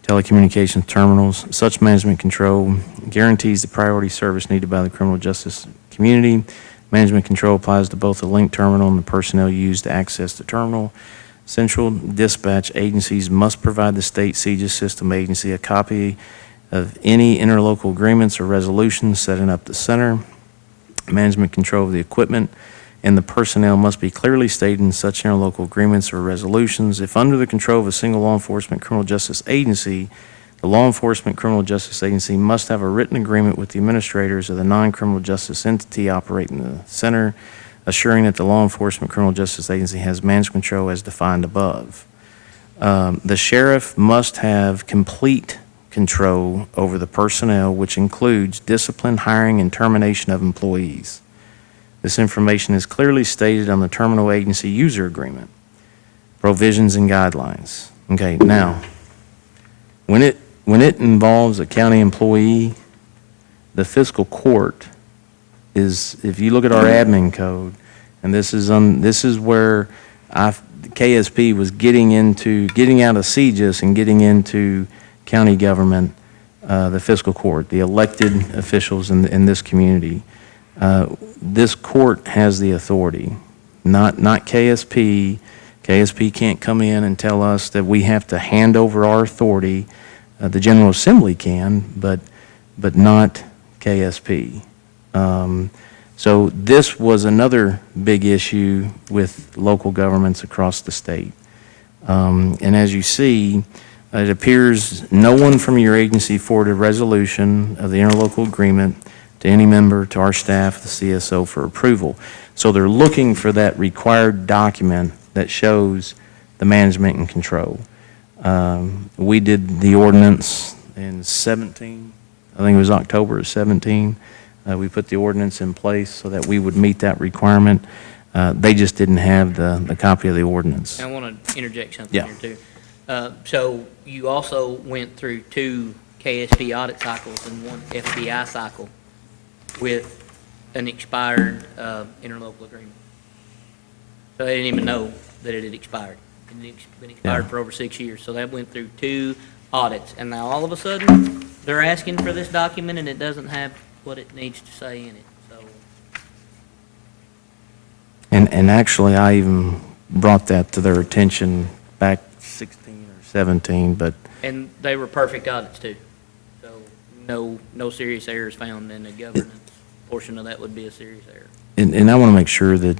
telecommunications terminals. Such management control guarantees the priority service needed by the criminal justice community. Management control applies to both the link terminal and the personnel used to access the terminal. Central dispatch agencies must provide the state CJIS system agency a copy of any interlocal agreements or resolutions setting up the center. Management control of the equipment and the personnel must be clearly stated in such interlocal agreements or resolutions. If under the control of a single law enforcement criminal justice agency, the law enforcement criminal justice agency must have a written agreement with the administrators of the non-criminal justice entity operating the center, assuring that the law enforcement criminal justice agency has management control as defined above. The sheriff must have complete control over the personnel, which includes discipline, hiring, and termination of employees. This information is clearly stated on the terminal agency user agreement, provisions and guidelines. Okay, now, when it involves a county employee, the fiscal court is, if you look at our admin code, and this is where KSP was getting out of CJIS and getting into county government, the fiscal court, the elected officials in this community. This court has the authority, not KSP. KSP can't come in and tell us that we have to hand over our authority. The General Assembly can, but not KSP. So this was another big issue with local governments across the state. And as you see, it appears no one from your agency forwarded a resolution of the interlocal agreement to any member, to our staff, the CSO, for approval. So they're looking for that required document that shows the management and control. We did the ordinance in 17, I think it was October of 17. We put the ordinance in place so that we would meet that requirement. They just didn't have the copy of the ordinance. I want to interject something Yeah. here too. So you also went through 2 KSP audit cycles and 1 FBI cycle with an expired interlocal agreement. So they didn't even know that it had expired. It had been expired Yeah. for over 6 years. So that went through 2 audits. And now all of a sudden, they're asking for this document and it doesn't have what it needs to say in it. So And actually, I even brought that to their attention back 16 or 17, but and they were perfect audits too. So no serious errors found in the governance portion of that would be a serious error. and I want to make sure that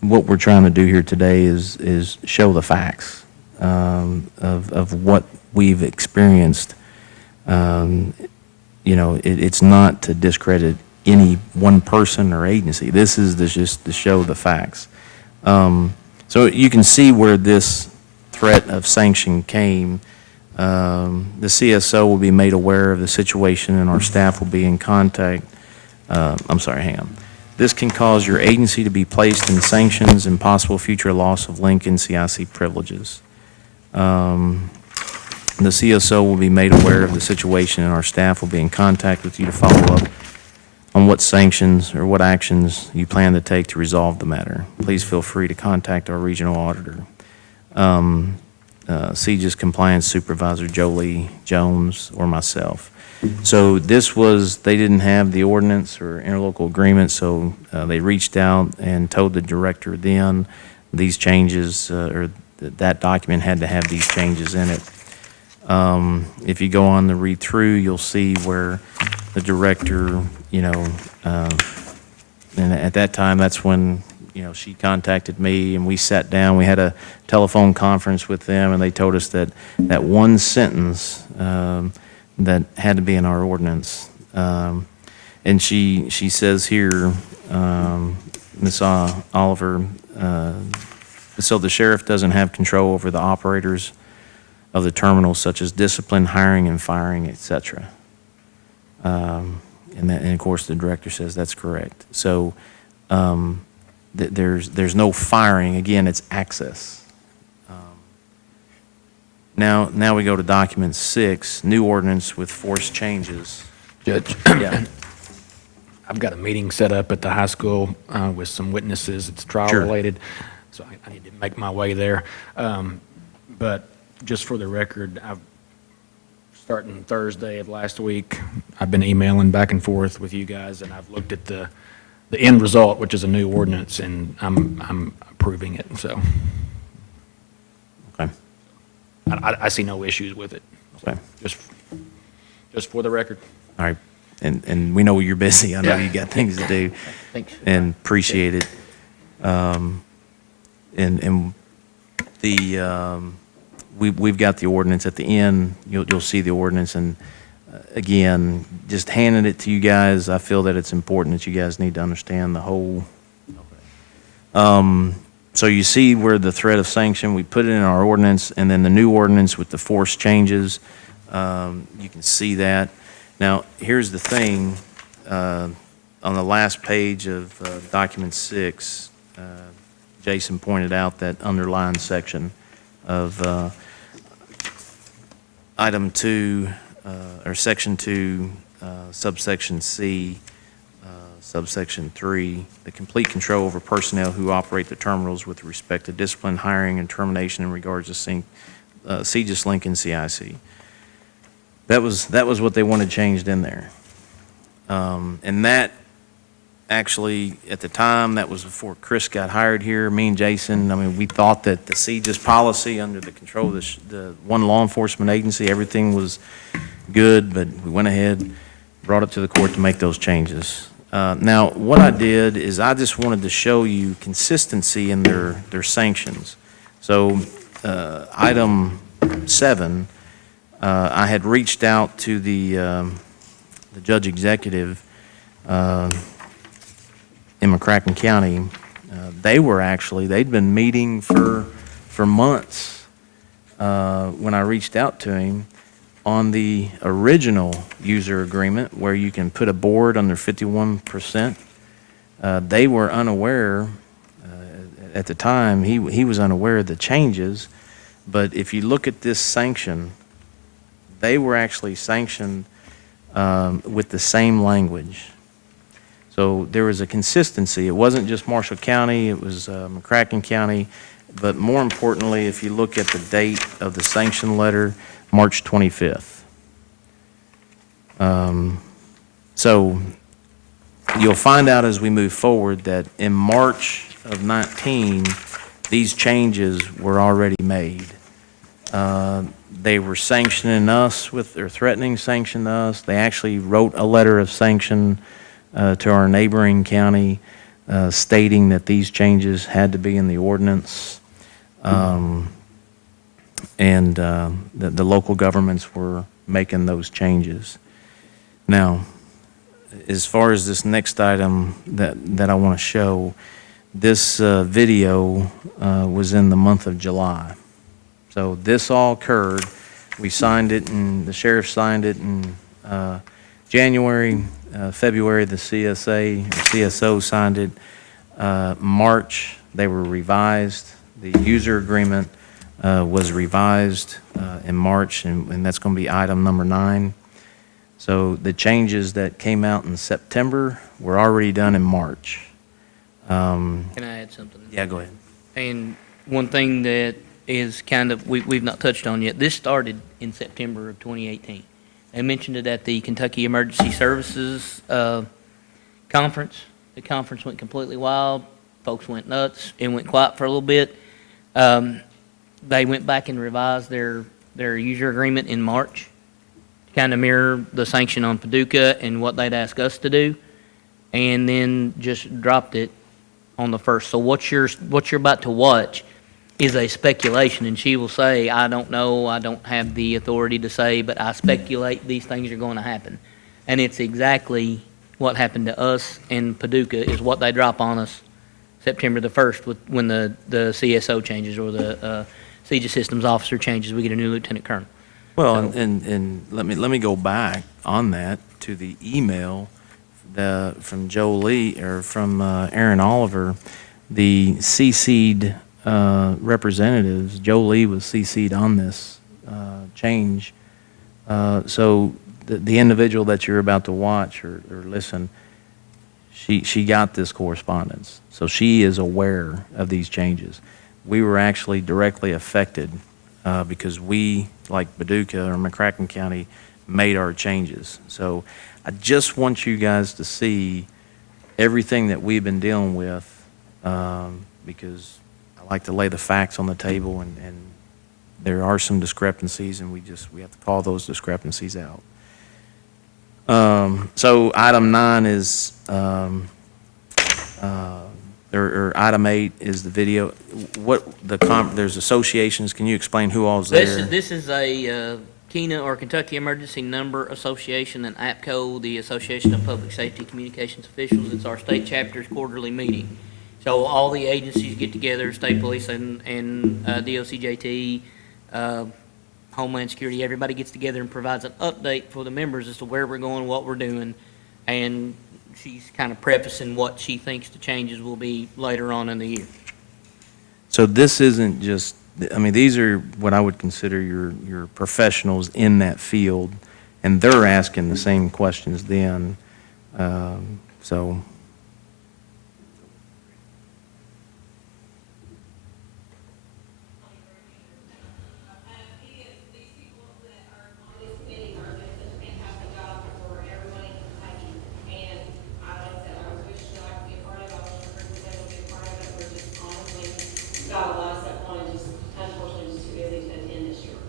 what we're trying to do here today is show the facts of what we've experienced. It's not to discredit any one person or agency. This is just to show the facts. So you can see where this threat of sanction came, the CSO will be made aware of the situation and our staff will be in contact. I'm sorry, hang on. This can cause your agency to be placed in sanctions and possible future loss of link NCIC privileges. The CSO will be made aware of the situation and our staff will be in contact with you to follow up on what sanctions or what actions you plan to take to resolve the matter. Please feel free to contact our regional auditor. CJIS Compliance Supervisor Jolie Jones or myself. So this was, they didn't have the ordinance or interlocal agreement, so they reached out and told the director then these changes, or that document had to have these changes in it. If you go on the read through, you'll see where the director, and at that time, that's when, she contacted me and we sat down. We had a telephone conference with them and they told us that that one sentence that had to be in our ordinance. And she says here, Ms. Oliver, so the sheriff doesn't have control over the operators of the terminals such as discipline, hiring and firing, et cetera. And of course the director says that's correct. So there's no firing. Again, it's access. Now we go to document 6, new ordinance with forced changes. Judge, Yeah. I've got a meeting set up at the high school with some witnesses. It's trial-related, so I need to make my way there. But just for the record, starting Thursday of last week, I've been emailing back and forth with you guys, and I've looked at the end result, which is a new ordinance, and I'm approving it, so Okay. I see no issues with it. Okay. Just for the record. All right. And we know you're busy. I know Yeah. you got things to do. Thanks. And appreciate it. And we've got the ordinance at the end. You'll see the ordinance, and again, just handing it to you guys. I feel that it's important that you guys need to understand the whole. So you see where the threat of sanction, we put it in our ordinance, and then the new ordinance with the forced changes. You can see that. Now, here's the thing. On the last page of document 6, Jason pointed out that underlined section of item 2, or section 2, subsection C, subsection 3, the complete control over personnel who operate the terminals with respect to discipline, hiring, and termination in regards to CJIS Link and CIC. That was what they wanted changed in there. And that actually, at the time, that was before Chris got hired here, me and Jason, we thought that the CJIS policy under the control of the one law enforcement agency, everything was good, but we went ahead, brought it to the court to make those changes. Now, what I did is I just wanted to show you consistency in their sanctions. So, item 7, I had reached out to the judge executive in McCracken County. They'd been meeting for months when I reached out to him on the original user agreement where you can put a board under 51%. They were unaware, at the time, he was unaware of the changes, but if you look at this sanction, they were actually sanctioned with the same language. So there was a consistency. It wasn't just Marshall County, it was McCracken County, but more importantly, if you look at the date of the sanction letter, March 25th. So you'll find out as we move forward that in March of 19, these changes were already made. They were sanctioning us or threatening sanction us. They actually wrote a letter of sanction to our neighboring county stating that these changes had to be in the ordinance. And the local governments were making those changes. Now, as far as this next item that I want to show, this video was in the month of July. So this all occurred. We signed it, and the sheriff signed it in January, February, the CSA, or CSO signed it. March, they were revised. The user agreement was revised in March, and that's going to be item number 9. So the changes that came out in September were already done in March. Can I add something? Yeah, go ahead. And one thing that is kind of, we've not touched on yet, this started in September of 2018. They mentioned it at the Kentucky Emergency Services conference. The conference went completely wild. Folks went nuts. It went quiet for a little bit. They went back and revised their user agreement in March to kind of mirror the sanction on Paducah and what they'd ask us to do, and then just dropped it on the 1st. So what you're about to watch is a speculation, and she will say, I don't know, I don't have the authority to say, but I speculate these things are going to happen. And it's exactly what happened to us in Paducah is what they drop on us September the 1st when the CSO changes or the Siege Systems Officer changes. We get a new lieutenant colonel. Well, So- and let me go back on that to the email from Joe Lee, or from Aaron Oliver, the CC'd representatives. Joe Lee was CC'd on this change. So the individual that you're about to watch or listen, she got this correspondence. So she is aware of these changes. We were actually directly affected because we, like Paducah or McCracken County, made our changes. So I just want you guys to see everything that we've been dealing with, because I like to lay the facts on the table, and there are some discrepancies, and we have to call those discrepancies out. So item 9 is, or item 8 is the video. There's associations. Can you explain who all's there? This is a KENA, or Kentucky Emergency Number Association, and APCO, the Association of Public Safety Communications Officials. It's our state chapter's quarterly meeting. So all the agencies get together, state police and DOCJT, Homeland Security, everybody gets together and provides an update for the members as to where we're going, what we're doing, and she's kind of prefacing what she thinks the changes will be later on in the year. So this isn't just, I mean, these are what I would consider your professionals in that field, and they're asking the same questions then. So. These people that are on this committee are doing such a fantastic job for everybody in Kentucky. And like I said, I was wishing that I could be a part of it. I was representing to be a part of it. We're just honestly got a lot of stuff on and just unfortunately just too busy to attend this year.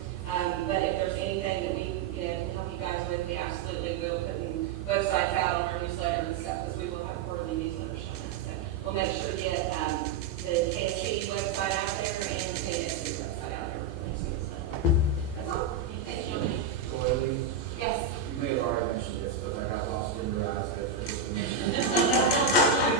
But if there's anything that we can help you guys with, we absolutely will. Putting websites out on our newsletter and stuff, because we will have quarterly newsletters on that. So we'll make sure to get the KSC website out there and the KSC website out there for next newsletter. That's all. Thank you. Yes. You may have already mentioned this, but I got lost in your eyes there for just a minute.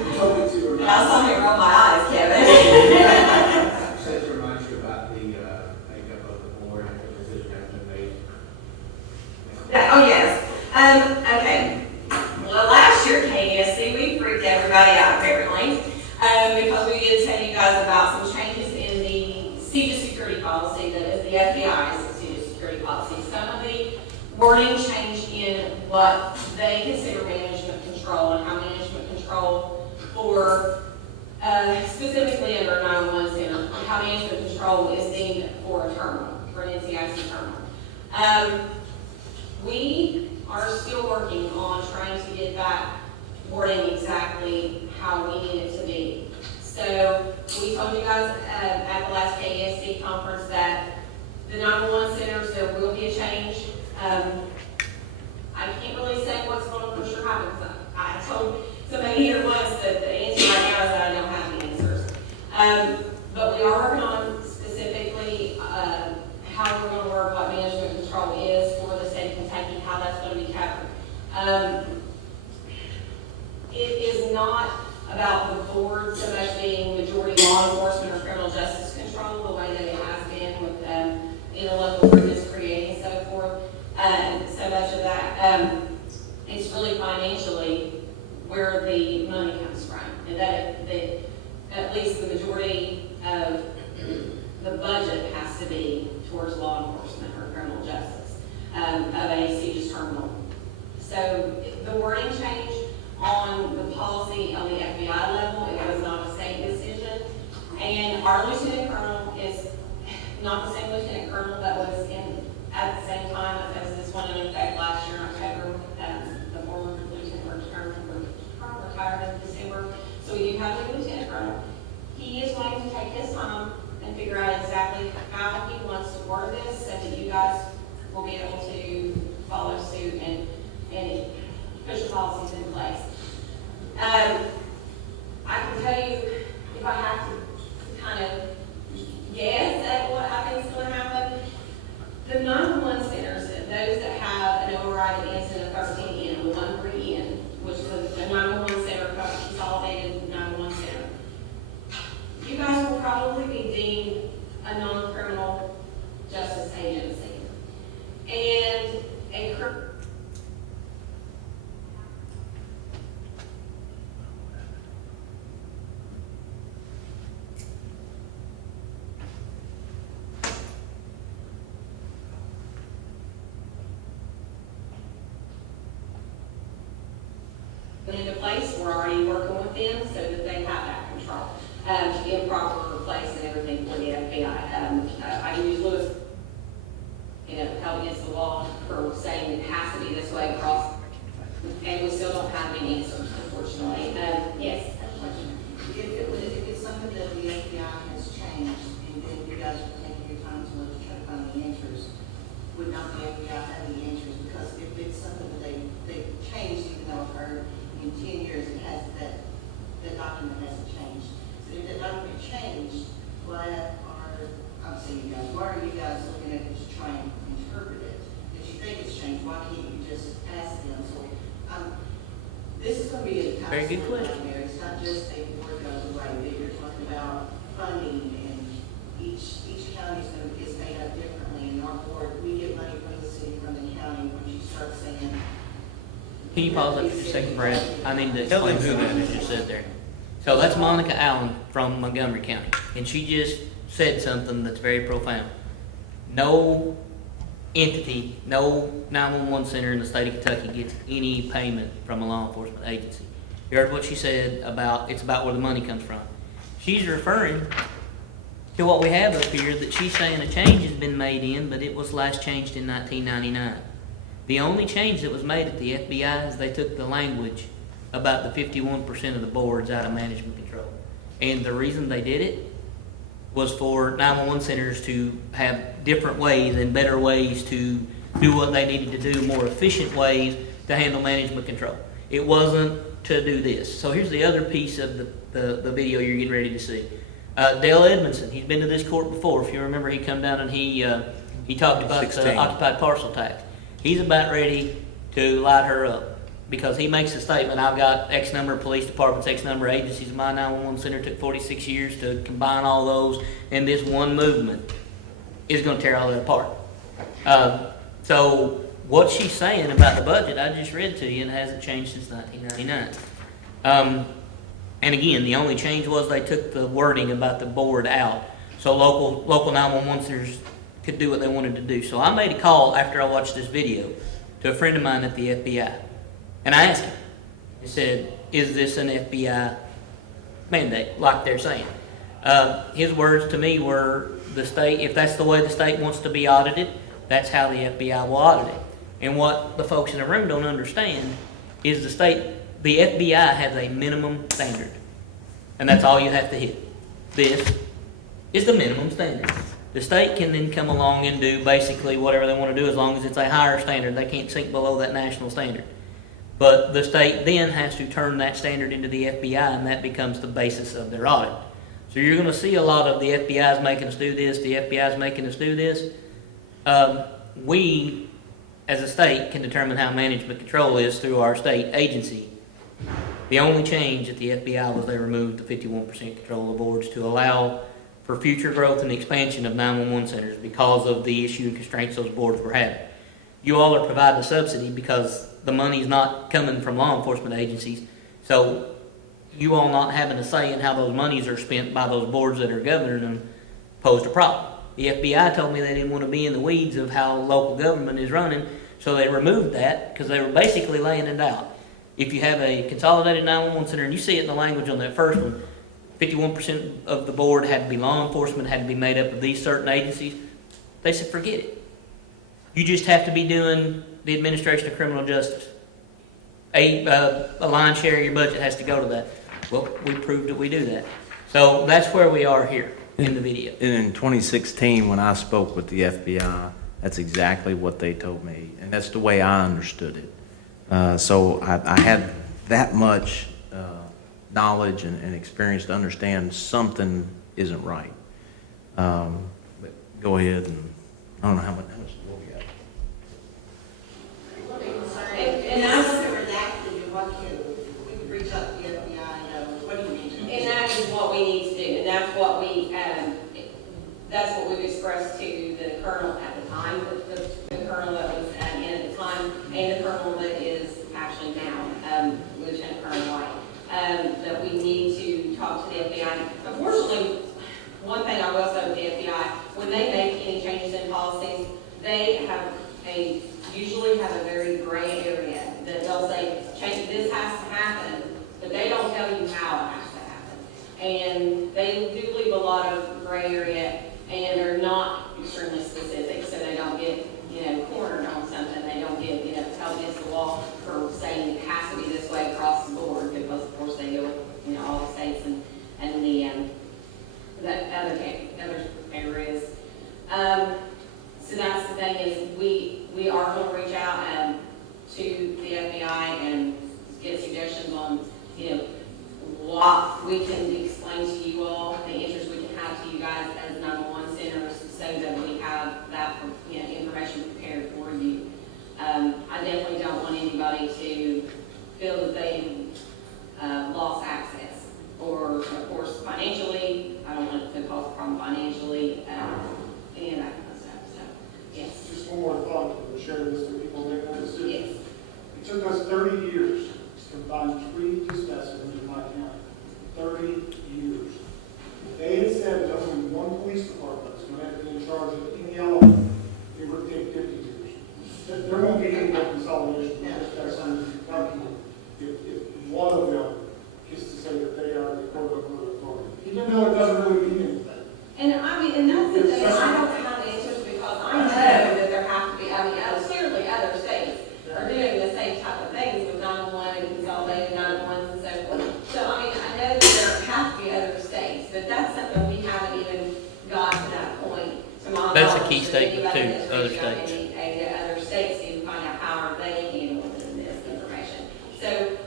You told me to remind. I saw me roll my eyes, Kevin. You said to remind you about the makeup of the board and the decision has been made. Oh, yes. Okay. Well, last year at KSC, we freaked everybody out apparently, because we did tell you guys about some changes in the siege security policy, that is the FBI's siege security policy. Some of the wording changed in what they consider management control and how management control for, specifically under 911 Center, how management control is deemed for a terminal, for an NCIC terminal. We are still working on trying to get that wording exactly how we need it to be. So we told you guys at the last KSC conference that the 911 centers, there will be a change. I can't really say what's going to for sure happen. I told somebody here once that the answer right now is that I don't have the answers. But we are working on specifically how we're going to work, what management control is for the state of Kentucky, how that's going to be covered. It is not about the board so much being majority law enforcement or criminal justice control, the way that it has been with the local group is creating, so forth, so much of that, it's really financially where the money comes from. And that at least the majority of the budget has to be towards law enforcement or criminal justice of a CJIS terminal. So the wording change on the policy on the FBI level, it was not a state decision. And our lieutenant colonel is not the same lieutenant colonel that was in at the same time as this one in effect last year in October. The former lieutenant colonel retired in December. So we do have a lieutenant colonel. He is going to take his time and figure out exactly how he wants to word this so that you guys will be able to follow suit and push the policies in place. I can tell you, if I have to kind of guess at what I think is going to happen, the 911 centers, those that have an overriding incident of 13N, a 13N, which was a 911 center, consolidated 911 center, you guys will probably be deemed a non-criminal justice agency. And into place, we're already working with them so that they have that control. Improper place and everything for the FBI. I use Lewis, held against the wall for saying it has to be this way across, and we still don't have any answers, unfortunately. Yes. If it's something that the FBI has changed, and then you guys are taking your time to look to try to find the answers, would not the FBI have the answers? Because if it's something that they've changed, even though I've heard in 10 years it has that the document hasn't changed. So if the document changed, I'm saying you guys, why are you guys looking at it to try and interpret it? If you think it's changed, why can't you just ask them? So this is going to be a Very good question. there. It's not just a board goes away, but you're talking about funding, and each county is made up differently. In our board, we get money from the city, from the county. When you start saying, Can you pause that for a second, Brad? I need to explain who that just said there. So that's Monica Allen from Montgomery County, and she just said something that's very profound. No entity, no 911 center in the state of Kentucky gets any payment from a law enforcement agency. You heard what she said about it's about where the money comes from. She's referring to what we have up here that she's saying a change has been made in, but it was last changed in 1999. The only change that was made at the FBI is they took the language about the 51% of the boards out of management control. And the reason they did it was for 911 centers to have different ways and better ways to do what they needed to do, more efficient ways to handle management control. It wasn't to do this. So here's the other piece of the video you're getting ready to see. Dale Edmondson, he's been to this court before. If you remember, he come down and he talked about the occupied parcel tax. He's about ready to light her up because he makes a statement, I've got X number of police departments, X number of agencies. My 911 center took 46 years to combine all those, and this one movement is going to tear all that apart. So what she's saying about the budget, I just read to you, and it hasn't changed since 1999. And again, the only change was they took the wording about the board out, so local 911 centers could do what they wanted to do. So I made a call after I watched this video to a friend of mine at the FBI, and I asked him, I said, is this an FBI mandate, like they're saying? His words to me were, the state, if that's the way the state wants to be audited, that's how the FBI will audit it. And what the folks in the room don't understand is the FBI has a minimum standard, and that's all you have to hit. This is the minimum standard. The state can then come along and do basically whatever they want to do as long as it's a higher standard. They can't sink below that national standard. But the state then has to turn that standard into the FBI, and that becomes the basis of their audit. So you're going to see a lot of the FBI's making us do this, the FBI's making us do this. We, as a state, can determine how management control is through our state agency. The only change at the FBI was they removed the 51% control of the boards to allow for future growth and expansion of 911 centers because of the issue and constraints those boards were having. You all are providing a subsidy because the money is not coming from law enforcement agencies, so you all not having a say in how those monies are spent by those boards that are governing them posed a problem. The FBI told me they didn't want to be in the weeds of how local government is running, so they removed that because they were basically laying it out. If you have a consolidated 911 center, and you see it in the language on that first one, 51% of the board had to be law enforcement, had to be made up of these certain agencies. They said, forget it. You just have to be doing the administration of criminal justice. A lion's share of your budget has to go to that. Well, we proved that we do that. So that's where we are here in the video. And in 2016, when I spoke with the FBI, that's exactly what they told me, and that's the way I understood it. So I had that much knowledge and experience to understand something isn't right. But go ahead, and I don't know how much more we got. And that's redacted, and what we could reach out to the FBI, what do you mean? And that is what we need to do, and that's what we've expressed to the colonel at the time, the colonel that was in at the time, and the colonel that is actually now, Lieutenant Colonel White, that we need to talk to the FBI. Unfortunately, one thing I will say with the FBI, when they make any changes in policies, they usually have a very gray area that they'll say, this has to happen, but they don't tell you how it has to happen. And they do leave a lot of gray area, and they're not extremely specific, so they don't get, cornered on something. They don't get, held against the wall for saying it has to be this way across the board, because of course they go, all the states and the other areas. So that's the thing is we are going to reach out to the FBI and get suggestions on, what we can explain to you all, the interest we can have to you guys as 911 centers, so that we have that, information prepared for you. I definitely don't want anybody to feel that they lost access, or of course financially. I don't want it to cause a problem financially, and that kind of stuff. So, yes. Just one more thought to share this with people making that decision. Yes. It took us 30 years to find 3 specimens in my county. 30 years. If they had said that only one police department was going to have to be in charge of any element, it would take 50 years. There won't be any more consolidation. That's if one of them is to say that they are the quote-unquote authority. Even though it doesn't really mean anything. And that's the thing, I don't have the answers because I know that there have to be, clearly other states are doing the same type of things with 911 and consolidated 911s and so forth. So, I know that there have to be other states, but that's something we haven't even got to that point. To my That's a knowledge, key that statement anybody too, has other reached out to states. any other states to find out how are they handling this information. So,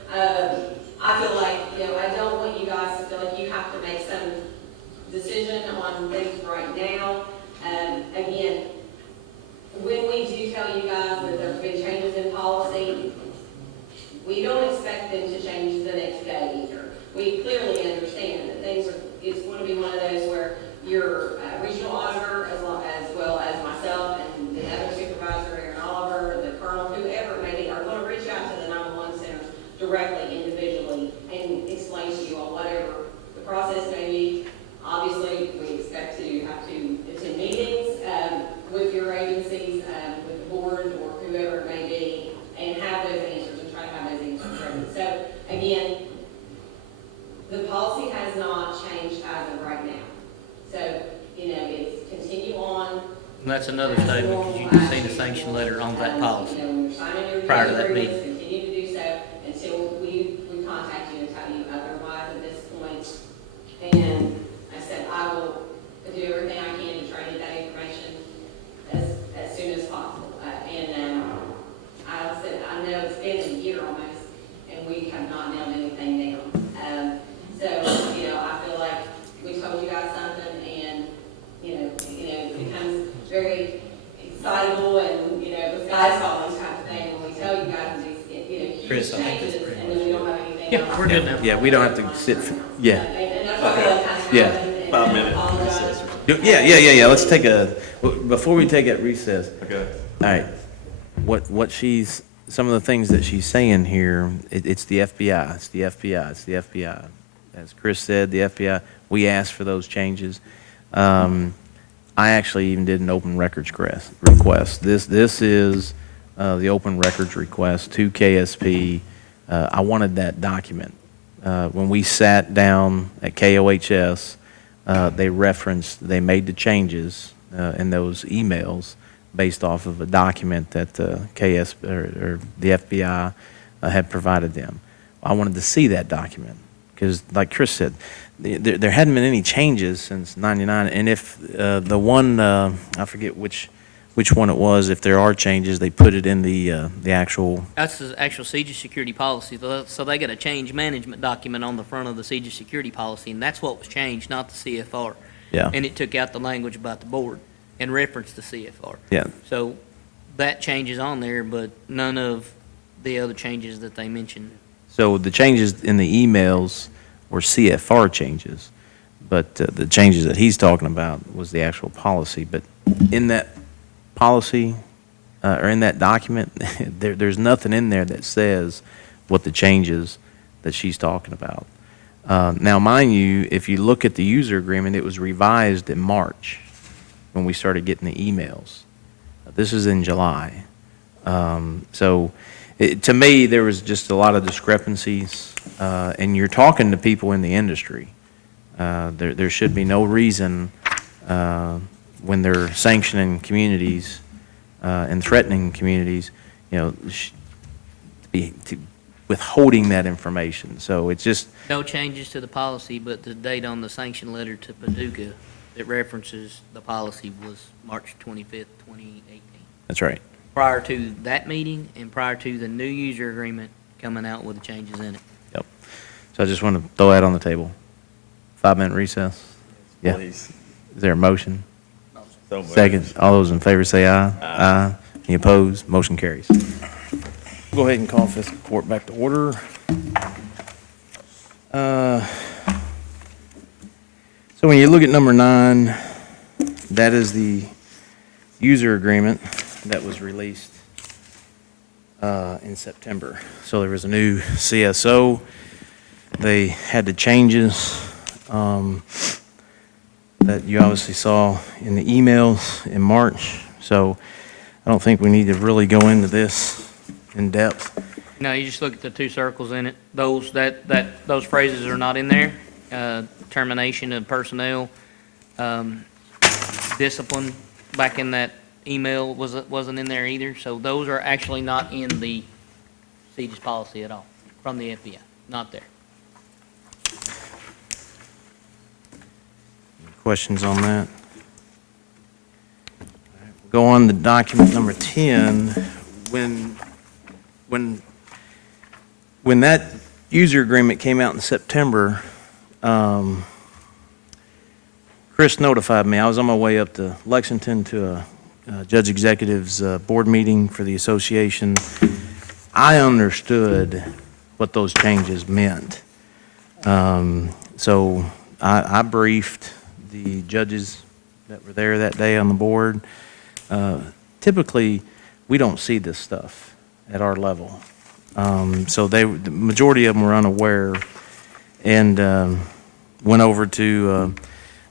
I feel like, I don't want you guys to feel like you have to make some decision on things right now. Again, when we do tell you guys that there's been changes in policy, we don't expect them to change the next day either. We clearly understand that it's going to be one of those where your regional auditor, as well as myself and the other supervisor, Aaron Oliver, the colonel, whoever it may be, are going to reach out to the 911 centers directly, individually, and explain to you all whatever the process may be. Obviously, we expect to have to attend meetings with your agencies, with the board or whoever it may be, and have those answers and try to have those answers ready. So, again, the policy has not changed as of right now. So, it's continue on. And that's another statement, because you can see the sanction letter on that policy When you're signing your prior to that agreements, meeting. continue to do so until we contact you and tell you otherwise at this point. And I said, I will do everything I can to try to get that information as soon as possible. I said, I know it's been a year almost, and we have not nailed anything down. So, I feel like we told you guys something, and, it becomes very excitable, and, the sky's falling type of thing when we tell you guys these, huge Chris, I think that's changes, pretty and then we don't have anything else. Yeah, we're good now. Yeah, we don't have to sit, And that's what I really kind of Yeah. happened, and 5 I minute apologize Yeah. Let's take before we take that recess. Okay. All right. Some of the things that she's saying here, it's the FBI, it's the FBI, it's the FBI. As Chris said, the FBI, we asked for those changes. I actually even did an open records request. This is the open records request to KSP. I wanted that document. When we sat down at KOHS, they made the changes in those emails based off of a document that the FBI had provided them. I wanted to see that document because, like Chris said, there hadn't been any changes since '99. And if the one, I forget which one it was, if there are changes, they put it in the actual. That's the actual siege security policy. So they got a change management document on the front of the siege security policy, and that's what was changed, not the CFR. Yeah. And it took out the language about the board and referenced the CFR. Yeah. So that change is on there, but none of the other changes that they mentioned. So the changes in the emails were CFR changes, but the changes that he's talking about was the actual policy. But in that policy or in that document, there's nothing in there that says what the changes that she's talking about. Now, mind you, if you look at the user agreement, it was revised in March when we started getting the emails. This is in July. To me, there was just a lot of discrepancies, and you're talking to people in the industry. There should be no reason when they're sanctioning communities and threatening communities, to be withholding that information. So it's just No changes to the policy, but the date on the sanction letter to Paducah that references the policy was March 25th, 2018. that's right. Prior to that meeting and prior to the new user agreement coming out with the changes in it. Yep. So I just want to throw that on the table. 5-minute recess. Yeah. Please. Is there a motion? So moved. Second. All those in favor say aye. Aye. Any opposed? Motion carries. Go ahead and call Fiscal Court back to order. So when you look at number 9, that is the user agreement that was released in September. So there was a new CSO. They had the changes that you obviously saw in the emails in March. So I don't think we need to really go into this in depth. No, you just look at the two circles in it. Those phrases are not in there. Termination of personnel, discipline back in that email wasn't in there either. So those are actually not in the CJIS policy at all from the FBI. Not there. Questions on that? Go on to document number 10. When that user agreement came out in September, Chris notified me. I was on my way up to Lexington to a judge executive's board meeting for the association. I understood what those changes meant. So I briefed the judges that were there that day on the board. Typically, we don't see this stuff at our level. So the majority of them were unaware and went over to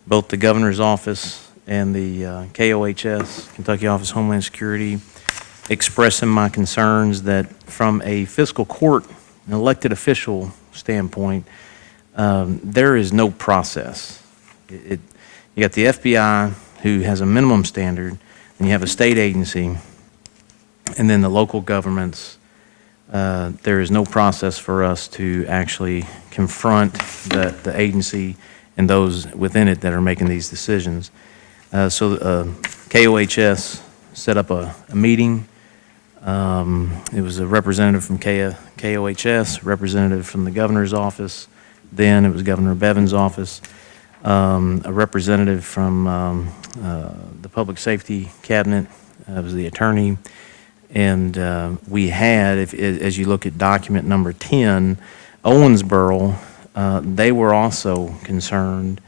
both the governor's office and the KOHS, Kentucky Office of Homeland Security, expressing my concerns that from a fiscal court, an elected official standpoint, there is no process. You got the FBI, who has a minimum standard, and you have a state agency, and then the local governments. There is no process for us to actually confront the agency and those within it that are making these decisions. So KOHS set up a meeting. It was a representative from KOHS, representative from the governor's office. Then it was Governor Bevin's office. A representative from the public safety cabinet, was the attorney, and we had, as you look at document number 10, Owensboro, they were also concerned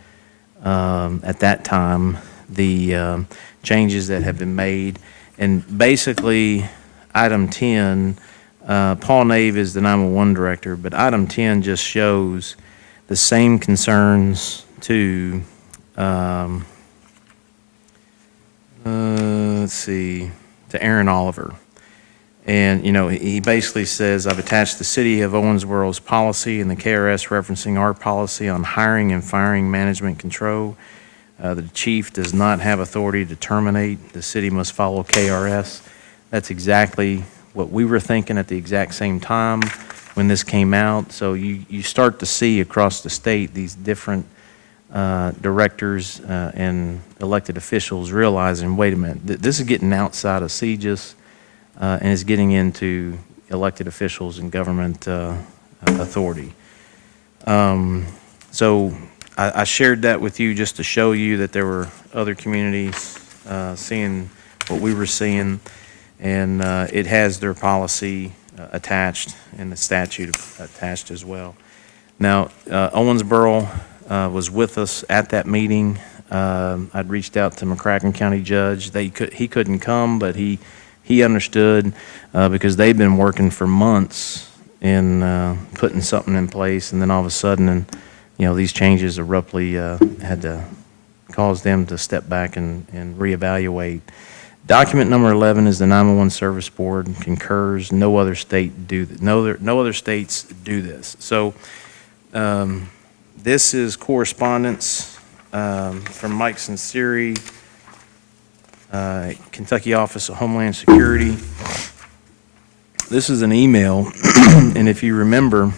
at that time, the changes that have been made. And basically, item 10, Paul Nave is the 911 director, but item 10 just shows the same concerns to, let's see, to Aaron Oliver. And, he basically says, I've attached the City of Owensboro's policy and the KRS referencing our policy on hiring and firing management control. The chief does not have authority to terminate. The city must follow KRS. That's exactly what we were thinking at the exact same time when this came out. So you start to see across the state these different directors and elected officials realizing, wait a minute, this is getting outside of CGIS and is getting into elected officials and government authority. So I shared that with you just to show you that there were other communities seeing what we were seeing, and it has their policy attached and the statute attached as well. Now, Owensboro was with us at that meeting. I'd reached out to McCracken County Judge. He couldn't come, but he understood because they've been working for months in putting something in place, and then all of a sudden, these changes abruptly had to cause them to step back and reevaluate. Document number 11 is the 911 Service Board concurs. No other state do no other states do this. So this is correspondence from Mike Sinceri, Kentucky Office of Homeland Security. This is an email, and if you remember,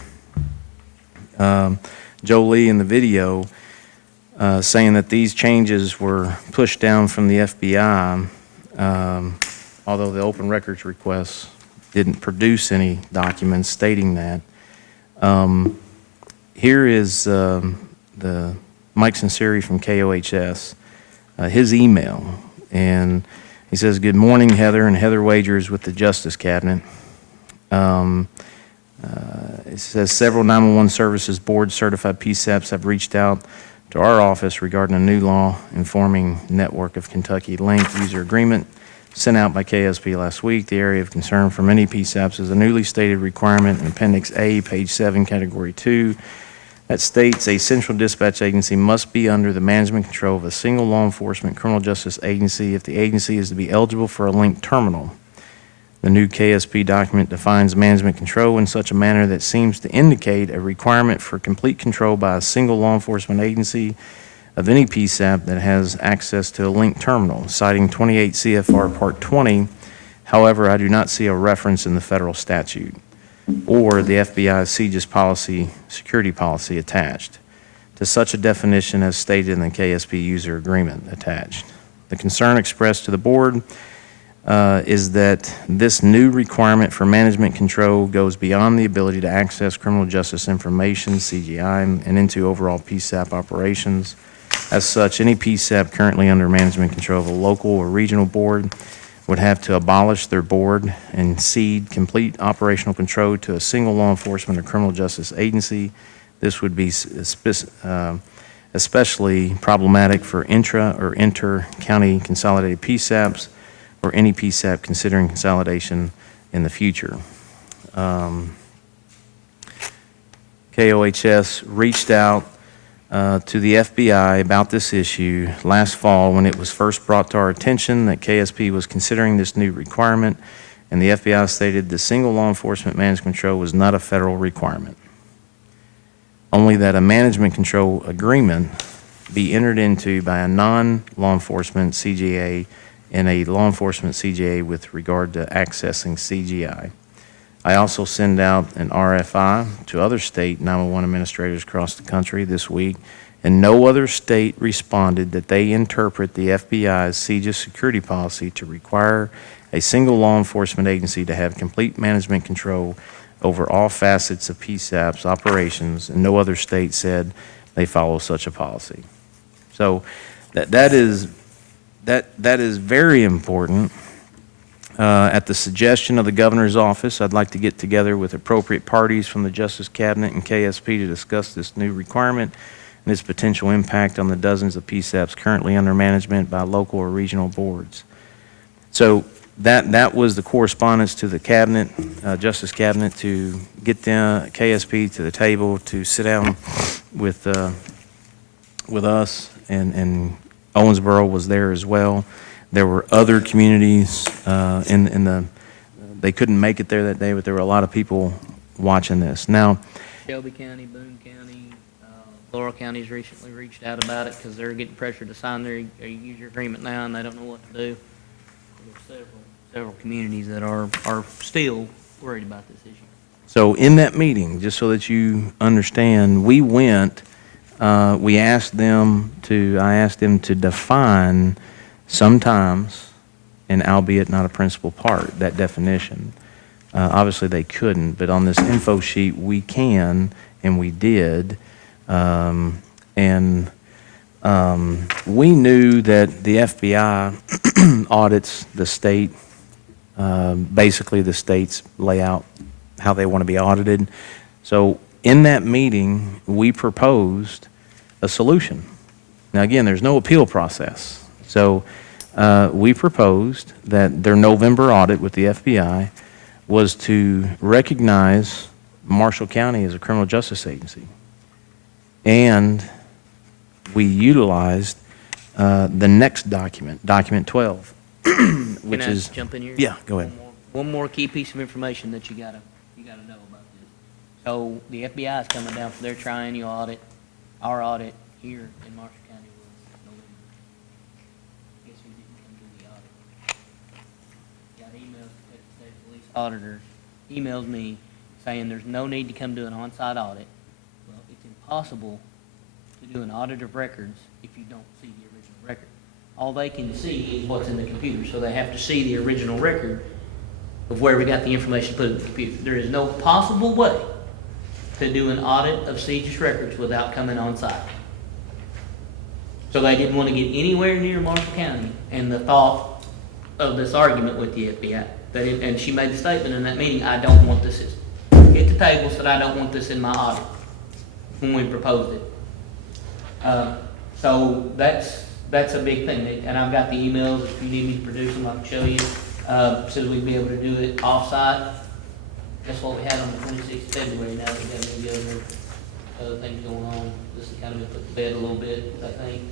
Joe Lee in the video saying that these changes were pushed down from the FBI, although the open records request didn't produce any documents stating that. Here is the Mike Sinceri from KOHS, his email, and he says, "Good morning, Heather and Heather Wagers with the Justice Cabinet." It says several 911 Services Board certified PSAPs have reached out to our office regarding a new law informing Network of Kentucky Link user agreement sent out by KSP last week. The area of concern for many PSAPs is a newly stated requirement in Appendix A, page 7, Category 2, that states a central dispatch agency must be under the management control of a single law enforcement criminal justice agency if the agency is to be eligible for a link terminal. The new KSP document defines management control in such a manner that seems to indicate a requirement for complete control by a single law enforcement agency of any PSAP that has access to a link terminal, citing 28 CFR Part 20. However, I do not see a reference in the federal statute or the FBI's CGIS policy, security policy attached to such a definition as stated in the KSP user agreement attached. The concern expressed to the board is that this new requirement for management control goes beyond the ability to access criminal justice information, CGI, and into overall PSAP operations. As such, any PSAP currently under management control of a local or regional board would have to abolish their board and cede complete operational control to a single law enforcement or criminal justice agency. This would be especially problematic for intra or inter-county consolidated PSAPs or any PSAP considering consolidation in the future. KOHS reached out to the FBI about this issue last fall when it was first brought to our attention that KSP was considering this new requirement, and the FBI stated the single law enforcement management control was not a federal requirement, only that a management control agreement be entered into by a non-law enforcement CGA and a law enforcement CGA with regard to accessing CGI. I also send out an RFI to other state 911 administrators across the country this week, and no other state responded that they interpret the FBI's CGIS security policy to require a single law enforcement agency to have complete management control over all facets of PSAP's operations, and no other state said they follow such a policy. So that is very important. At the suggestion of the governor's office, I'd like to get together with appropriate parties from the Justice Cabinet and KSP to discuss this new requirement and its potential impact on the dozens of PSAPs currently under management by local or regional boards. So that was the correspondence to the cabinet, Justice Cabinet, to get the KSP to the table to sit down with us, and Owensboro was there as well. There were other communities they couldn't make it there that day, but there were a lot of people watching this. Now, Shelby County, Boone County, Laurel County's recently reached out about it because they're getting pressure to sign their user agreement now, and they don't know what to do. There's several communities that are still worried about this issue. so in that meeting, just so that you understand, we went, I asked them to define sometimes, and albeit not a principal part, that definition. Obviously, they couldn't, but on this info sheet, we can, and we did. We knew that the FBI audits the state, basically the state's layout, how they want to be audited. So in that meeting, we proposed a solution. Now, again, there's no appeal process. So we proposed that their November audit with the FBI was to recognize Marshall County as a criminal justice agency. And we utilized the next document, document 12, which Can I is... jump in here? Yeah, go ahead. One more key piece of information that you gotta know about this. So the FBI is coming down for their triennial audit. Our audit here in Marshall County was November. Guess who didn't come to the audit? Got emails to the state police auditor, emails me saying there's no need to come do an on-site audit. Well, it's impossible to do an audit of records if you don't see the original record. All they can see is what's in the computer, so they have to see the original record of where we got the information put in the computer. There is no possible way to do an audit of CJIS records without coming on site. So they didn't want to get anywhere near Marshall County, and the thought of this argument with the FBI, and she made the statement in that meeting, I don't want this, at the table said I don't want this in my audit when we proposed it. So that's a big thing, and I've got the emails, if you need me to produce them, I can show you. Says we'd be able to do it off-site. That's what we had on the 26th of February. Now we got maybe other things going on. This has kind of been put to bed a little bit, I think.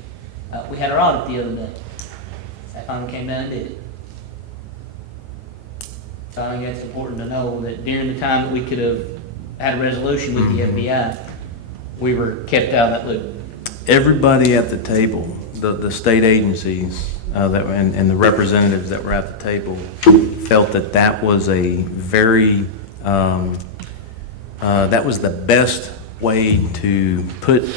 We had our audit the other day. They finally came down and did it. So I think that's important to know that during the time that we could have had a resolution with the FBI, we were kept out of that loop. Everybody at the table, the state agencies and the representatives that were at the table felt that was a very, that was the best way to put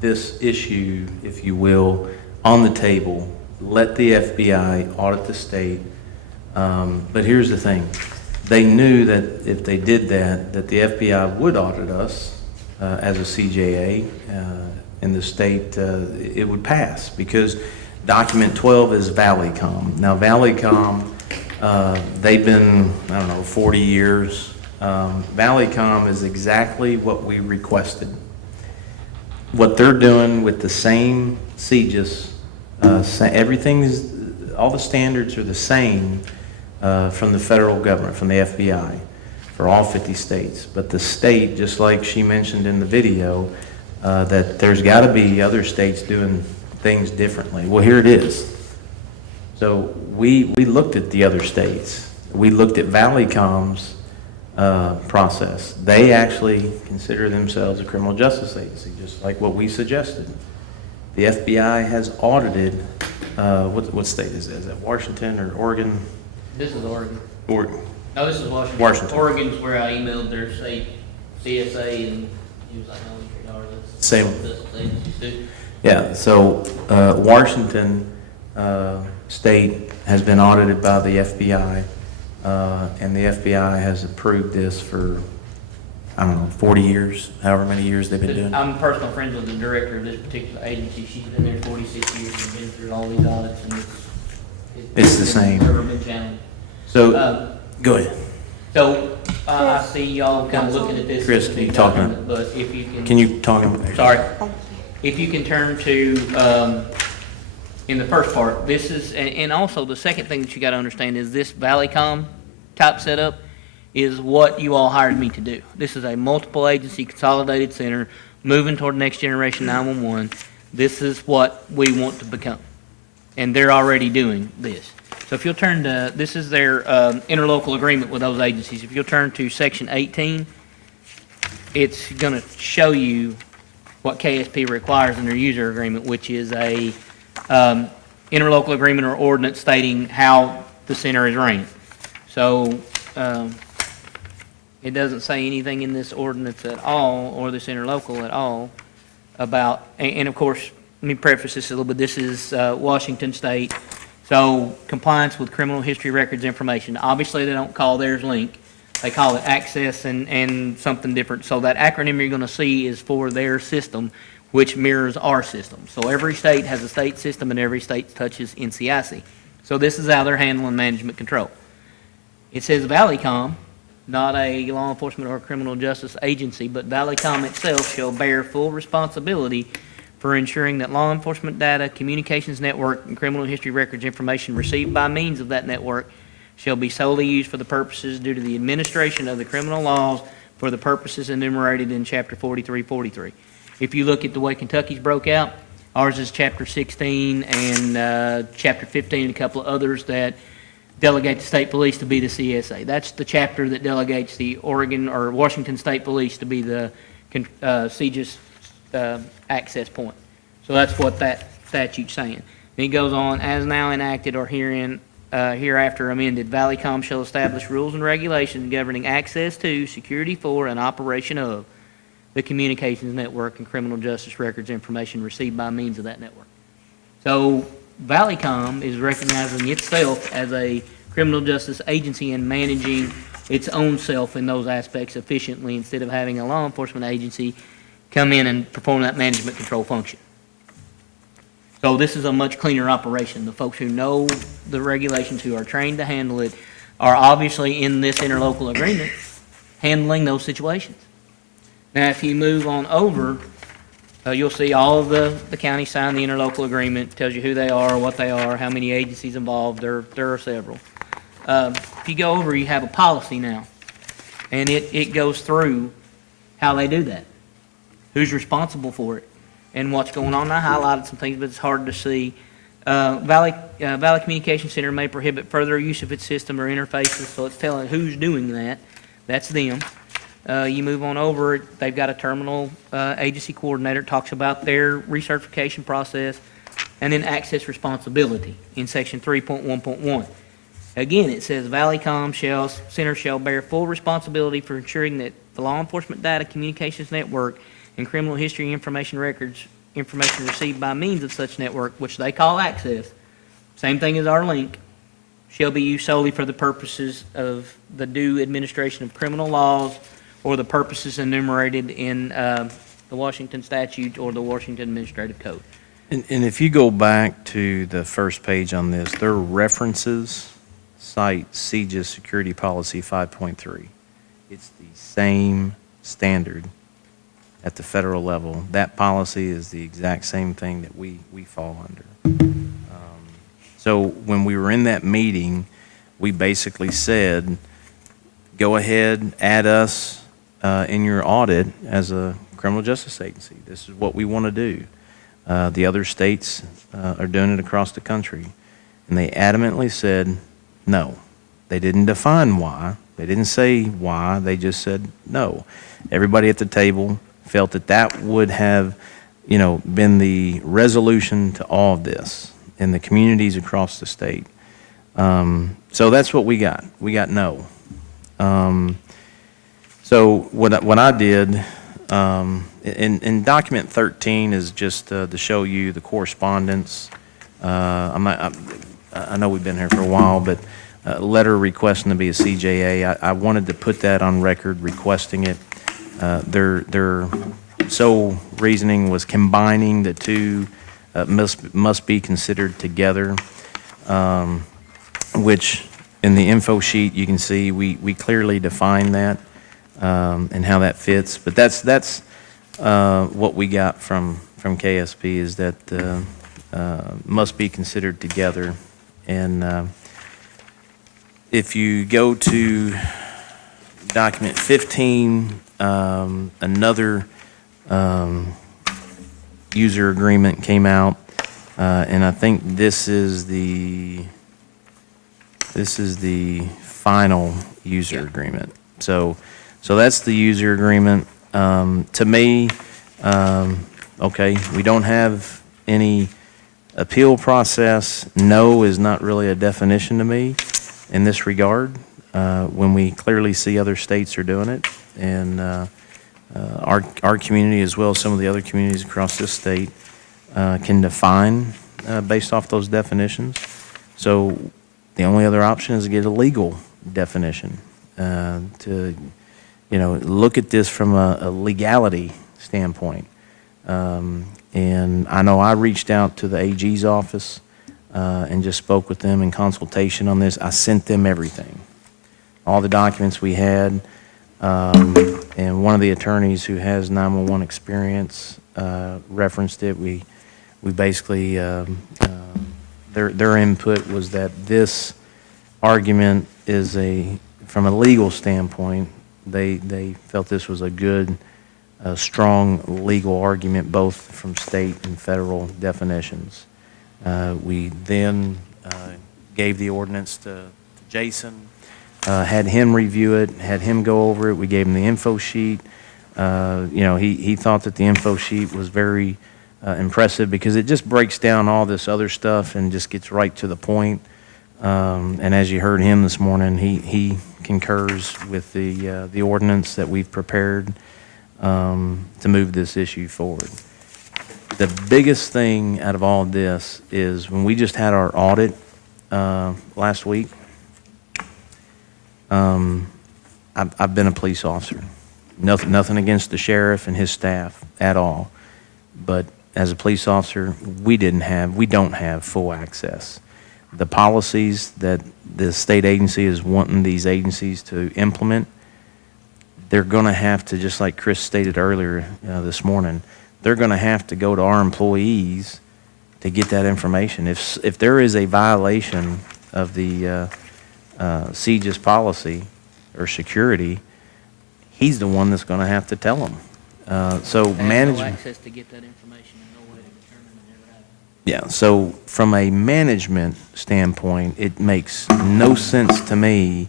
this issue, if you will, on the table. Let the FBI audit the state. But here's the thing. They knew that if they did that the FBI would audit us as a CJA in the state. It would pass because document 12 is Valleycom. Now, Valleycom, they've been, 40 years. Valleycom is exactly what we requested. What they're doing with the same CJIS, all the standards are the same from the federal government, from the FBI, for all 50 states. But the state, just like she mentioned in the video, that there's got to be other states doing things differently. Well, here it is. So we looked at the other states. We looked at Valleycom's process. They actually consider themselves a criminal justice agency, just like what we suggested. The FBI has audited, what state is that? Is that Washington or Oregon? This is Oregon. Oregon. No, this is Washington. Washington. Oregon's where I emailed their state CSA, and he was like, no, $3. Same. Yeah, so Washington state has been audited by the FBI, and the FBI has approved this for, 40 years, however many years they've been doing it. I'm personal friends with the director of this particular agency. She's been there 46 years and been through all these audits, and It's the same. Never been challenged. So, go ahead. So, I see y'all kind of looking at this. Chris, can you talk on- But if you can. Can you talk about that? Sorry. if you can turn to, in the first part, this is, and also the second thing that you gotta understand is this Valleycom type setup is what you all hired me to do. This is a multiple agency consolidated center moving toward next generation 911. This is what we want to become. And they're already doing this. So if you'll turn to, this is their interlocal agreement with those agencies. If you'll turn to section 18, it's going to show you what KSP requires in their user agreement, which is a interlocal agreement or ordinance stating how the center is ran. So it doesn't say anything in this ordinance at all, or this interlocal at all, about, and of course, let me preface this a little bit. This is Washington State, so compliance with criminal history records information. Obviously, they don't call theirs link. They call it access and something different. So that acronym you're going to see is for their system, which mirrors our system. So every state has a state system, and every state touches NCIC. So this is how they're handling management control. It says Valleycom, not a law enforcement or criminal justice agency, but Valleycom itself shall bear full responsibility for ensuring that law enforcement data, communications network, and criminal history records information received by means of that network shall be solely used for the purposes due to the administration of the criminal laws for the purposes enumerated in Chapter 4343. If you look at the way Kentucky's broke out, ours is Chapter 16 and Chapter 15 and a couple of others that delegate the state police to be the CSA. That's the chapter that delegates the Oregon or Washington State Police to be the CJIS access point. So that's what that statute's saying. Then it goes on, as now enacted or hereafter amended, Valleycom shall establish rules and regulations governing access to, security for, and operation of the communications network and criminal justice records information received by means of that network. So Valleycom is recognizing itself as a criminal justice agency and managing its own self in those aspects efficiently instead of having a law enforcement agency come in and perform that management control function. So this is a much cleaner operation. The folks who know the regulations, who are trained to handle it, are obviously in this interlocal agreement handling those situations. Now, if you move on over, you'll see all of the counties sign the interlocal agreement, tells you who they are, what they are, how many agencies involved. There are several. If you go over, you have a policy now, and it goes through how they do that, who's responsible for it, and what's going on. I highlighted some things, but it's hard to see. Valley Communication Center may prohibit further use of its system or interfaces, so it's telling who's doing that. That's them. You move on over, they've got a terminal agency coordinator, talks about their recertification process, and then access responsibility in section 3.1.1. Again, it says Valleycom Center shall bear full responsibility for ensuring that the law enforcement data communications network and criminal history information records information received by means of such network, which they call access, same thing as our link, shall be used solely for the purposes of the due administration of criminal laws or the purposes enumerated in the Washington statute or the Washington Administrative Code. And if you go back to the first page on this, their references cite CJIS Security Policy 5.3. It's the same standard at the federal level. That policy is the exact same thing that we fall under. So when we were in that meeting, we basically said, go ahead, add us in your audit as a criminal justice agency. This is what we want to do. The other states are doing it across the country. And they adamantly said no. They didn't define why. They didn't say why. They just said no. Everybody at the table felt that that would have, been the resolution to all of this in the communities across the state. So that's what we got. We got no. So what I did, in document 13 is just to show you the correspondence. I know we've been here for a while, but letter requesting to be a CJA, I wanted to put that on record, requesting it. Their sole reasoning was combining the two must be considered together, which in the info sheet you can see we clearly define that and how that fits. But that's what we got from from KSP is that must be considered together. And if you go to document 15, another user agreement came out, and I think this is the final user agreement. So that's the user agreement. To me, okay, we don't have any appeal process. No is not really a definition to me in this regard, when we clearly see other states are doing it. And our community, as well as some of the other communities across this state, can define based off those definitions. So the only other option is to get a legal definition, to, look at this from a legality standpoint. And I know I reached out to the AG's office and just spoke with them in consultation on this. I sent them everything, all the documents we had. And one of the attorneys who has 911 experience referenced it. We basically, their input was that this argument is from a legal standpoint, they felt this was a good, strong legal argument, both from state and federal definitions. We then gave the ordinance to Jason, had him review it, had him go over it. We gave him the info sheet. He thought that the info sheet was very impressive because it just breaks down all this other stuff and just gets right to the point. And as you heard him this morning, he concurs with the ordinance that we've prepared to move this issue forward. The biggest thing out of all this is when we just had our audit last week. I've been a police officer. Nothing against the sheriff and his staff at all, but as a police officer, we don't have full access. The policies that the state agency is wanting these agencies to implement, they're going to have to, just like Chris stated earlier this morning, they're going to have to go to our employees to get that information. If there is a violation of the CJIS policy or security, he's the one that's going to have to tell them. So Have no management. access to get that information and no way to determine it never happened. Yeah, so from a management standpoint, it makes no sense to me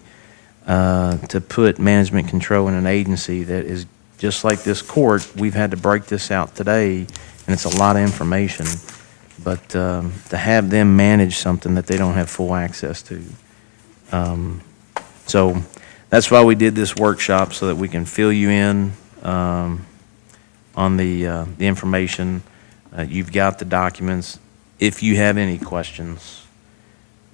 to put management control in an agency that is just like this court. We've had to break this out today, and it's a lot of information. But to have them manage something that they don't have full access to. So that's why we did this workshop, so that we can fill you in on the information. You've got the documents. If you have any questions,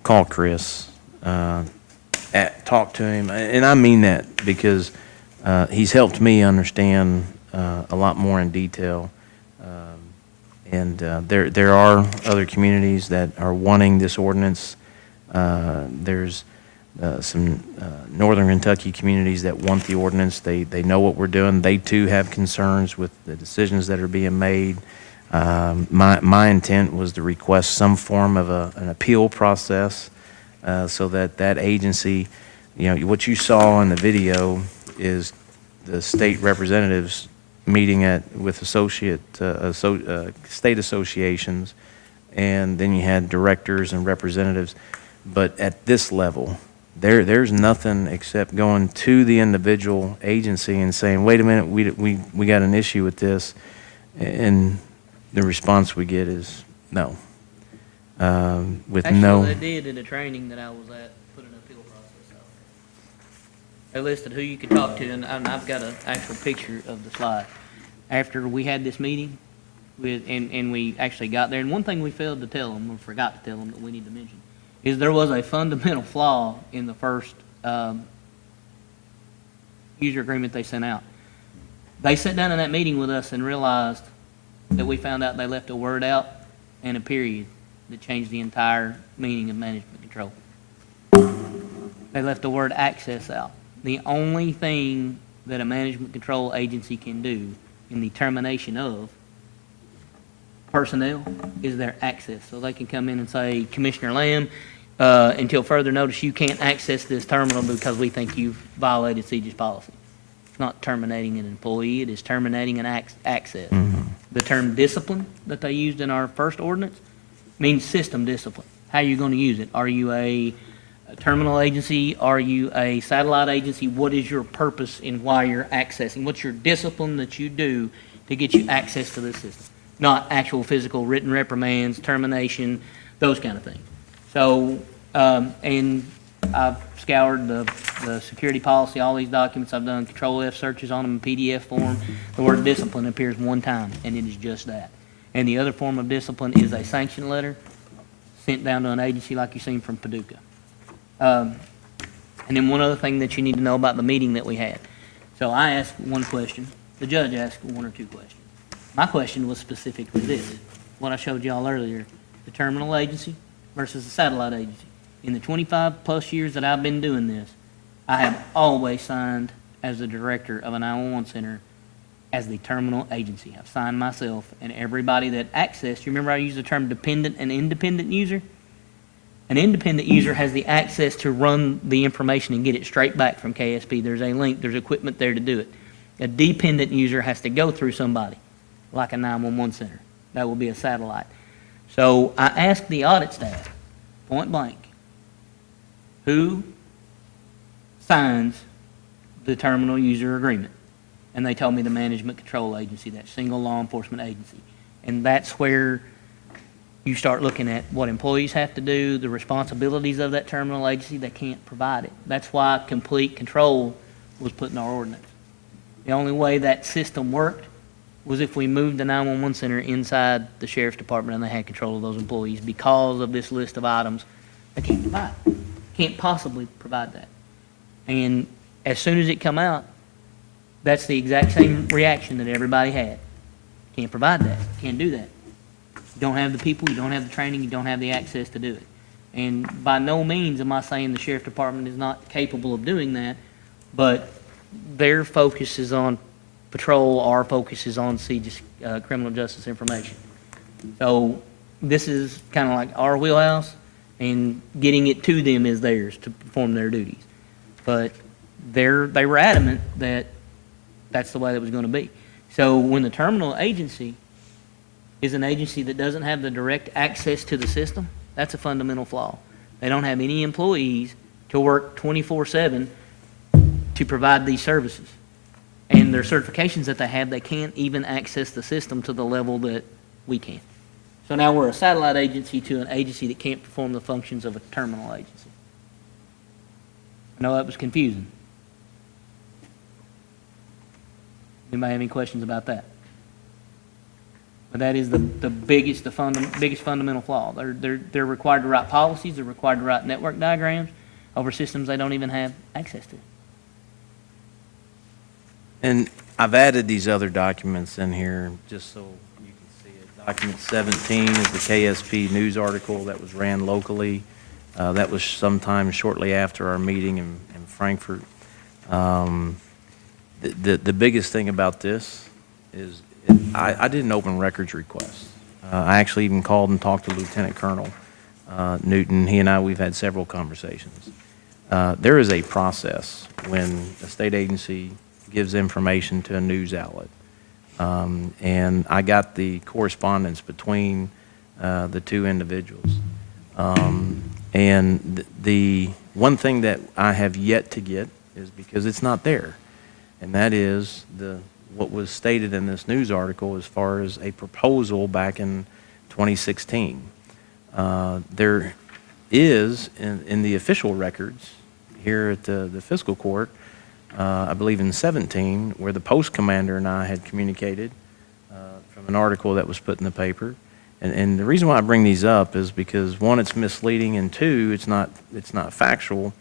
call Chris, talk to him. And I mean that because he's helped me understand a lot more in detail. And there are other communities that are wanting this ordinance. There's some northern Kentucky communities that want the ordinance. They know what we're doing. They too have concerns with the decisions that are being made. My intent was to request some form of an appeal process so that agency, what you saw in the video is the state representatives meeting with state associations, and then you had directors and representatives. But at this level, there's nothing except going to the individual agency and saying, wait a minute, we got an issue with this, and the response we get is no. Actually, they did in the training that I was at, put an appeal process out. They listed who you could talk to, and I've got an actual picture of the slide. After we had this meeting, and we actually got there, and one thing we failed to tell them, or forgot to tell them that we need to mention, is there was a fundamental flaw in the first user agreement they sent out. They sat down in that meeting with us and realized that we found out they left a word out and a period that changed the entire meaning of management control. They left the word access out. The only thing that a management control agency can do in the termination of personnel is their access. So they can come in and say, Commissioner Lamb, until further notice, you can't access this terminal because we think you've violated CJIS policy. It's not terminating an employee, it is terminating an access. The term discipline that they used in our first ordinance means system discipline. How are you going to use it? Are you a terminal agency? Are you a satellite agency? What is your purpose in why you're accessing? What's your discipline that you do to get you access to this system? Not actual physical written reprimands, termination, those kind of things. So, and I've scoured the security policy, all these documents. I've done Control F searches on them in PDF form. The word discipline appears one time, and it is just that. And the other form of discipline is a sanction letter sent down to an agency like you've seen from Paducah. And then one other thing that you need to know about the meeting that we had. So I asked one question. The judge asked one or two questions. My question was specifically this, what I showed y'all earlier, the terminal agency versus the satellite agency. In the 25-plus years that I've been doing this, I have always signed as the director of a 911 center as the terminal agency. I've signed myself and everybody that accessed. You remember I used the term dependent and independent user? An independent user has the access to run the information and get it straight back from KSP. There's a link, there's equipment there to do it. A dependent user has to go through somebody, like a 911 center. That will be a satellite. So I asked the audit staff, point blank, who signs the terminal user agreement? And they told me the management control agency, that single law enforcement agency. And that's where you start looking at what employees have to do, the responsibilities of that terminal agency. They can't provide it. That's why complete control was put in our ordinance. The only way that system worked was if we moved the 911 center inside the sheriff's department and they had control of those employees. Because of this list of items, they can't provide. Can't possibly provide that. And as soon as it come out, that's the exact same reaction that everybody had. Can't provide that. Can't do that. You don't have the people, you don't have the training, you don't have the access to do it. And by no means am I saying the sheriff department is not capable of doing that, but their focus is on patrol, our focus is on CJIS, criminal justice information. So this is kind of like our wheelhouse, and getting it to them is theirs to perform their duties. But they were adamant that that's the way it was going to be. So when the terminal agency is an agency that doesn't have the direct access to the system, that's a fundamental flaw. They don't have any employees to work 24/7 to provide these services. And their certifications that they have, they can't even access the system to the level that we can. So now we're a satellite agency to an agency that can't perform the functions of a terminal agency. I know that was confusing. Anybody have any questions about that? But that is the biggest fundamental flaw. They're required to write policies. They're required to write network diagrams over systems they don't even have access to. And I've added these other documents in here just so you can see it. Document 17 is the KSP news article that was ran locally. That was sometime shortly after our meeting in Frankfurt. The biggest thing about this is I did an open records request. I actually even called and talked to Lieutenant Colonel Newton. He and I, we've had several conversations. There is a process when a state agency gives information to a news outlet. And I got the correspondence between the two individuals. And the one thing that I have yet to get is because it's not there. And that is what was stated in this news article as far as a proposal back in 2016. There is, in the official records here at the Fiscal Court, I believe in 17, where the post commander and I had communicated from an article that was put in the paper. And the reason why I bring these up is because, one, it's misleading, and two, it's not factual.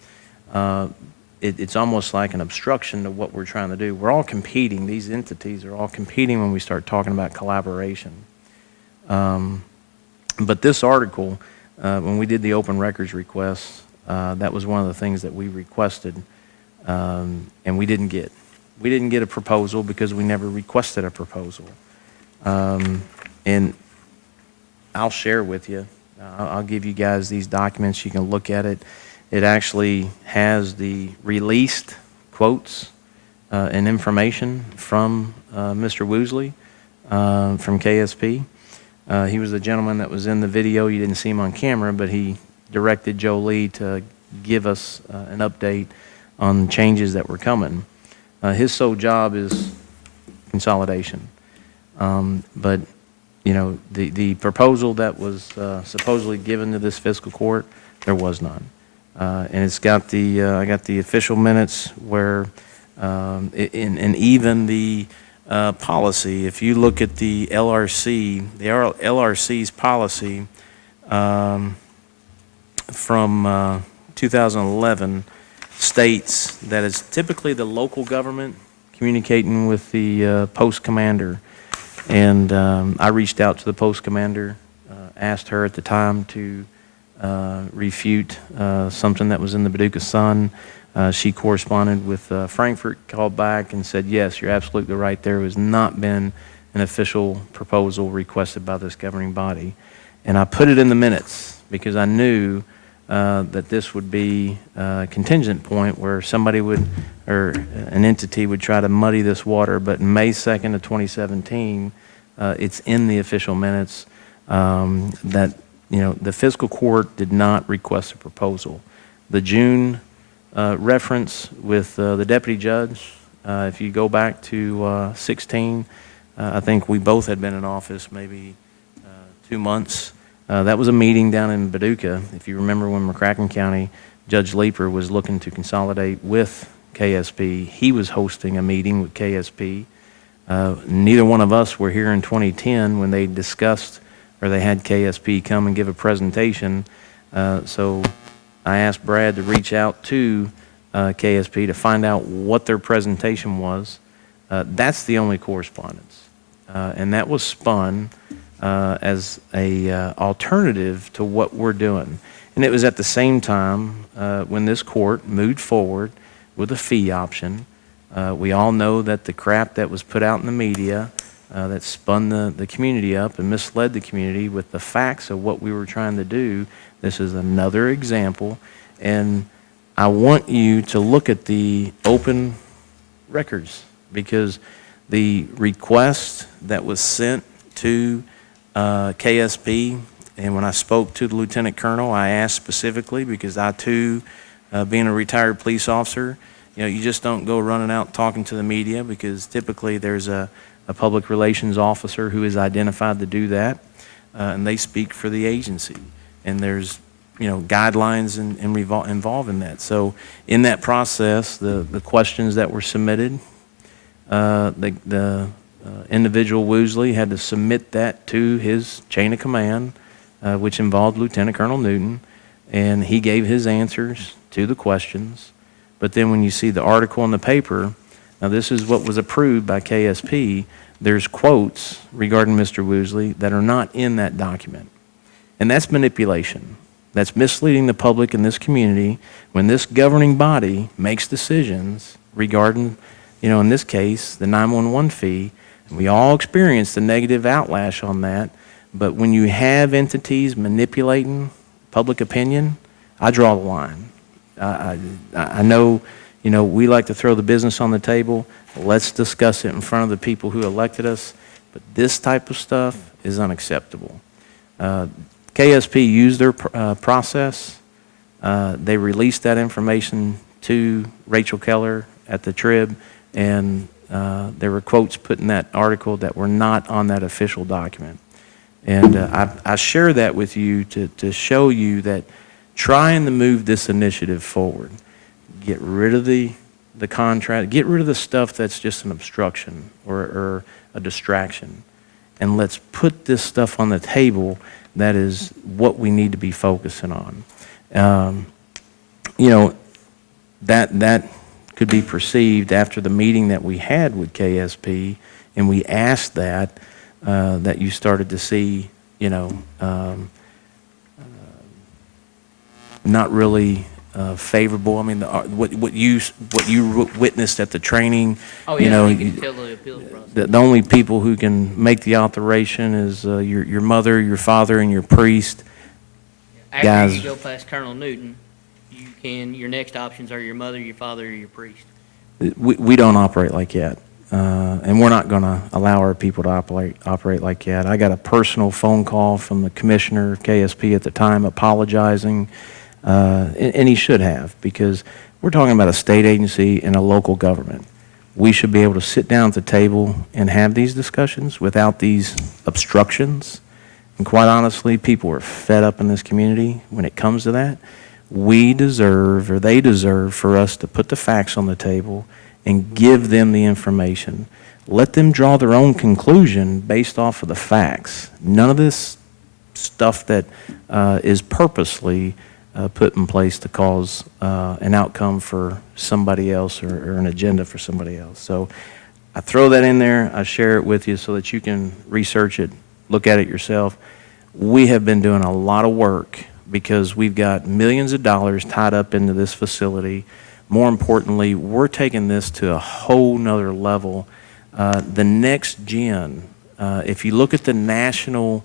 It's almost like an obstruction to what we're trying to do. We're all competing. These entities are all competing when we start talking about collaboration. But this article, when we did the open records request, that was one of the things that we requested, and we didn't get. We didn't get a proposal because we never requested a proposal. And I'll share with you. I'll give you guys these documents. You can look at it. It actually has the released quotes and information from Mr. Woosley from KSP. He was the gentleman that was in the video. You didn't see him on camera, but he directed Joe Lee to give us an update on changes that were coming. His sole job is consolidation. But, you know, the proposal that was supposedly given to this fiscal court, there was none. And it's got the, I got the official minutes where, and even the policy, if you look at the LRC, the LRC's policy from 2011 states that it's typically the local government communicating with the post commander. And I reached out to the post commander, asked her at the time to refute something that was in the Paducah Sun. She corresponded with Frankfurt, called back and said, yes, you're absolutely right. There has not been an official proposal requested by this governing body. And I put it in the minutes because I knew that this would be a contingent point where somebody would, or an entity would try to muddy this water. But May 2nd of 2017, it's in the official minutes that, you know, the fiscal court did not request a proposal. The June reference with the deputy judge, if you go back to 16, I think we both had been in office maybe 2 months. That was a meeting down in Paducah. If you remember when McCracken County Judge Leeper was looking to consolidate with KSP, he was hosting a meeting with KSP. Neither one of us were here in 2010 when they discussed, or they had KSP come and give a presentation. So I asked Brad to reach out to KSP to find out what their presentation was. That's the only correspondence. And that was spun as a alternative to what we're doing. And it was at the same time when this court moved forward with a fee option. We all know that the crap that was put out in the media that spun the community up and misled the community with the facts of what we were trying to do. This is another example. And I want you to look at the open records, because the request that was sent to KSP, and when I spoke to the lieutenant colonel, I asked specifically, because I too, being a retired police officer, you know, you just don't go running out talking to the media, because typically there's a public relations officer who is identified to do that, and they speak for the agency. And there's, you know, guidelines involved in that. So in that process, the questions that were submitted, the individual Woosley had to submit that to his chain of command, which involved Lieutenant Colonel Newton, and he gave his answers to the questions. But then when you see the article in the paper, now this is what was approved by KSP, there's quotes regarding Mr. Woosley that are not in that document. And that's manipulation. That's misleading the public in this community when this governing body makes decisions regarding, you know, in this case, the 911 fee. And we all experience the negative outlash on that. But when you have entities manipulating public opinion, I draw the line. I know, you know, we like to throw the business on the table. Let's discuss it in front of the people who elected us. But this type of stuff is unacceptable. KSP used their process. They released that information to Rachel Keller at the Trib, and there were quotes put in that article that were not on that official document. And I share that with you to show you that trying to move this initiative forward, get rid of the contract, get rid of the stuff that's just an obstruction or a distraction, and let's put this stuff on the table that is what we need to be focusing on. You know, that could be perceived after the meeting that we had with KSP, and we asked that you started to see, you know, not really favorable. I mean, what you witnessed at the training. Oh, you yeah, know, you can tell the appeals process. the only people who can make the alteration is your mother, your father, and your priest. After Guys- you go past Colonel Newton, your next options are your mother, your father, or your priest. We don't operate like that. And we're not going to allow our people to operate like that. I got a personal phone call from the commissioner of KSP at the time apologizing, and he should have, because we're talking about a state agency and a local government. We should be able to sit down at the table and have these discussions without these obstructions. And quite honestly, people are fed up in this community when it comes to that. We deserve, or they deserve, for us to put the facts on the table and give them the information. Let them draw their own conclusion based off of the facts. None of this stuff that is purposely put in place to cause an outcome for somebody else or an agenda for somebody else. So I throw that in there. I share it with you so that you can research it, look at it yourself. We have been doing a lot of work because we've got millions of dollars tied up into this facility. More importantly, we're taking this to a whole nother level. The next gen, if you look at the national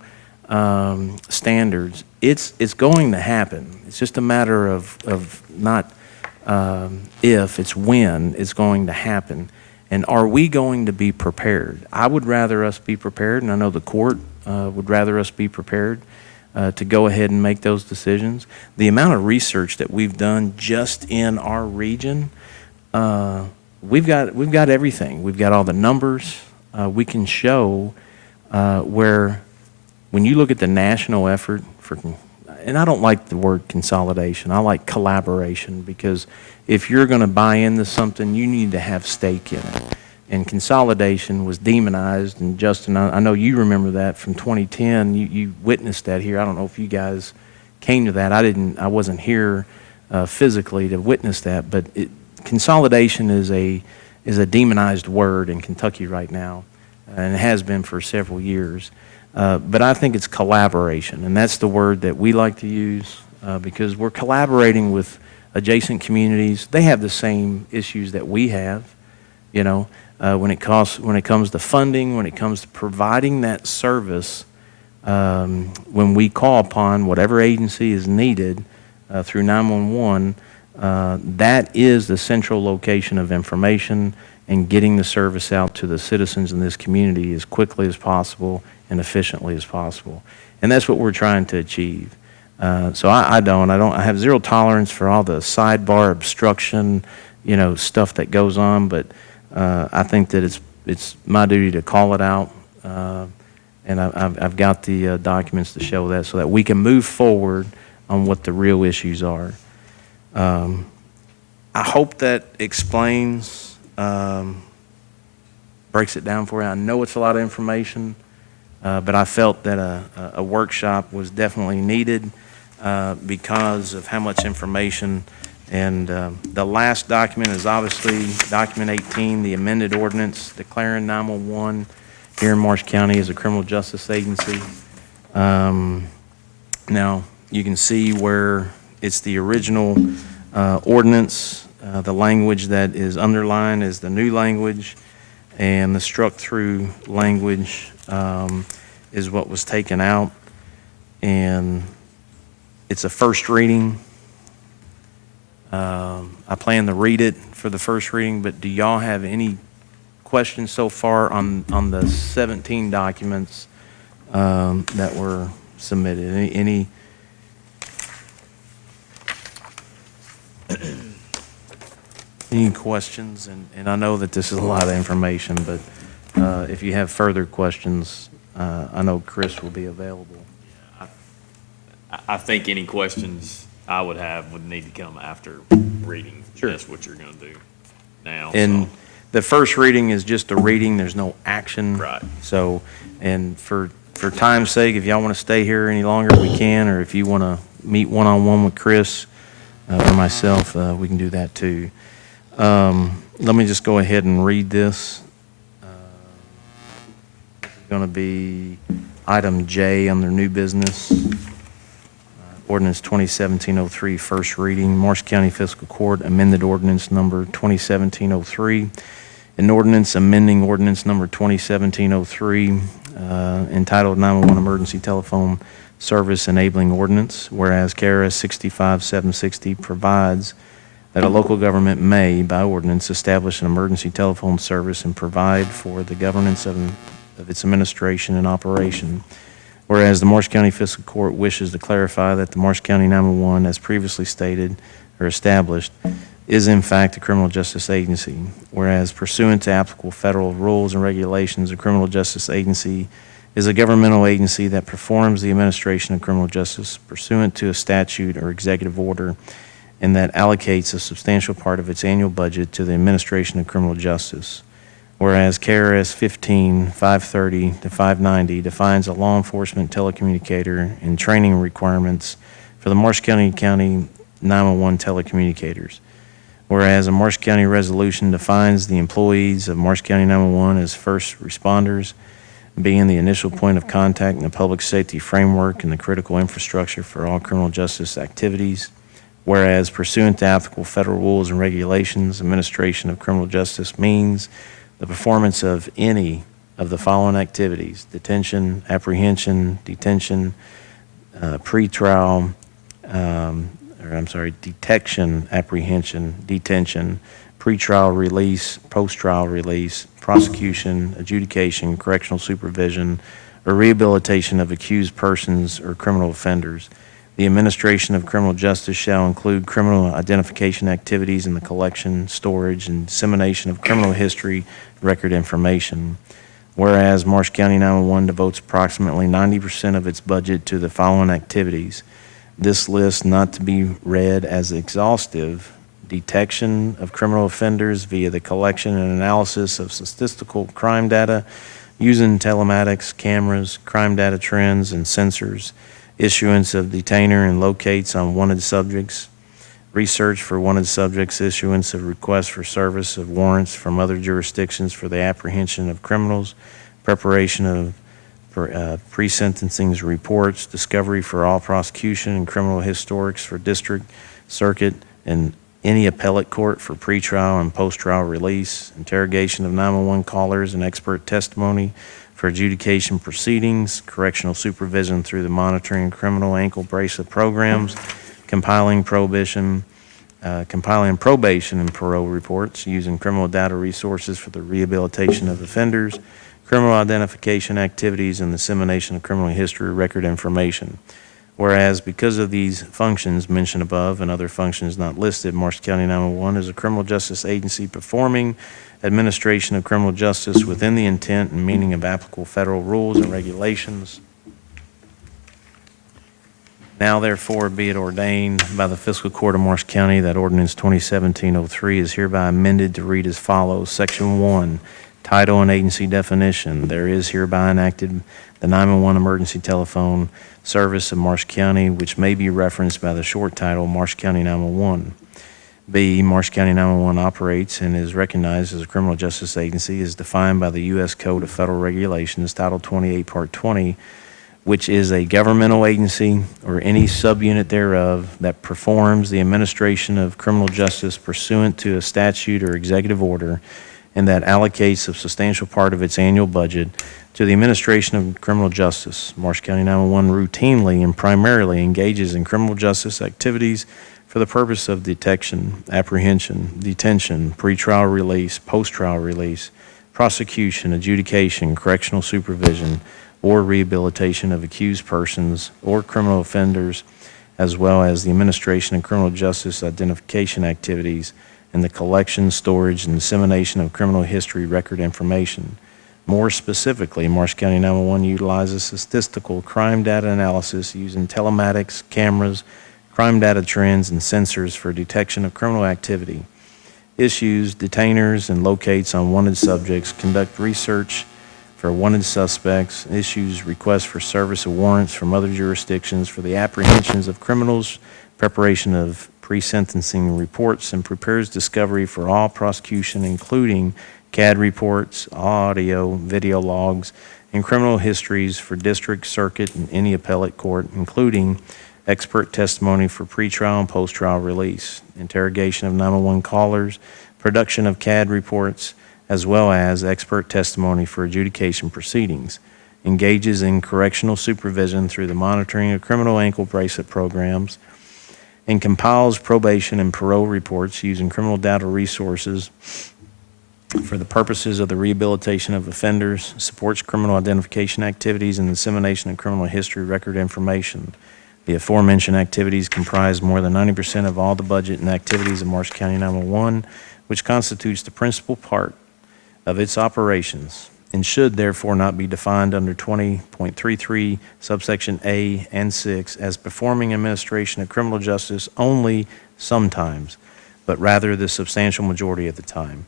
standards, it's going to happen. It's just a matter of not if, it's when it's going to happen. And are we going to be prepared? I would rather us be prepared, and I know the court would rather us be prepared to go ahead and make those decisions. The amount of research that we've done just in our region, we've got everything. We've got all the numbers. We can show where, when you look at the national effort for, and I don't like the word consolidation, I like collaboration, because if you're going to buy into something, you need to have stake in it. And consolidation was demonized, and Justin, I know you remember that from 2010. You witnessed that here. I don't know if you guys came to that. I wasn't here physically to witness that, but consolidation is a demonized word in Kentucky right now, and it has been for several years. But I think it's collaboration, and that's the word that we like to use because we're collaborating with adjacent communities. They have the same issues that we have, you know. When it comes to funding, when it comes to providing that service, when we call upon whatever agency is needed through 911, that is the central location of information and getting the service out to the citizens in this community as quickly as possible and efficiently as possible. And that's what we're trying to achieve. So I have zero tolerance for all the sidebar obstruction, you know, stuff that goes on, but I think that it's my duty to call it out, and I've got the documents to show that so that we can move forward on what the real issues are. I hope that explains, breaks it down for you. I know it's a lot of information, but I felt that a workshop was definitely needed because of how much information. And the last document is obviously document 18, the amended ordinance declaring 911 here in Marsh County as a criminal justice agency. Now, you can see where it's the original ordinance. The language that is underlined is the new language, and the struck-through language is what was taken out. And it's a first reading. I plan to read it for the first reading, but do y'all have any questions so far on the 17 documents that were submitted? Any questions? And I know that this is a lot of information, but if you have further questions, I know Chris will be available. I think any questions I would have would need to come after reading. Sure. That's what you're going to do now. And the first reading is just a reading, there's no action. Right. So, and for time's sake, if y'all want to stay here any longer, we can, or if you want to meet one-on-one with Chris or myself, we can do that too. Let me just go ahead and read this. This is going to be item J under new business. Ordinance 2017-03, first reading. Marshall County Fiscal Court amended ordinance number 2017-03. An ordinance amending ordinance number 2017-03 entitled 911 Emergency Telephone Service Enabling Ordinance, whereas KRS 65760 provides that a local government may, by ordinance, establish an emergency telephone service and provide for the governance of its administration and operation. Whereas the Marshall County Fiscal Court wishes to clarify that the Marshall County 911, as previously stated or established, is in fact a criminal justice agency. Whereas pursuant to applicable federal rules and regulations, a criminal justice agency is a governmental agency that performs the administration of criminal justice pursuant to a statute or executive order, and that allocates a substantial part of its annual budget to the administration of criminal justice. Whereas KRS 15-530-590 defines a law enforcement telecommunicator and training requirements for the Marshall County 911 telecommunicators. Whereas a Marshall County resolution defines the employees of Marshall County 911 as first responders, being the initial point of contact in the public safety framework and the critical infrastructure for all criminal justice activities. Whereas pursuant to applicable federal rules and regulations, administration of criminal justice means the performance of any of the following activities: detention, apprehension, detention, detection, apprehension, detention, pretrial release, post-trial release, prosecution, adjudication, correctional supervision, or rehabilitation of accused persons or criminal offenders. The administration of criminal justice shall include criminal identification activities and the collection, storage, and dissemination of criminal history record information. Whereas Marshall County 911 devotes approximately 90% of its budget to the following activities. This list not to be read as exhaustive: detection of criminal offenders via the collection and analysis of statistical crime data using telematics, cameras, crime data trends, and sensors; issuance of detainer and locates on wanted subjects; research for wanted subjects; issuance of requests for service of warrants from other jurisdictions for the apprehension of criminals; preparation of pre-sentencing reports; discovery for all prosecution and criminal historics for district, circuit, and any appellate court for pretrial and post-trial release; interrogation of 911 callers and expert testimony for adjudication proceedings; correctional supervision through the monitoring criminal ankle bracelet programs; compiling probation and parole reports; using criminal data resources for the rehabilitation of offenders; criminal identification activities, and dissemination of criminal history record information. Whereas because of these functions mentioned above and other functions not listed, Marshall County 911 is a criminal justice agency performing administration of criminal justice within the intent and meaning of applicable federal rules and regulations. Now therefore be it ordained by the Fiscal Court of Marshall County that Ordinance 2017-03 is hereby amended to read as follows. Section 1, Title and Agency Definition. There is hereby enacted the 911 Emergency Telephone Service of Marshall County, which may be referenced by the short title Marshall County 911. B, Marshall County 911 operates and is recognized as a criminal justice agency as defined by the U.S. Code of Federal Regulations, Title 28, Part 20, which is a governmental agency or any subunit thereof that performs the administration of criminal justice pursuant to a statute or executive order, and that allocates a substantial part of its annual budget to the administration of criminal justice. Marshall County 911 routinely and primarily engages in criminal justice activities for the purpose of detection, apprehension, detention, pretrial release, post-trial release, prosecution, adjudication, correctional supervision, or rehabilitation of accused persons or criminal offenders, as well as the administration of criminal justice identification activities and the collection, storage, and dissemination of criminal history record information. More specifically, Marshall County 911 utilizes statistical crime data analysis using telematics, cameras, crime data trends, and sensors for detection of criminal activity, issues detainers and locates on wanted subjects, conduct research for wanted suspects, issues requests for service of warrants from other jurisdictions for the apprehensions of criminals, preparation of pre-sentencing reports, and prepares discovery for all prosecution, including CAD reports, audio, video logs, and criminal histories for district, circuit, and any appellate court, including expert testimony for pretrial and post-trial release, interrogation of 911 callers, production of CAD reports, as well as expert testimony for adjudication proceedings, engages in correctional supervision through the monitoring of criminal ankle bracelet programs, and compiles probation and parole reports using criminal data resources for the purposes of the rehabilitation of offenders, supports criminal identification activities and dissemination of criminal history record information. The aforementioned activities comprise more than 90% of all the budget and activities of Marshall County 911, which constitutes the principal part of its operations and should therefore not be defined under 20.33 subsection A and 6 as performing administration of criminal justice only sometimes, but rather the substantial majority of the time.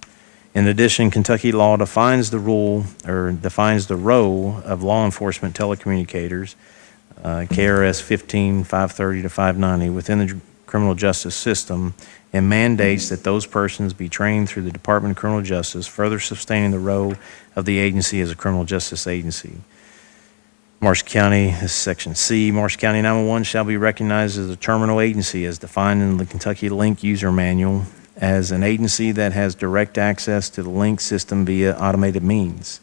In addition, Kentucky law defines the role of law enforcement telecommunicators, KRS 15-530 to 590, within the criminal justice system, and mandates that those persons be trained through the Department of Criminal Justice, further sustaining the role of the agency as a criminal justice agency. Marshall County, this is Section C, Marshall County 911 shall be recognized as a terminal agency as defined in the Kentucky Link User Manual as an agency that has direct access to the link system via automated means.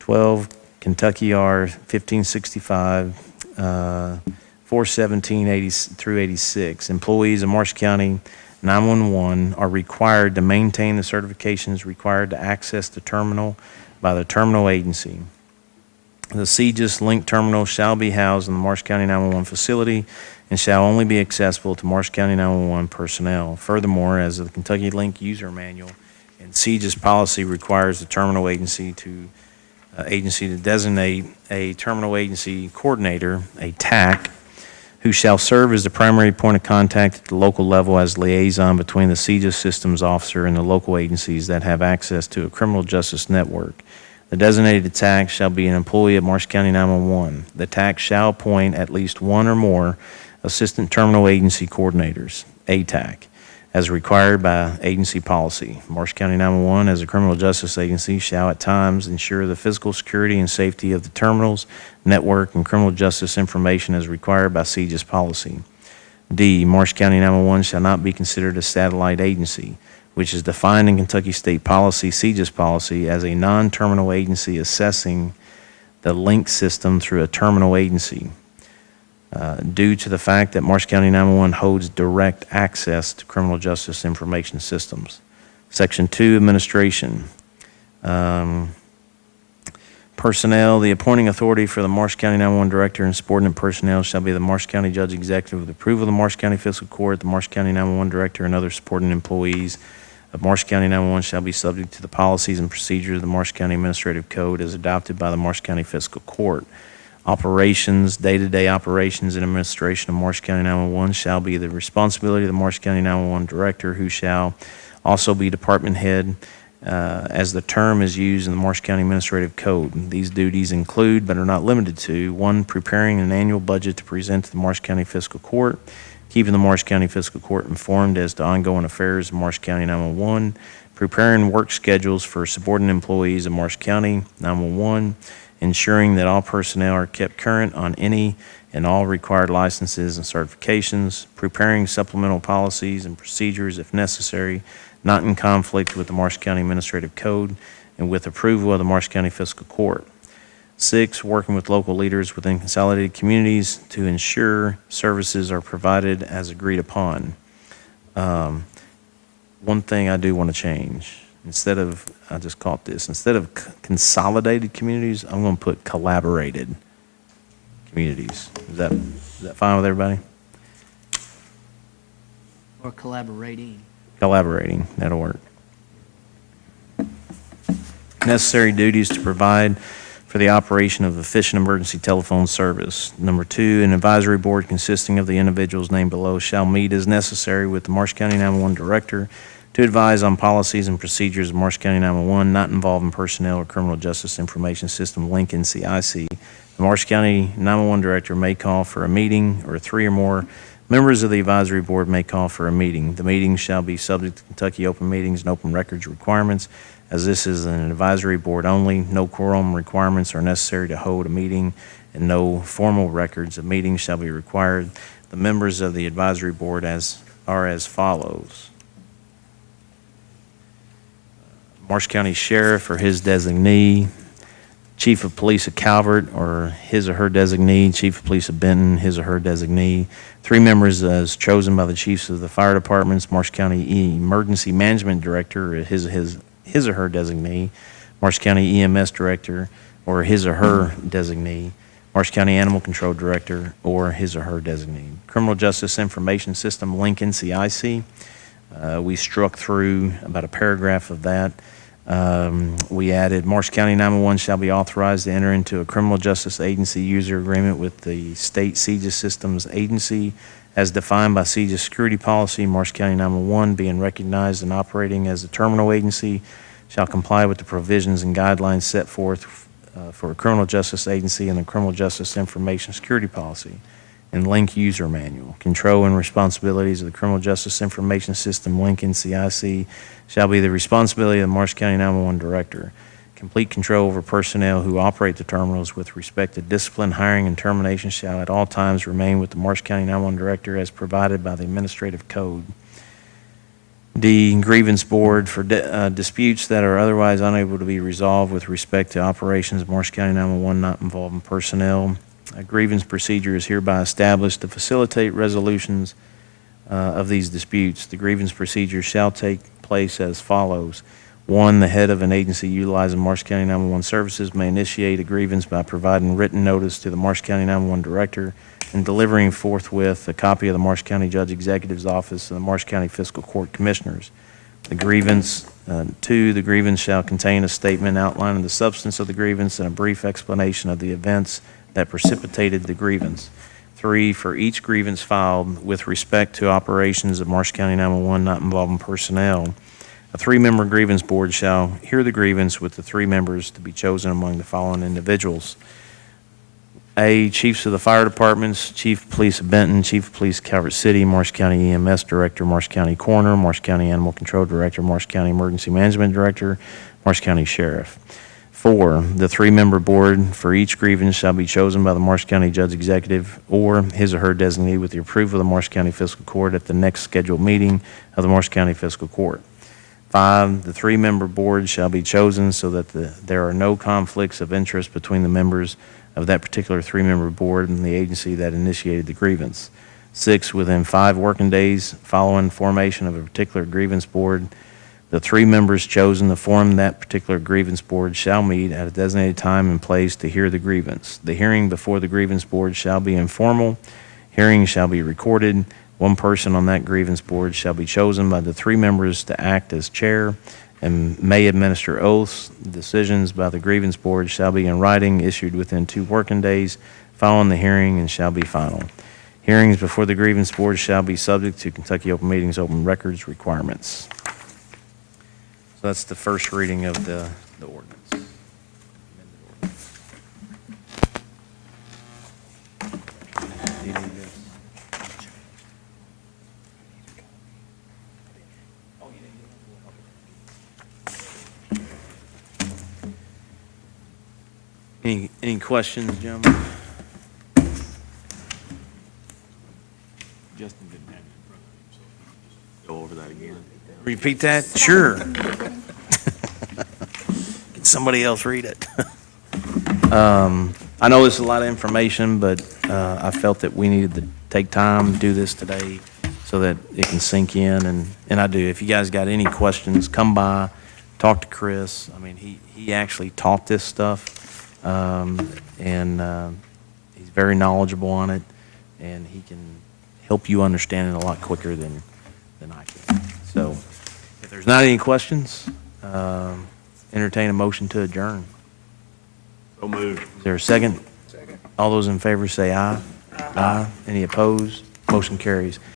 12, Kentucky R 1565, 417 through 86. Employees of Marshall County 911 are required to maintain the certifications required to access the terminal by the terminal agency. The CGIS Link Terminal shall be housed in the Marshall County 911 facility and shall only be accessible to Marshall County 911 personnel. Furthermore, as the Kentucky Link User Manual and CGIS policy requires the terminal agency to designate a terminal agency coordinator, a TAC, who shall serve as the primary point of contact at the local level as liaison between the CGIS systems officer and the local agencies that have access to a criminal justice network. The designated TAC shall be an employee of Marshall County 911. The TAC shall appoint at least one or more Assistant Terminal Agency Coordinators, ATAC, as required by agency policy. Marshall County 911, as a criminal justice agency, shall at times ensure the physical security and safety of the terminals, network, and criminal justice information as required by CGIS policy. D, Marshall County 911 shall not be considered a satellite agency, which is defined in Kentucky State Policy, CGIS policy, as a non-terminal agency assessing the link system through a terminal agency. Due to the fact that Marshall County 911 holds direct access to criminal justice information systems. Section 2, Administration. Personnel, the appointing authority for the Marshall County 911 Director and subordinate personnel shall be the Marshall County Judge Executive with approval of the Marshall County Fiscal Court. The Marshall County 911 Director and other subordinate employees of Marshall County 911 shall be subject to the policies and procedures of the Marshall County Administrative Code as adopted by the Marshall County Fiscal Court. Operations, day-to-day operations and administration of Marshall County 911 shall be the responsibility of the Marshall County 911 Director, who shall also be department head as the term is used in the Marshall County Administrative Code. These duties include, but are not limited to, 1, preparing an annual budget to present to the Marshall County Fiscal Court, keeping the Marshall County Fiscal Court informed as to ongoing affairs of Marshall County 911, preparing work schedules for subordinate employees of Marshall County 911, ensuring that all personnel are kept current on any and all required licenses and certifications, preparing supplemental policies and procedures if necessary, not in conflict with the Marshall County Administrative Code and with approval of the Marshall County Fiscal Court. 6, working with local leaders within consolidated communities to ensure services are provided as agreed upon. One thing I do want to change. Instead of, I just caught this, instead of consolidated communities, I'm going to put collaborated communities. Is that fine with everybody? Or collaborating. Collaborating, that'll work. Necessary duties to provide for the operation of efficient emergency telephone service. Number 2, an advisory board consisting of the individuals named below shall meet as necessary with the Marshall County 911 Director to advise on policies and procedures of Marshall County 911 not involving personnel or criminal justice information system link NCIC. The Marshall County 911 Director may call for a meeting, or 3 or more members of the advisory board may call for a meeting. The meeting shall be subject to Kentucky open meetings and open records requirements. As this is an advisory board only, no quorum requirements are necessary to hold a meeting, and no formal records of meetings shall be required. The members of the advisory board are as follows. Marshall County Sheriff or his designee, Chief of Police of Calvert or his or her designee, Chief of Police of Benton, his or her designee. 3 members as chosen by the chiefs of the fire departments, Marshall County Emergency Management Director or his or her designee, Marshall County EMS Director or his or her designee, Marshall County Animal Control Director or his or her designee. Criminal Justice Information System link NCIC. We struck through about a paragraph of that. We added Marshall County 911 shall be authorized to enter into a criminal justice agency user agreement with the state CJIS Systems Agency as defined by CJIS security policy. Marshall County 911 being recognized and operating as a terminal agency shall comply with the provisions and guidelines set forth for a criminal justice agency and the criminal justice information security policy and link user manual. Control and responsibilities of the criminal justice information system link NCIC shall be the responsibility of the Marshall County 911 director. Complete control over personnel who operate the terminals with respect to discipline, hiring, and termination shall at all times remain with the Marshall County 911 director as provided by the administrative code. D, grievance board for disputes that are otherwise unable to be resolved with respect to operations of Marshall County 911 not involving personnel. A grievance procedure is hereby established to facilitate resolutions of these disputes. The grievance procedure shall take place as follows. 1, the head of an agency utilizing Marshall County 911 services may initiate a grievance by providing written notice to the Marshall County 911 director and delivering forthwith a copy of the Marshall County Judge Executive's Office and the Marshall County Fiscal Court Commissioners. The grievance, 2, the grievance shall contain a statement outlining the substance of the grievance and a brief explanation of the events that precipitated the grievance. 3, for each grievance filed with respect to operations of Marshall County 911 not involving personnel, a 3-member grievance board shall hear the grievance with the 3 members to be chosen among the following individuals. A, chiefs of the fire departments, Chief of Police of Benton, Chief of Police of Calvert City, Marshall County EMS Director, Marshall County Coroner, Marshall County Animal Control Director, Marshall County Emergency Management Director, Marshall County Sheriff. 4, the 3-member board for each grievance shall be chosen by the Marshall County Judge Executive or his or her designee with the approval of the Marshall County Fiscal Court at the next scheduled meeting of the Marshall County Fiscal Court. 5, the 3-member board shall be chosen so that there are no conflicts of interest between the members of that particular 3-member board and the agency that initiated the grievance. 6, within 5 working days following formation of a particular grievance board, the 3 members chosen to form that particular grievance board shall meet at a designated time and place to hear the grievance. The hearing before the grievance board shall be informal. Hearing shall be recorded. 1 person on that grievance board shall be chosen by the 3 members to act as chair and may administer oaths. Decisions by the grievance board shall be in writing, issued within 2 working days following the hearing, and shall be final. Hearings before the grievance board shall be subject to Kentucky Open Meetings Open Records requirements. So that's the first reading of the ordinance. Do you need this? Any questions, gentlemen? Justin didn't have it in front of him, so just go over that again. Repeat that? Sure. Can somebody else read it? I know this is a lot of information, but I felt that we needed to take time to do this today so that it can sink in, and I do. If you guys got any questions, come by, talk to Chris. I mean, he actually taught this stuff. And he's very knowledgeable on it, and he can help you understand it a lot quicker than I can. So if there's not any questions, entertain a motion to adjourn. So moved. Is there a second? Second. All those in favor say aye. Aye. Any opposed? Motion carries.